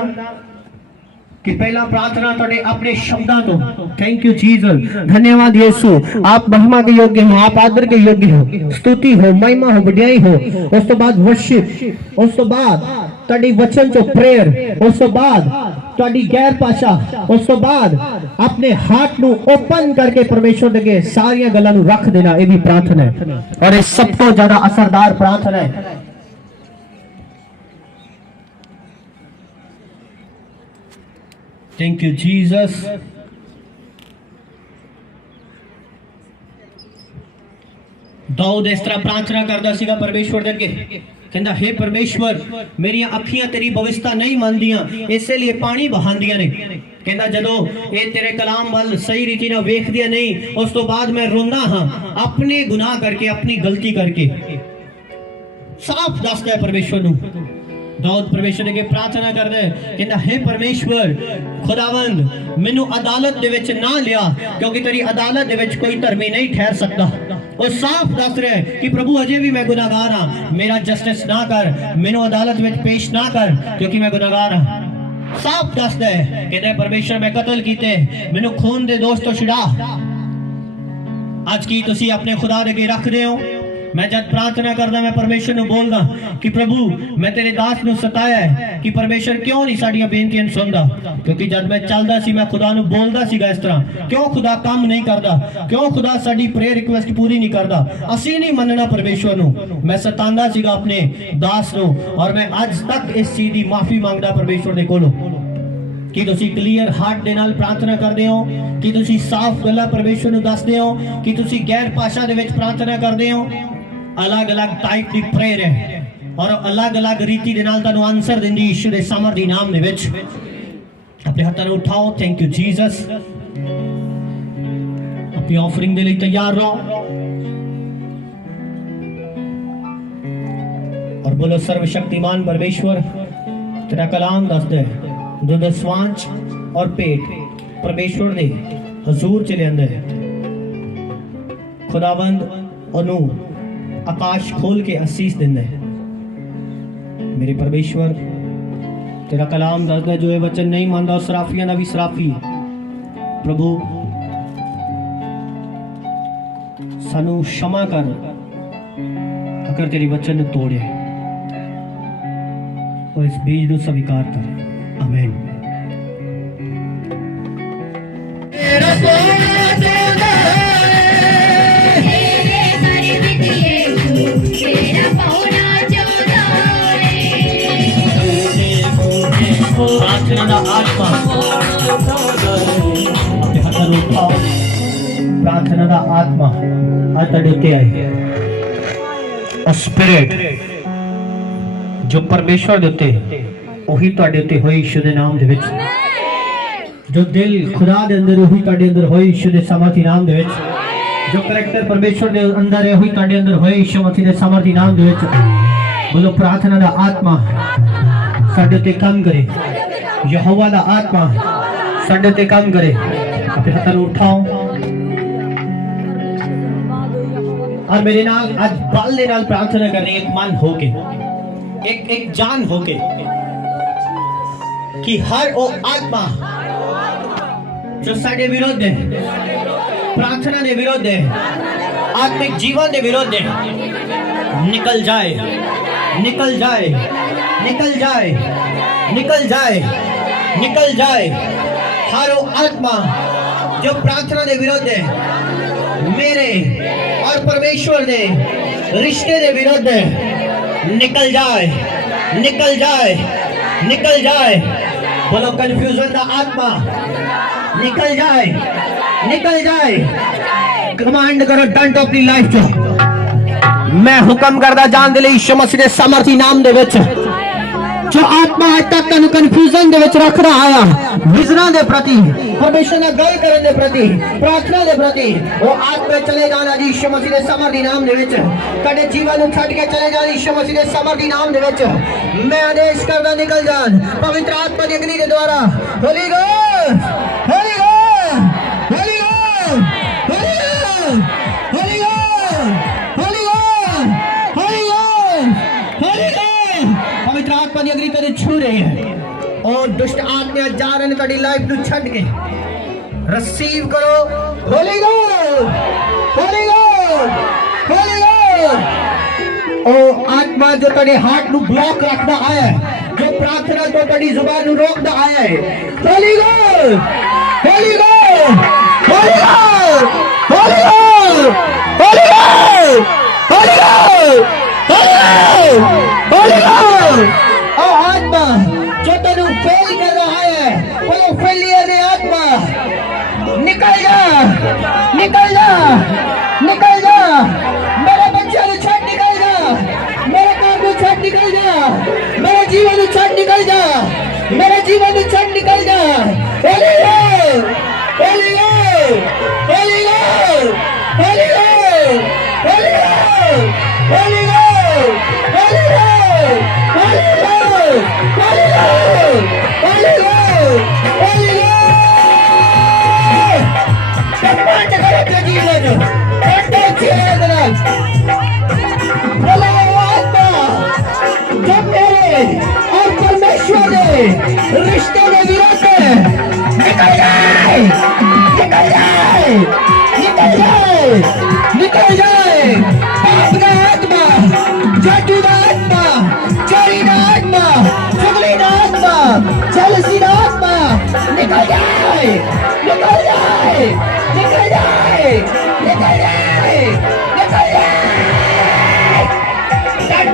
कि पहला प्रार्थना तुहाडे अपने शब्दां तो, थैंक यू जीसस, धन्यवाद यीशु, आप महिमा के योग्य हो, आप आदर के योग्य हो, स्तुति हो, महिमा हो, बढ़ाई हो। उस तो बाद वर्शिप, उस तो बाद तुहाडी वचन चो प्रेयर, उस तो बाद तुहाडी गैर भाषा, उस तो बाद अपने हार्ट नू ओपन करके परमेश्वर दे अगे सारी गल्लां नू रख देना। ये भी प्रार्थना है और ये सब तो ज्यादा असरदार प्रार्थना है। Thank you Jesus. दाऊद इस तरह प्रार्थना करता सीगा परमेश्वर दे अगे, कहंदा हे परमेश्वर मेरिया अखियां तेरी भविष्यता नहीं मानदियां, इसलिए पानी बहांदियां ने। कहंदा जदों ये तेरे कलाम वाल सही रीति नाल वेखदियां नहीं, उस तो बाद मैं रोंदा हां अपने गुनाह करके, अपनी गलती करके। साफ दसदा है परमेश्वर नूं। दाऊद परमेश्वर अगे प्रार्थना करदा है, कहंदा हे परमेश्वर खुदावंद मैनू अदालत दे विच ना लिया, क्योंकि तेरी अदालत दे विच कोई धर्मी नहीं ठहर सकता। और साफ दस रहा है कि प्रभु अजे भी मैं गुनाहगार हाँ, मेरा जस्टिस ना कर, मैनू अदालत में पेश ना कर, क्योंकि मैं गुनाहगार हाँ। साफ दसदा है, कहते हैं परमेश्वर मैं कतल कीते, मैनू खून दे दोष तो छुड़ा। आज की तुसी अपने खुदा दे अगे रखदे हो। मैं जब प्रार्थना करदा मैं परमेश्वर नूं बोलदा कि प्रभु मैं तेरे दास नूं सताया है कि परमेश्वर क्यों नहीं साडियां बेनतियां सुनदा, क्योंकि जब मैं चलदा सी मैं खुदा नूं बोलदा सीगा इस तरह, क्यों खुदा काम नहीं करदा, क्यों खुदा साडी प्रेयर रिक्वेस्ट पूरी नहीं करदा, असीं नहीं मनना परमेश्वर नूं। मैं सतांदा सीगा अपने दास नूं, और मैं आज तक इस चीज दी माफी मांगदा परमेश्वर दे कोलों। कि तुसी क्लीयर हार्ट दे नाल प्रार्थना करदे हो, कि तुसी साफ गल्लां परमेश्वर नूं दसदे हो, कि तुसी गैर भाषा दे विच प्रार्थना करदे हो। अलग अलग टाइप की प्रेयर है और अलग अलग रीति दे नाल तुहानूं आंसर दिंदी यीशु दे सामर्थी नाम दे विच। अपने हाथां नूं उठाओ। Thank you Jesus. अपनी ऑफरिंग दे लई तैयार रहो और बोलो सर्वशक्तिमान परमेश्वर तेरा कलाम दसदा है जो दसवांच और पेट परमेश्वर दे हजूर च लियांदा है। खुदावंद ओनू आकाश खोल के असीस दिंदा है। मेरे परमेश्वर तेरा कलाम दसदा जो ये वचन नहीं मानदा उस सराफियां दा भी सराफी। प्रभु सानू क्षमा कर अगर तेरी वचन नूं तोड़े, और इस बीज नूं स्वीकार कर। आमीन। प्रार्थना दा आत्मा अपने हाथां नूं उठाओ। प्रार्थना दा आत्मा आज तुहाडे उत्ते आए। स्पिरिट जो परमेश्वर दे उत्ते ओही तुहाडे उत्ते होई यीशु दे नाम दे विच। जो दिल खुदा दे अंदर ओही तुहाडे अंदर होई यीशु दे सामर्थी नाम दे विच। जो करैक्टर परमेश्वर दे अंदर है ओही तुहाडे अंदर होई यीशु मसीह दे सामर्थी नाम दे विच। बोलो प्रार्थना दा आत्मा साडे ते काम करे। यहोवा दा आत्मा साडे ते काम करे। अपने हाथां नूं उठाओ और मेरे नाल आज बल दे नाल प्रार्थना करनी। एक मन होके, एक जान होके कि हर वो आत्मा जो साडे विरोध है, प्रार्थना दे विरोध है, आत्मिक जीवन दे विरोध है, निकल जाए, निकल जाए, निकल जाए, निकल जाए, निकल जाए। हर वो आत्मा जो प्रार्थना दे विरोध है, मेरे और परमेश्वर दे रिश्ते दे विरोध है, निकल जाए, निकल जाए, निकल जाए। बोलो कंफ्यूजन दा आत्मा निकल जाए, निकल जाए। कमांड करो डंट ऑफ दी लाइफ जो मैं हुक्म करदा जान दे लई यीशु मसीह दे सामर्थी नाम दे विच। जो आत्मा आज तक तुहानूं कन्फ्यूजन दे विच रख रहा आया विजनां दे प्रति, परमेश्वर नाल गल करन दे प्रति, प्रार्थना दे प्रति, वो आत्मा चले जाना जी यीशु मसीह दे सामर्थी नाम दे विच। कदे जीवन नूं छड्ड के चले जाना यीशु मसीह दे सामर्थी नाम दे विच। मैं आदेश करदा निकल जान पवित्र आत्मा दी अग्नि दे द्वारा। Holi god, holy god, holy god, holy god, holy god, holy god, holy god, holy God. पवित्र आत्मा दी अग्नि तेरे छू रही है और दुष्ट आत्मा जा रहे ने तेरी लाइफ नूं छड्ड के रिसीव करो। Holy god, holy god, holy god. ओ आत्मा जो तेरे हार्ट नूं ब्लॉक रखदा आया है, जो प्रार्थना तो तेरी जुबान नूं रोकदा आया है, holy god, holy god, holy god, holy god, holy god, holy god, holy god. ओ आत्मा जो तेनू फेल कर रहा है वो फेलियर निकल जाए, निकल जाए। पाप का आत्मा, जादू का आत्मा, चोरी का आत्मा, चुगली का आत्मा, जेलसी का आत्मा, निकल जाए, निकल जाए, निकल जाए, निकल जाए, निकल जाए।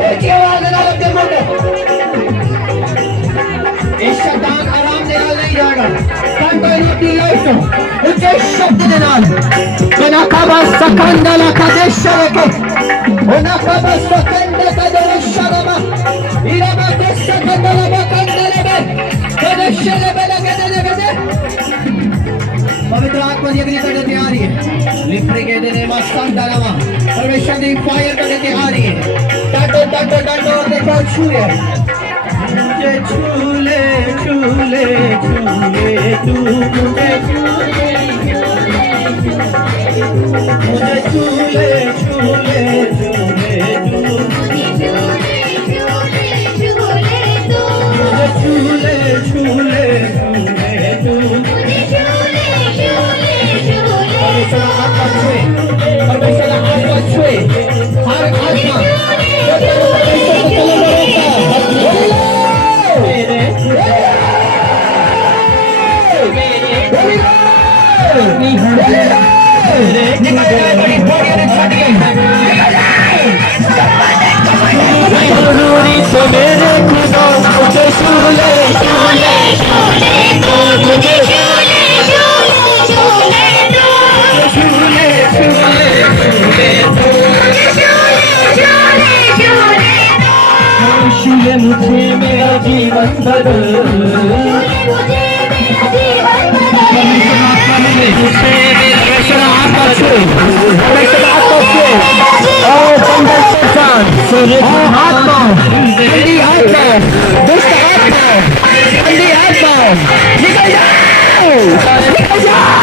ऊंची आवाज लगा लो अपने मुंह। इस शैतान आराम से नहीं जाएगा। अपनी लाइफ को ऊंचे शब्द के नाल बनाकाबा सकंदला का देश के बनाकाबा सकंदला का देश शरमा इराबा के सकंदला बकंदले में देश ले लगे दे पवित्र आत्मा की अग्नि करने तैयार है। लिफ्ट के देने में संदलमा परमेश्वर की फायर करने तैयार है। टाटो और देखो छूए मुझे छूले छूले छूले तू मुझे छूले मुझे छूले छूले छूले तू मुझे छूले छूले छूले तू परमेश्वर आत्मा छुए, परमेश्वर आत्मा छुए हर आत्मा जरूरी तो मेरे खुदा मुझे छूले छूले मुझे छूले छूले मुझे मेरा जीवन बदल निकल जाओ, निकल जाओ।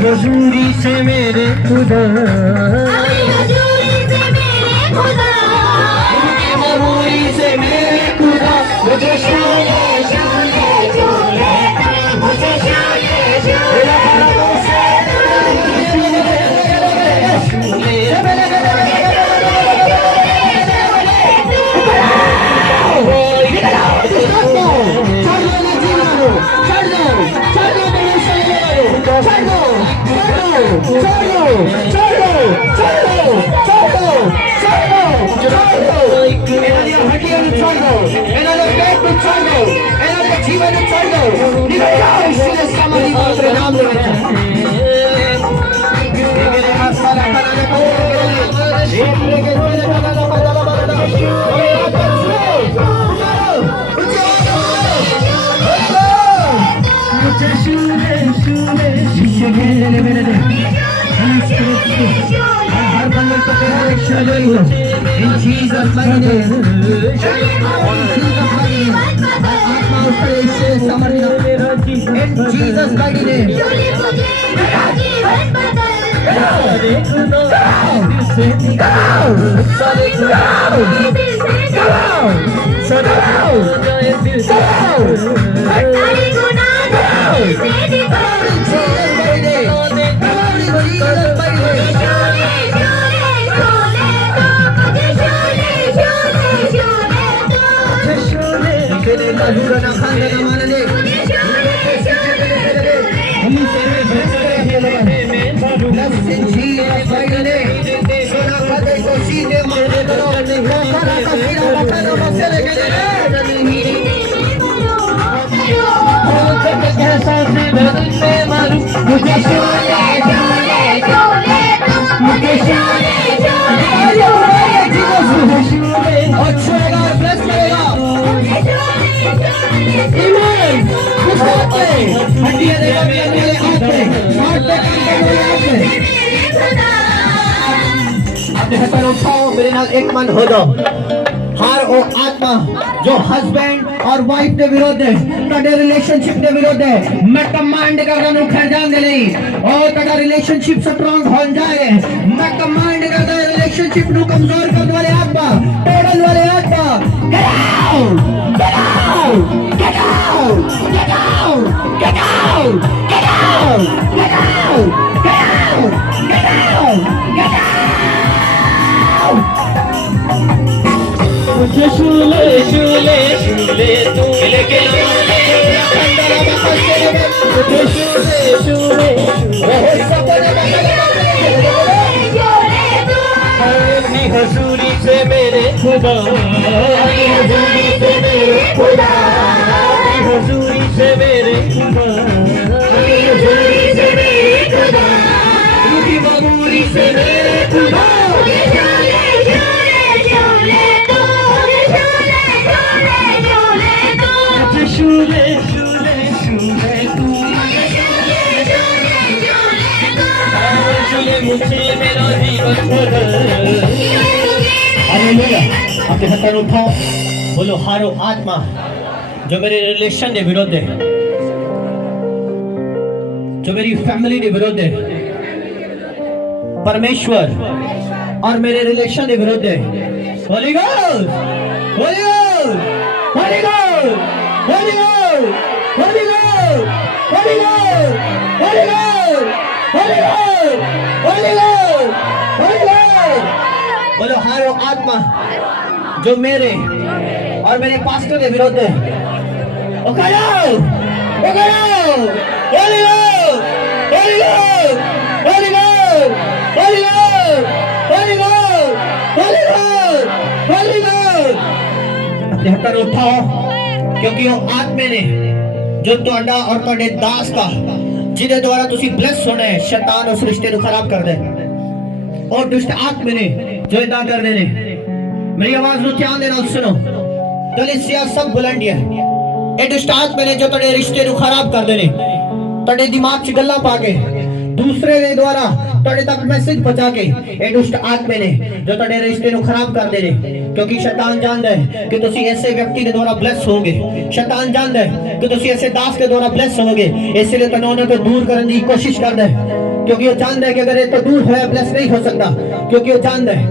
हजूरी से मेरे खुदा हजूरी से मेरे खुदा मुझे छूले मुझे In Jesus' mighty name. In Jesus' mighty name. in Jesus' mighty name. सोना पदे को सीधे मारे करो, मोखरा का सिरा बखरो बसेरे के लिए। कैसा से बदन में मारू, मुझे शोले शोले शोले मुझे शोले शोले मुझे शोले और छुएगा और ब्लेस करेगा। Amen. हड्डियाँ देगा मेरे हाथ पे, हाथ पे काम करने वाले अपने हाथ उठाओ, मेरे नाल एक मन हो जाओ। हर वो आत्मा जो हस्बैंड और वाइफ के विरोध है, तेरे रिलेशनशिप के विरोध है, मैं कमांड करदा नु खड़ जांदे नहीं। ओ तेरा रिलेशनशिप स्ट्रांग हो जाए, मैं कमांड करदा रिलेशनशिप नु कमजोर करने वाले आत्मा, तोड़न वाले आत्मा, get out, get out, get out, get out, get out, get out, get out, get out, get out, get out। मुझे शूले शूले शूले तू लेके खंडरा बखसे मुझे शूले शूले ओह सपने अपनी हजूरी से मेरे खुदा, अपनी हजूरी से मेरे खुदा, अपनी हजूरी से मेरे खुदा, अपनी हजूरी से मेरे खुदा, अपनी ममूरी से मेरे खुदा। शूले शूले शूले तू शूले मुझे मेरा जीवन भर। हालेलुया। अपने हाथ उठाओ, बोलो हारो आत्मा जो मेरे रिलेशन के विरोध है, जो मेरी फैमिली के विरोध है, परमेश्वर और मेरे रिलेशन के विरोध है। Holy god, holy god, holy god, holy god, holy god, holy god, holy god, holy god, holy god, holy God. बोलो हारो आत्मा जो मेरे और मेरे पास्टर के विरोध है, ओ करो, ओ करो, holy god, holy god, holy god, holy god, holy god, holy god, holy God. अपने हाथ उठाओ, क्योंकि वो आत्मे ने जो तुहाडा और तुहाडे दास का जिदे द्वारा तुसी ब्लेस होना है, शैतान उस रिश्ते को खराब कर दे। और दुष्ट आत्मे ने जो इदा करने ने, मेरी आवाज नु ध्यान देना सुनो, कलीसिया सब बुलंद है। ए दुष्ट आत्मे ने जो तुहाडे रिश्ते को खराब कर देने, तुहाडे दिमाग च गल्लां पा के दूसरे के द्वारा तुहाडे तक मैसेज पहुंचा के, ए दुष्ट आत्मे ने जो तुहाडे रिश्ते को खराब कर देने, क्योंकि शैतान जानता है कि तुसी ऐसे व्यक्ति के द्वारा ब्लेस होगे, शैतान जानता है कि तुसी ऐसे दास के द्वारा ब्लेस होगे, इसलिए तनों को दूर करने की कोशिश करता है, क्योंकि वो जानता है कि अगर ये तो दूर है ब्लेस नहीं हो सकता, क्योंकि वो जानता है।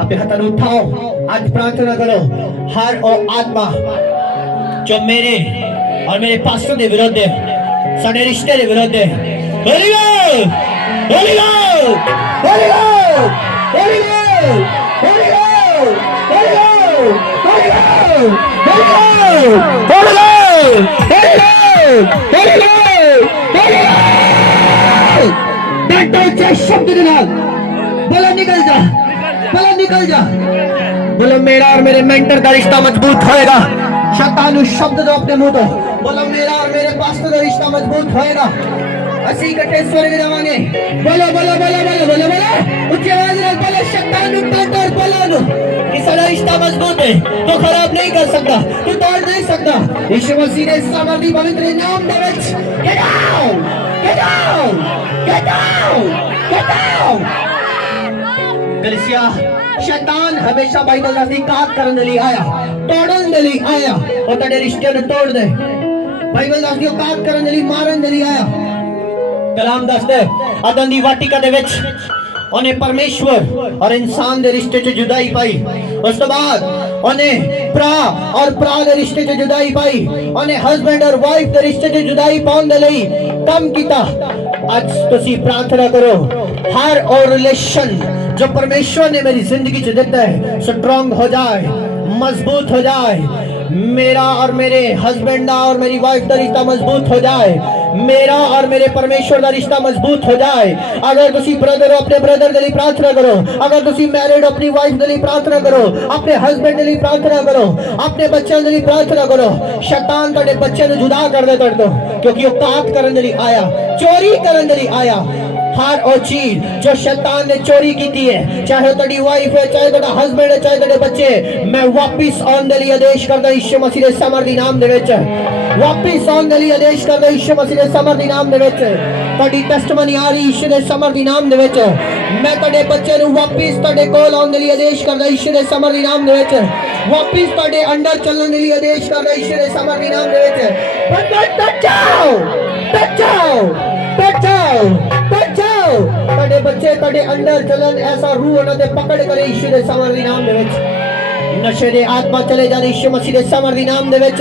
अपने हाथ उठाओ, आज प्रार्थना करो, हर वो आत्मा जो मेरे और मेरे पास्टर के विरोध है, साडे रिश्ते के विरोध है, holy god, holy god, holy god, holy god, holy god, holy god, holy god, holy god, holy god, holy god, holy god, holy God. डंडों से शब्द के नाल बोलो निकल जा, बोलो निकल जा। बोलो मेरा और मेरे मेंटर का रिश्ता मजबूत होएगा। शैतान उस शब्द दो अपने मुंह तो, बोलो मेरा और मेरे पास्टर का रिश्ता मजबूत होएगा। असी इकट्ठे स्वर्ग जावांगे। बोलो बोलो बोलो बोलो बोलो बोलो, ऊंची आवाज में बोलो, शैतान पर बोलो कि सारा रिश्ता मजबूत है, तो खराब नहीं कर सकता, तू तोड़ नहीं सकता। यीशु मसीह ने सामर्थी पवित्र नाम दे विच get out, get out, get out, get out. कलीसिया शैतान हमेशा बाइबल दा इनकार करने लिए आया, तोड़न दे लिए आया, और तेरे रिश्ते ने तोड़ दे। बाइबल दा इनकार करने लिए, मारन दे लिए आया। कलाम दसदा है अदन दी वाटिका दे विच उन्हें परमेश्वर और इंसान दे रिश्ते च जुदाई पाई। उस तो बाद उन्हें प्रा और प्रा दे रिश्ते च जुदाई पाई, उन्हें हस्बैंड और वाइफ दे रिश्ते च जुदाई पाउन दे लई कम कीता। आज तुसी प्रार्थना करो, हर और रिलेशन जो परमेश्वर ने मेरी जिंदगी च दिता है स्ट्रांग हो जाए, मजबूत हो जाए। मेरा और मेरे हस्बैंड का और मेरी वाइफ का रिश्ता मजबूत हो जाए। मेरा और मेरे परमेश्वर का रिश्ता मजबूत हो जाए। अगर तुसी ब्रदर हो अपने ब्रदर के लिए प्रार्थना करो, अगर तुसी मैरिड अपनी वाइफ के लिए प्रार्थना करो, अपने हस्बैंड के लिए प्रार्थना करो, अपने बच्चों के लिए प्रार्थना करो। शैतान तेरे बच्चे को जुदा कर दे तेरे तो, क्योंकि वो पाप करने के लिए आया, चोरी करने के लिए आया। हर वो चीज जो शैतान ने चोरी की थी है, चाहे तेरी वाइफ है, चाहे तेरा हस्बैंड है, चाहे तेरे बच्चे, मैं वापिस आने के लिए आदेश करता यीशु मसीह के सामर्थी नाम दे विच। वापिस आने के लिए आदेश करता यीशु मसीह के सामर्थी नाम दे विच। तेरी टेस्टमनी आ रही यीशु के सामर्थी नाम दे विच। मैं तेरे बच्चे को वापिस तेरे कोल आने के लिए आदेश करता यीशु के सामर्थी नाम दे विच। वापिस तेरे अंडर चलने के लिए आदेश करता यीशु के सामर्थी नाम दे विच। बचाओ बचाओ बचाओ बचाओ। तेरे बच्चे तेरे अंदर चलन, ऐसा रूह उन्हें पकड़ करे यीशु के सामर्थी नाम दे विच। नशे दे आत्मा चले जा यीशु मसीह के सामर्थी नाम दे विच।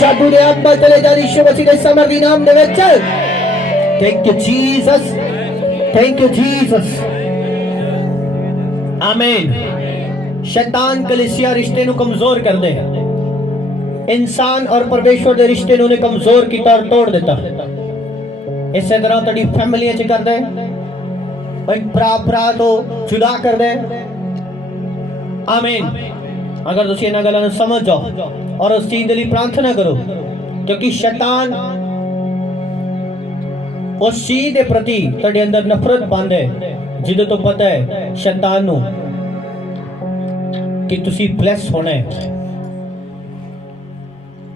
जादू दे आत्मा चले जा यीशु मसीह के सामर्थी नाम दे विच। Thank you Jesus, thank you Jesus, आमीन। शैतान कलीसिया रिश्ते को कमजोर कर दे, इंसान और परमेश्वर के रिश्ते ने कमजोर किया और तोड़ देता। इस तरह तेरी फैमिली च कर दे, भरा तो जुदा कर दे, आमीन। अगर तुम इन गलों समझ जाओ और उस चीज के लिए प्रार्थना करो, क्योंकि शैतान उस चीज के प्रति तेरे अंदर नफरत पांदा है, जिदे तो पता है शैतान नू कि तुसी ब्लेस होना है।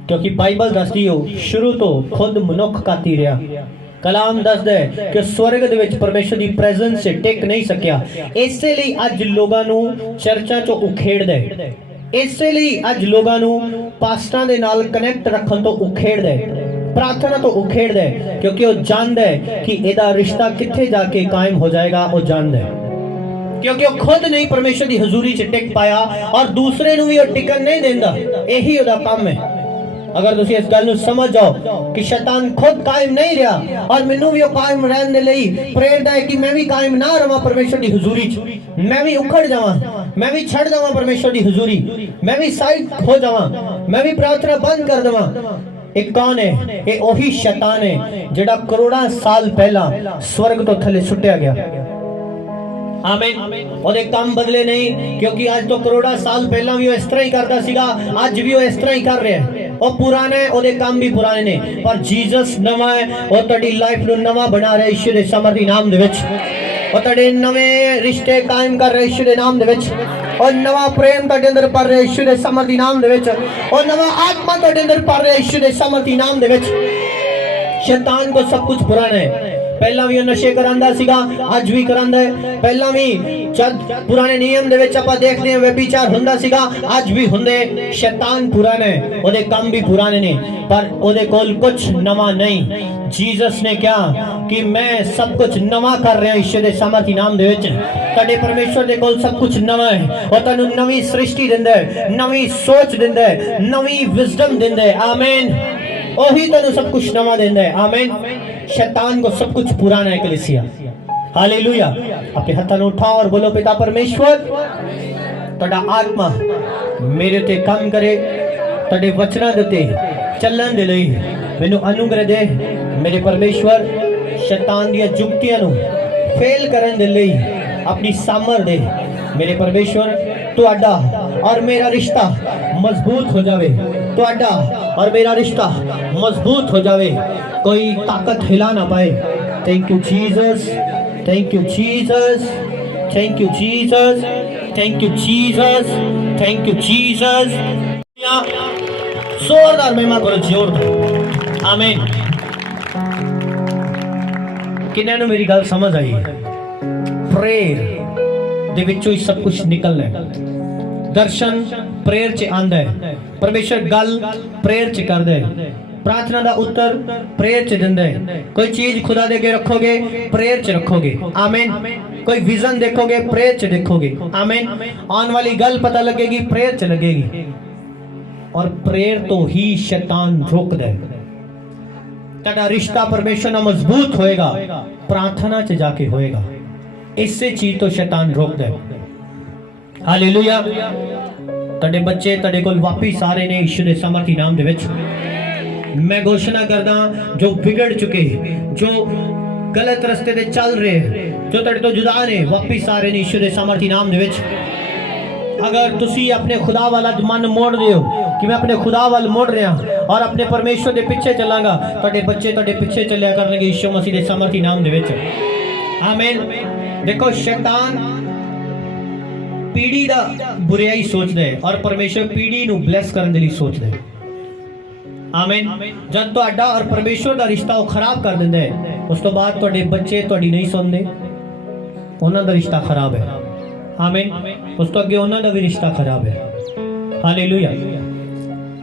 क्योंकि बाइबल दसदी हो शुरू तो खुद मनुख काती रहा। कलाम दसदा है कि स्वर्ग दे विच परमेश्वर की प्रेजेंस से टिक नहीं सकिया, इसलिए अज लोगों नू चर्चा चो उखेड़दा है। इसलिए अज लोगों नू पास्टां दे नाल कनेक्ट रखन तो उखेड़दा है, प्रार्थना तो उखेड़दा है, क्योंकि वो जानदा है कि एदा रिश्ता कित्थे जाके कायम हो जाएगा। वो जानदा है क्योंकि वो खुद नहीं परमेश्वर की हजूरी च टिक पाया और दूसरे नू भी वो टिकन नहीं देंदा। यही उसदा काम है। अगर तुम इस गल समझ जाओ कि शैतान खुद कायम नहीं रहा और मैनू भी कायम रहने के लिए प्रेरदा है कि मैं भी कायम ना रहा परमेश्वर की हजूरी च, मैं भी उखड़ जावा, मैं भी छड़ जावा परमेश्वर की हजूरी, मैं भी साइड हो जावा, मैं भी प्रार्थना बंद कर देवा। एक कौन है? ये वही शैतान है जिहड़ा करोड़ों साल पहला स्वर्ग तो थले सुटिया गया। आमीन। और काम बदले नहीं, क्योंकि आज तो करोड़ा साल पहला भी वो इस तरह ही करता सीगा, आज भी वो इस तरह ही कर रहे हैं। और पुराने ओदे काम भी पुराने ने, पर जीसस नवा है और तेरी लाइफ नु नवा बना रहा है यीशु दे सामर्थी नाम दे विच। और तेरे नवे रिश्ते कायम कर रहे यीशु दे नाम दे विच। और नवा प्रेम तेरे अंदर भर रहे यीशु दे सामर्थी नाम दे विच। और नवा आत्मा तेरे अंदर भर रहे यीशु दे सामर्थी नाम दे विच। शैतान को सब कुछ पुराना है। पहला भी नशे करांदा सीगा, आज भी करांदा है। पहला भी जद पुराने नियम दे विच आपां देखदे हैं व्यभिचार हुंदा सीगा, आज भी हुंदे। शैतान पुराना है, ओदे काम भी पुराने ने, पर ओदे कोल कुछ नवा नहीं। जीसस ने क्या कि मैं सब कुछ नवा कर रहा यीशु दे सामर्थी नाम दे विच। तेरे परमेश्वर दे कोल सब कुछ नवा है और तैनू नवी सृष्टि दिंदा है, नवी सोच दिंदा है, नवी विजडम दिंदा है। आमीन। वही तेनू सब कुछ नवा दिंदा है। आमीन। शैतान को सब कुछ पुराना है कलीसिया। हालेलुया। अपने हाथों को उठाओ और बोलो, पिता परमेश्वर तेरा आत्मा मेरे ते काम करे, तेरे वचना दे चलन दे लई मैनू अनुग्रह दे। मेरे परमेश्वर शैतान दी जुक्तियां नु फेल करन दे लई अपनी सामर दे। मेरे परमेश्वर तुहाडा और मेरा रिश्ता मजबूत हो जावे, तुहाडा और मेरा रिश्ता मजबूत हो जावे, कोई ताकत हिला ना पाए। Thank you Jesus, thank you Jesus, thank you Jesus, thank you Jesus, thank you Jesus. जोरदार महिमा करो, जोरदार। आमीन। किन्ने नु मेरी गल समझ आई? प्रेयर दे विचों ही सब कुछ निकलना है। दर्शन प्रेयर च आंदा है, परमेश्वर गल प्रेयर च करदा है, प्रार्थना का उत्तर प्रेयर च दिंदा है। कोई चीज खुदा दे अगे रखोगे, प्रेयर च रखोगे। आमीन। कोई विजन देखोगे, प्रेयर च देखोगे। आमीन। आने वाली गल पता लगेगी, प्रेयर च लगेगी। और प्रेयर तो ही शैतान रोकदा है। तेरा रिश्ता परमेश्वर नाल मजबूत होएगा, प्रार्थना च जाके होएगा। इससे चीज तो शैतान रोकदा है। हालेलुया। तेरे बच्चे तेरे कोल वापिस आ रहे ने यीशु दे सामर्थी नाम दे विच। मैं घोषणा करदा जो बिगड़ चुके, जो गलत रस्ते ते चल रहे, जो तेरे तो जुदा ने, वापिस आ रहे ने यीशु दे सामर्थी नाम दे विच। अगर तुसी अपने खुदा वाला मन मोड़ रहे हो कि मैं अपने खुदा वाल मोड़ रहा और अपने परमेश्वर के पीछे चलांगा, तुहाडे बच्चे तुहाडे पीछे चलिया करनगे यीशु मसीह दे सामर्थी नाम दे विच। आमीन। देखो शैतान पीढ़ी दा बुराई सोचदा है और परमेश्वर पीढ़ी नू ब्लेस करन दे लई सोचदा है। आमीन। जब तुहाडा और परमेश्वर दा रिश्ता वो खराब कर दिंदा है, उस तो बाद तुहाडे बच्चे तुहाडी नहीं सुनदे, उन्हां दा रिश्ता खराब है। आमीन। उस तो अगे उन्हां दा भी रिश्ता खराब है। हालेलुया।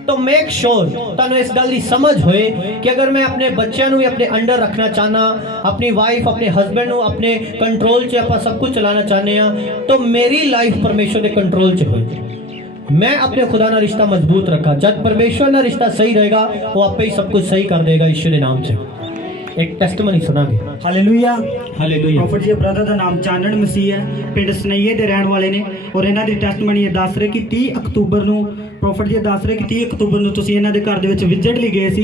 तो मेक श्योर तुहानू इस गल दी समझ होए कि अगर मैं अपने बच्चों नू अपने अंडर रखना चाहना, अपनी वाइफ अपने हस्बैंड नू अपने कंट्रोल च आपां सब कुछ चलाना चाहने आ, तो मेरी लाइफ परमेश्वर के कंट्रोल च होए। मैं अपने खुदा ना रिश्ता मजबूत रखा। जब परमेश्वर ना रिश्ता सही रहेगा, वो आपे ही सब कुछ सही कर देगा यीशु के नाम से। एक टेस्टमनी सुनांगे। हालेलुया। हालेलुया। प्रॉफिट जी ब्रदर ਦਾ ਨਾਮ ਚਾਨਣ ਮਸੀਹ ਹੈ, ਪਿੰਡ ਸਨਈਏ ਦੇ ਰਹਿਣ ਵਾਲੇ ਨੇ ਔਰ ਇਹਨਾਂ ਦੀ ਟੈਸਟਮਨੀ ਇਹ ਦੱਸ ਰਹੇ ਕਿ 30 ਅਕਤੂਬਰ ਨੂੰ ਪ੍ਰॉफिट ਜੀ ਦੱਸ ਰਹੇ ਕਿ 30 ਅਕਤੂਬਰ ਨੂੰ ਤੁਸੀਂ ਇਹਨਾਂ ਦੇ ਘਰ ਦੇ ਵਿੱਚ ਵਿਜ਼ਿਟ ਲਈ ਗਏ ਸੀ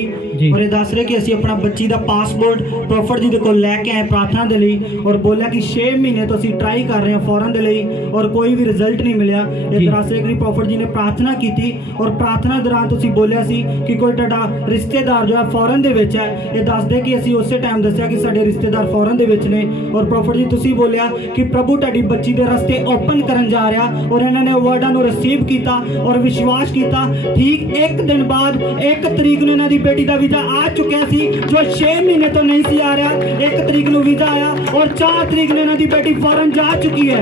ਔਰ ਇਹ ਦੱਸ ਰਹੇ ਕਿ ਅਸੀਂ ਆਪਣਾ ਬੱਚੀ ਦਾ ਪਾਸਪੋਰਟ ਪ੍ਰॉफिट ਜੀ ਦੇ ਕੋਲ ਲੈ ਕੇ ਆਏ ਪ੍ਰਾਰਥਨਾ ਦੇ ਲਈ ਔਰ ਬੋਲਿਆ ਕਿ 6 ਮਹੀਨੇ ਤੋਂ ਅਸੀਂ ਟਰਾਈ ਕਰ ਰਹੇ ਹਾਂ ਫੌਰਨ ਦੇ ਲਈ ਔਰ ਕੋਈ ਵੀ ਰਿਜ਼ਲਟ ਨਹੀਂ ਮਿਲਿਆ। ਇਹ ਦੱਸ ਰਹੇ ਕਿ ਪ੍ਰॉफिट ਜੀ ਨੇ ਪ੍ਰਾਰਥਨਾ ਕੀਤੀ ਔਰ ਪ੍ਰਾਰਥਨਾ ਦੌਰਾਨ ਤੁਸੀਂ ਬੋਲਿਆ ਸੀ ਕਿ ਕੋਈ ਤੁਹਾਡਾ ਰਿਸ਼ਤੇਦਾਰ ਜੋ ਹੈ ਫੌਰਨ ਦੇ ਵਿੱਚ ਹੈ। ਇਹ ਦੱਸਦੇ ਕਿ ਅਸੀਂ ਉਸੇ ਟਾਈਮ ਦੱਸਿਆ ਕਿ ਸਾਡੇ ਰਿਸ਼ਤੇਦਾਰ ਫੌਰਨ ਦੇ ਵਿੱਚ ਨੇ ਔਰ ਪ੍ਰॉफिट ਜੀ ਤੁਸੀਂ ਬੋਲਿਆ ਕਿ ਪ੍ਰਭੂ ਤੁਹਾਡੀ ਬੱਚੀ ਦੇ ਰਸਤੇ ਓਪਨ ਕਰਨ ਜਾ ਰਿਹਾ ਔਰ ਇਹਨਾਂ ਨੇ ਵਰਡਾਂ ਨੂੰ ਰਿਸੀਵ ਕੀਤਾ ਔਰ ਵਿਸ਼ਵਾਸ ਕੀਤਾ। ਠੀਕ ਇੱਕ ਦਿਨ ਬਾਅਦ 1 ਤਰੀਕ ਨੂੰ ਇਹਨਾਂ ਦੀ ਬੇਟੀ ਦਾ ਵੀਜ਼ਾ ਆ ਚੁੱਕਿਆ ਸੀ ਜੋ 6 ਮਹੀਨੇ ਤੋਂ ਨਹੀਂ ਸੀ ਆ ਰਿਹਾ। 1 ਤਰੀਕ ਨੂੰ ਵੀਜ਼ਾ ਆਇਆ ਔਰ 4 ਤਰੀਕ ਨੂੰ ਇਹਨਾਂ ਦੀ ਬੇਟੀ ਫੌਰਨ ਜਾ ਚੁੱਕੀ ਹੈ।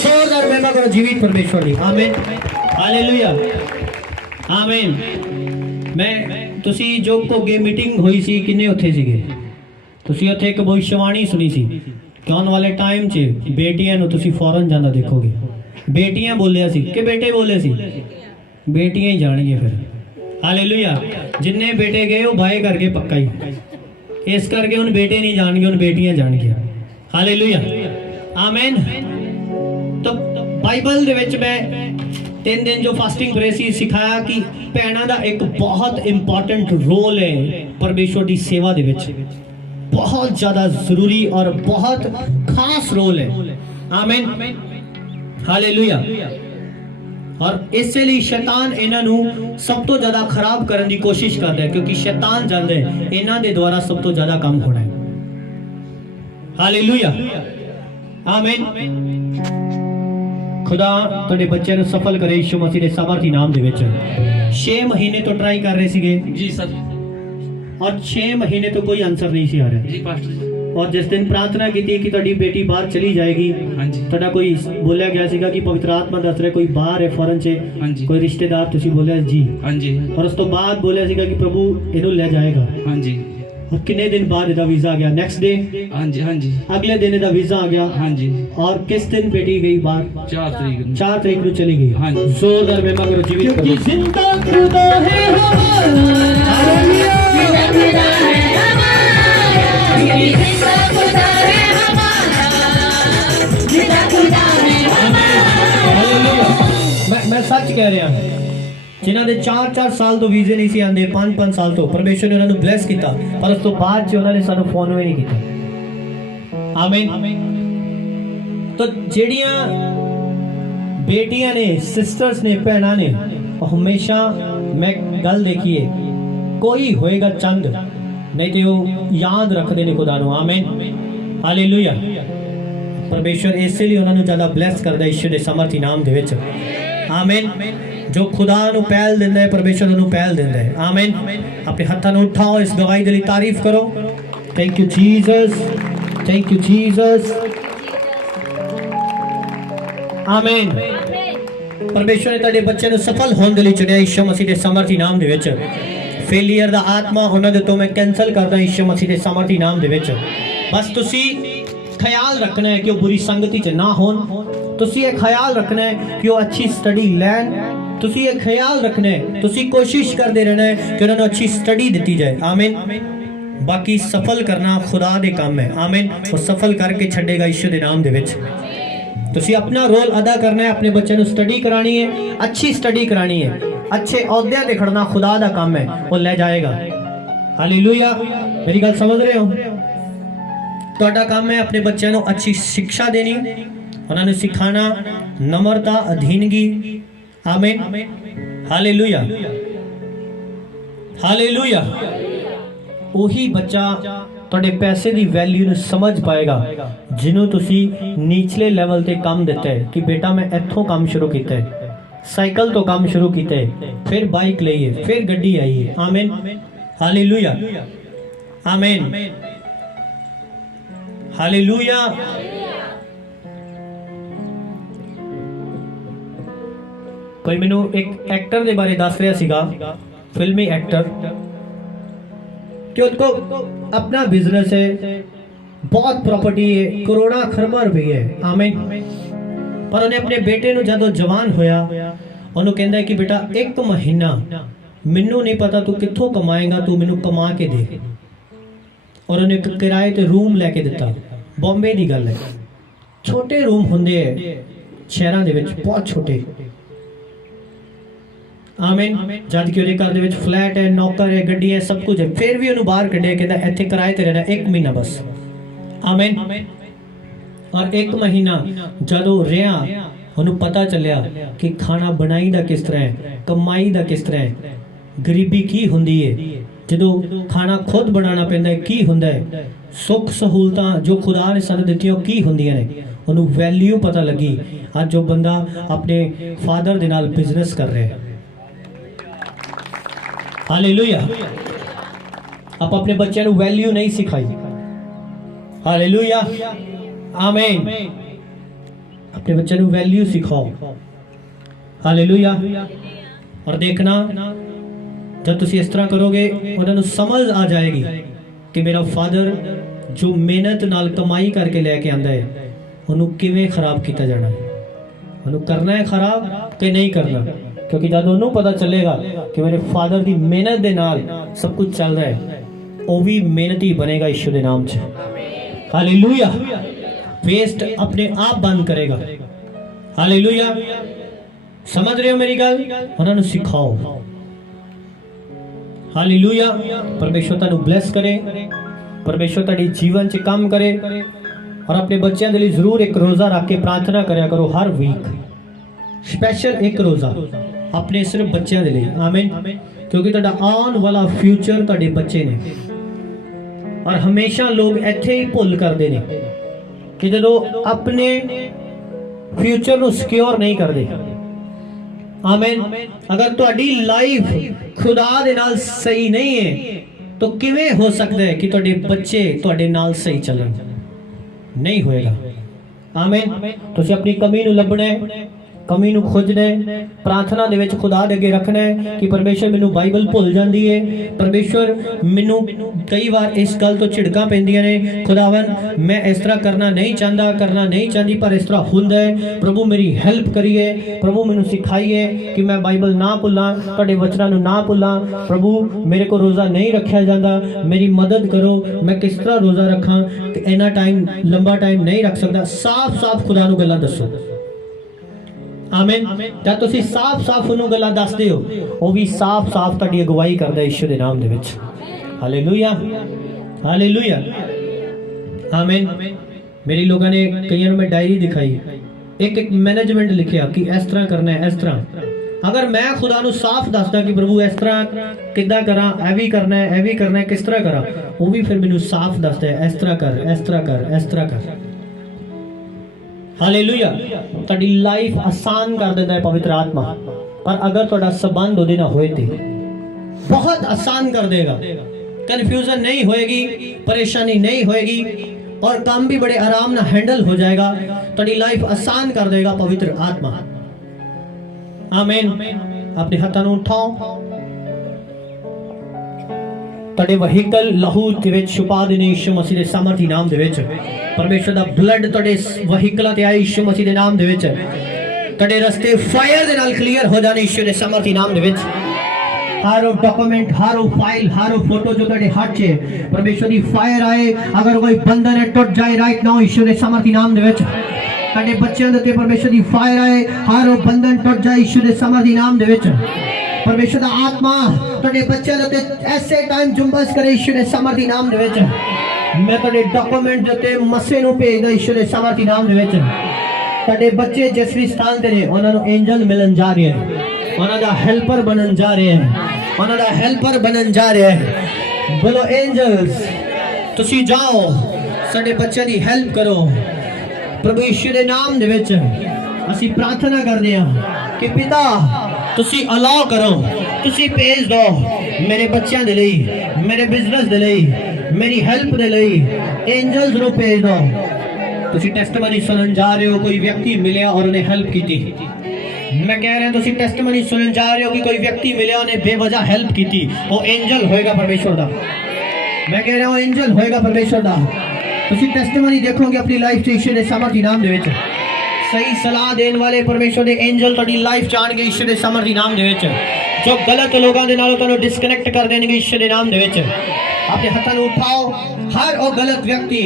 जोरदार बेमा जीवित परमेश्वर दी। आमीन। हालेलुया। आमीन। मैं तुसी जो कोगे मीटिंग हुई सी किन्ने उत्थे सीगे? तुसी उत्थे एक भविष्यवाणी सुनी सी कि आने वाले टाइम च बेटियां नु तुसी फौरन जांदा देखोगे। बेटियां बोलिया सी कि बेटे बोले सी? बेटियां ही जाणगे फिर। हालेलुया। जिन्ने बेटे गए वो भाई करके पक्का ही, इस करके उन बेटे नहीं जाणगे, उन बेटियां जाणगे। हालेलुया। आमीन। तो बाइबल दे विच मैं 3 दिन जो फास्टिंग प्रे सी सिखाया कि भैणां दा एक बहुत इंपॉर्टेंट रोल है परमेश्वर दी सेवा दे विच, बहुत ज्यादा जरूरी और बहुत खास रोल है। आमीन। हालेलुया। और इससे लिए शैतान इन्हां नू सब तो ज्यादा खराब करने की कोशिश करता है, क्योंकि शैतान जानदा है इन्हां दे द्वारा सब तो ज्यादा काम होना है। हालेलुया। आमीन। खुदा तुहाडे बच्चे नू सफल करे यीशु मसीह दे सामर्थी नाम दे विच। 6 महीने तो ट्राई कर रहे सीगे जी सर, और 6 महीने तो कोई आंसर नहीं सी आ रहा जी पास्टर जी। और जिस दिन प्रार्थना की थी कि तुहाडी बेटी बाहर चली जाएगी, हाँ जी, तुहाडा कोई बोलिया गया सीगा कि पवित्र आत्मा दस रहा कोई बाहर है फॉरेन से, हाँ जी, कोई रिश्तेदार, तुसी बोलिया जी, हाँ जी, और उस तो बाद बोलिया सीगा कि प्रभु इहनू ले जाएगा। हाँ जी, और कितने दिन बाद इहदा वीजा आ गया? नेक्स्ट डे, हाँ जी, हाँ जी, अगले दिन इहदा वीजा आ गया। हाँ जी। और किस दिन बेटी गई बाहर? 4 तारीख को। 4 तारीख को चली गई। हाँ जी। जोरदार महिमा करो, जीवित करो। क्योंकि जिंदा खुदा है हमारा। हालेलुया। मैं सच कह रहा हूं, जिन्हां दे 4-4 साल तो वीजे नहीं सी आंदे, 5-5 साल तो परमेश्वर ने उन्हां नू ब्लेस किया, पर उस तो बाद जो उन्होंने सानू फोन भी नहीं किया। आमीन। तो जेड़ियां बेटियां ने, सिस्टर्स ने, भैणां ने, हमेशा मैं गल देखिए कोई होएगा चंद, नहीं तो वो याद रखते ने खुदा नू। आमीन। हालेलुया। परमेश्वर इससे लिए उन्होंने ज्यादा ब्लेस करता है यीशु दे सामर्थी नाम दे विच। आमीन। जो खुदा नू पहल दिंदा है परमेश्वर उन्होंने पहल दिंदा है। आमीन। अपने हत्थां नू उठाओ, इस गवाही दे लई तारीफ करो। Thank you Jesus, thank you Jesus. आमीन। परमेश्वर ने तुहाडे बच्चे नू सफल होने दे लई चुनिया यीशु मसीह दे सामर्थी नाम दे विच। फेलियर दा आत्मा उन्हां दे तो मैं कैंसल करदा यीशु मसीह दे सामर्थी नाम दे विच। बस तुसी ख्याल रखना है कि वो बुरी संगति च ना होन, तुसी ये ख्याल रखना है कि वो अच्छी स्टडी लैन, तुसी ये ख्याल रखना है, तुसी कोशिश करते रहना है कि उन्होंने अच्छी स्टडी दी जाए। आमीन। ਬਾਕੀ ਸਫਲ ਕਰਨਾ ਖੁਦਾ ਦੇ ਕੰਮ ਹੈ। ਆਮੀਨ। ਉਹ ਸਫਲ ਕਰਕੇ ਛੱਡੇਗਾ ਯਿਸੂ ਦੇ ਨਾਮ ਦੇ ਵਿੱਚ। ਤੁਸੀਂ ਆਪਣਾ ਰੋਲ ਅਦਾ ਕਰਨਾ ਹੈ, ਆਪਣੇ ਬੱਚੇ ਨੂੰ ਸਟੱਡੀ ਕਰਾਣੀ ਹੈ, ਅੱਛੀ ਸਟੱਡੀ ਕਰਾਣੀ ਹੈ, ਅੱਛੇ ਅਹੁਦਿਆਂ ਤੇ ਖੜਨਾ ਖੁਦਾ ਦਾ ਕੰਮ ਹੈ, ਉਹ ਲੈ ਜਾਏਗਾ। ਹਾਲੇਲੂਇਆ। ਮੇਰੀ ਗੱਲ ਸਮਝ ਰਹੇ ਹੋ? ਤੁਹਾਡਾ ਕੰਮ ਹੈ ਆਪਣੇ ਬੱਚਿਆਂ ਨੂੰ ਅੱਛੀ ਸਿੱਖਿਆ ਦੇਣੀ, ਉਹਨਾਂ ਨੂੰ ਸਿਖਾਣਾ ਨਮਰਤਾ, ਅਧੀਨਗੀ। ਆਮੀਨ। ਹਾਲੇਲੂਇਆ। ਹਾਲੇਲੂਇਆ। ਉਹੀ ਬੱਚਾ ਤੁਹਾਡੇ ਪੈਸੇ ਦੀ ਵੈਲਿਊ ਨੂੰ ਸਮਝ ਪਾਏਗਾ ਜਿਹਨੂੰ ਤੁਸੀਂ ਨੀਚਲੇ ਲੈਵਲ ਤੇ ਕੰਮ ਦਿੱਤਾ ਹੈ ਕਿ ਬੇਟਾ ਮੈਂ ਇੱਥੋਂ ਕੰਮ ਸ਼ੁਰੂ ਕੀਤਾ ਹੈ, ਸਾਈਕਲ ਤੋਂ ਕੰਮ ਸ਼ੁਰੂ ਕੀਤਾ ਹੈ, ਫਿਰ ਬਾਈਕ ਲਈ ਹੈ, ਫਿਰ ਗੱਡੀ ਆਈ ਹੈ। ਆਮੀਨ। ਹਾਲੇਲੂਇਆ। ਆਮੀਨ। ਹਾਲੇਲੂਇਆ। ਕੋਈ ਮੈਨੂੰ ਇੱਕ ਐਕਟਰ ਦੇ ਬਾਰੇ ਦੱਸ ਰਿਹਾ ਸੀਗਾ, ਫਿਲਮੀ ਐਕਟਰ, कि उनको अपना बिजनेस है, बहुत प्रॉपर्टी है, करोड़ा खरबा रुपए है। आमीन। पर उन्हें अपने बेटे ਨੂੰ ਜਦੋਂ ਜਵਾਨ ਹੋਇਆ ਉਹਨੂੰ ਕਹਿੰਦਾ ਕਿ ਬੇਟਾ 1 ਮਹੀਨਾ ਮੈਨੂੰ ਨਹੀਂ ਪਤਾ ਤੂੰ ਕਿੱਥੋਂ ਕਮਾਏਗਾ, ਤੂੰ ਮੈਨੂੰ ਕਮਾ ਕੇ ਦੇ। ਔਰ ਉਹਨੇ ਇੱਕ ਕਿਰਾਏ ਤੇ ਰੂਮ ਲੈ ਕੇ ਦਿੱਤਾ। ਬੰਬੇ ਦੀ ਗੱਲ ਹੈ, ਛੋਟੇ ਰੂਮ ਹੁੰਦੇ ਹੈ ਸ਼ਹਿਰਾਂ ਦੇ ਵਿੱਚ, ਬਹੁਤ ਛੋਟੇ। ਆਮੀਨ। ਜਦ ਕਿ ਉਹਦੇ ਘਰ ਦੇ ਵਿੱਚ ਫਲੈਟ ਹੈ, ਨੌਕਰ ਹੈ, ਗੱਡੀ ਹੈ, ਸਭ ਕੁਝ ਹੈ, ਫਿਰ ਵੀ ਉਹਨੂੰ ਬਾਹਰ ਕੱਢਿਆ, ਕਹਿੰਦਾ ਇੱਥੇ ਕਿਰਾਏ ਤੇ ਰਹਿਣਾ 1 ਮਹੀਨਾ ਬਸ। ਆਮੀਨ। ਔਰ 1 ਮਹੀਨਾ ਜਦੋਂ ਰਿਹਾ ਉਹਨੂੰ ਪਤਾ ਚੱਲਿਆ ਕਿ ਖਾਣਾ ਬਣਾਈ ਦਾ ਕਿਸ ਤਰ੍ਹਾਂ ਹੈ, ਕਮਾਈ ਦਾ ਕਿਸ ਤਰ੍ਹਾਂ ਹੈ, ਗਰੀਬੀ ਕੀ ਹੁੰਦੀ ਹੈ, ਜਦੋਂ ਖਾਣਾ ਖੁਦ ਬਣਾਉਣਾ ਪੈਂਦਾ ਹੈ ਕੀ ਹੁੰਦਾ ਹੈ, ਸੁੱਖ ਸਹੂਲਤਾਂ ਜੋ ਖੁਦਾ ਨੇ ਸਾਨੂੰ ਦਿੱਤੀਆਂ ਉਹ ਕੀ ਹੁੰਦੀਆਂ ਨੇ। ਉਹਨੂੰ ਵੈਲਿਊ ਪਤਾ ਲੱਗੀ। ਅੱਜ ਜੋ ਬੰਦਾ ਆਪਣੇ ਫਾਦਰ ਦੇ ਨਾਲ ਬਿਜ਼ਨਸ ਕਰ ਰਿਹਾ ਹੈ। हालेलुया। आप अपने बच्चों को वैल्यू नहीं सिखाई। हालेलुया। आमीन। अपने बच्चों को वैल्यू सिखाओ। हालेलुया। और देखना जब तुम इस तरह करोगे उन्हें समझ आ जाएगी कि मेरा फादर जो मेहनत नाल कमाई करके लेके आंदा है उन्हें किवें खराब किया जाना है, उन्हें करना है खराब कि नहीं करना। क्योंकि जब उन्होंने पता चलेगा कि मेरे फादर की मेहनत के नाल सब कुछ चल रहा है, वो भी मेहनती बनेगा यीशु के नाम से। हालेलुया। वेस्ट अपने आप बंद करेगा। हालेलुया। समझ रहे हो मेरी गल? उन्होंने सिखाओ। हालेलुया। परमेश्वर तुहानू ब्लेस करे, परमेश्वर तुहाडे जीवन च काम करे। और अपने बच्चों के लिए जरूर एक रोज़ा रख के प्रार्थना करया करो हर वीक, स्पेशल एक रोज़ा अपने सिर्फ बच्चों के लिए। आमीन। क्योंकि तुहाडा आने वाला फ्यूचर तुहाडे बच्चे ने। और हमेशा लोग इत्थे ही भुल करते हैं कि जो अपने फ्यूचर को सिक्योर नहीं करते। आमीन। अगर तुहाडी लाइफ खुदा दे नाल सही नहीं है तो किवें हो सकता है कि तुहाडे बच्चे तुहाडे नाल सही चलन? नहीं होएगा। आमीन। तुसीं अपनी कमी नूं लभना है, कमी नूं खोजना है, प्रार्थना दे विच खुदा दे अगे रखना है कि परमेश्वर मैनूं बाइबल भुल जाती है, परमेश्वर मैनूं कई बार इस गल तो झिड़कां पैंदियां ने, खुदावन मैं इस तरह करना नहीं चाहता, करना नहीं चाहती पर इस तरह हुंदा है, प्रभु मेरी हेल्प करिए, प्रभु मैनूं सिखाइए कि मैं बाइबल ना भुल्लां, तुहाडे वचनां नूं ना भुल्लां, प्रभु मेरे को रोज़ा नहीं रखा जाता, मेरी मदद करो, मैं किस तरह रोज़ा रखां, इन्ना टाइम लंबा टाइम नहीं रख सकता। साफ साफ खुदा नूं गल्लां दसो। आमीन। जब तुसीं साफ साफ उन्होंने गल्लां दसदे हो वो भी साफ साफ तुहाडी अगुवाई करदा यीशु दे नाम दे विच। हालेलुया। हालेलुया। आमीन। मेरी लोगों ने कईयां मैं डायरी दिखाई, एक एक मैनेजमेंट लिखिया कि इस तरह करना है, इस तरह। अगर मैं खुदा नूं साफ दसदा कि प्रभु इस तरह किद्दां करां, ऐ भी करना है, ऐ भी करना है, किस तरह करा, वो भी फिर मैनूं साफ दसदा है इस तरह कर, इस तरह कर, इस तरह कर। हालेलुया। तुहाडी लाइफ आसान कर देता है पवित्र आत्मा। पर अगर तुहाडा संबंध उहदे नाल होए ते बहुत आसान कर देगा। कन्फ्यूजन नहीं होएगी, परेशानी नहीं होएगी और काम भी बड़े आराम ना हैंडल हो जाएगा। तुहाडी लाइफ आसान कर देगा पवित्र आत्मा। आमीन। अपने हाथों नूं उठाओ। तुहाडे वहीकल लहू दे विच छुपा देने यीशु मसीह दे सामर्थी नाम दे विच। परमेश्वर दा ब्लड तुहाडे वहीकलां ते आए यीशु मसीह दे नाम दे विच। तुहाडे रस्ते फायर दे नाल क्लीयर हो जाने यीशु दे सामर्थी नाम दे विच। हर वो डॉक्यूमेंट, हर वो फाइल, हर वो फोटो जो तेरे हाथ च है, परमेश्वर की फायर आए। अगर कोई बंधन है टूट जाए राइट नाउ यीशु के सामर्थी नाम दे विच। तेरे बच्चों दे ते परमेश्वर की फायर आए, हर वो बंधन टूट जाए यीशु के सामर्थी नाम दे विच। परमेश्वर का आत्मा तेरे बच्चों दे ते ऐसे टाइम जुम्बस करे यीशु के सामर्थी नाम दे विच। मैं तेरे डॉक्यूमेंट दे ते मसे नु भेजदा यीशु के सामर्थी नाम दे विच। तेरे बच्चे जिस भी स्थान ते ने उन्हां नु एंजल मिलन जा रहे हैं, उन्हां दा हेल्पर बनन जा रहे हैं, उन्हां दा हेल्पर बनन जा रहे हैं। बोलो एंजल्स तुसी जाओ साडे बच्चों की हेल्प करो। प्रभु यीशु के नाम दे विच असीं प्रार्थना करदे हां कि पिता तुसी अलाउ करो, तुसी भेज दो मेरे बच्चों दे लई, मेरे बिजनेस दे लई, मेरी हेल्प दे लई एंजल्स नु भेज दो। तुसी टेस्टमनी सुनन जा रहे हो, कोई व्यक्ति मिलिया और उन्हें हेल्प की थी। मैं कह रहा हूं तुसी टेस्टमनी सुनन जा रहे हो कि कोई व्यक्ति मिलिया उन्हें बेवजह हेल्प की थी, वो एंजल होएगा परमेश्वर दा। मैं कह रहा हूं एंजल होएगा परमेश्वर दा। तुसी टेस्टमनी देखोगे अपनी लाइफ से यीशु दे सामर्थी नाम दे विच। सही सलाह देने वाले परमेश्वर दे एंजल तुहाडी लाइफ चाणगे यीशु दे सामर्थी नाम दे विच। जो गलत लोगों दे नालों तुहानू डिस्कनेक्ट कर देणगे यीशु दे नाम दे विच। अपने हाथों को उठाओ। हर वो गलत व्यक्ति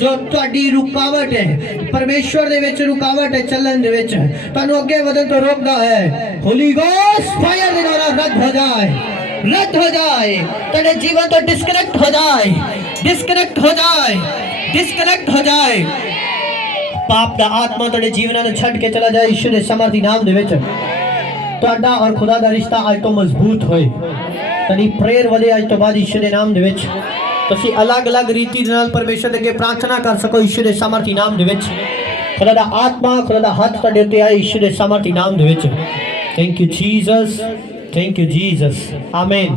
जो तुहाडी रुकावट है, परमेश्वर दे विच रुकावट है चलन दे विच, तुहानू अगे वधन तो रोकदा है, होली गोस्ट फायर दे द्वारा रद्द हो जाए, रद्द हो जाए। तेरे जीवन तो डिस्कनेक्ट हो जाए, डिस्कनेक्ट हो जाए, डिस्कनेक्ट हो जाए। पाप दा आत्मा तेरे जीवन ने छड़ के चला जाए यीशु दे सामर्थी नाम दे विच। तुहाडा और खुदा दा रिश्ता आज तो मजबूत होए। तेरी प्रेयर वधे आज तो बाद यीशु दे नाम दे विच। तुसी अलग अलग रीति दे नाल परमेश्वर दे अगे प्रार्थना कर सको यीशु दे सामर्थी नाम दे विच। खुदा दा आत्मा, खुदा दा हाथ तुहाडे उत्ते आए यीशु दे सामर्थी नाम दे विच। Thank you Jesus, thank you Jesus, आमीन।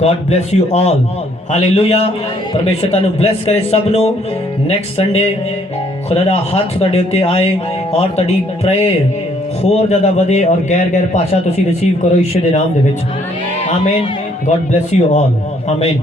गॉड ब्लेस यू ऑल, हालेलुया। परमेश्वर तानू ब्लेस करे सबनो। नेक्स्ट संडे खुदा दा हाथ तुहाडे उत्ते आए और तुहाडी प्रेयर होर ज़्यादा वधे और गैर गैर भाषा तुसी रिसीव करो यीशु दे नाम दे विच। आमीन। गॉड ब्लेस यू ऑल, आमीन।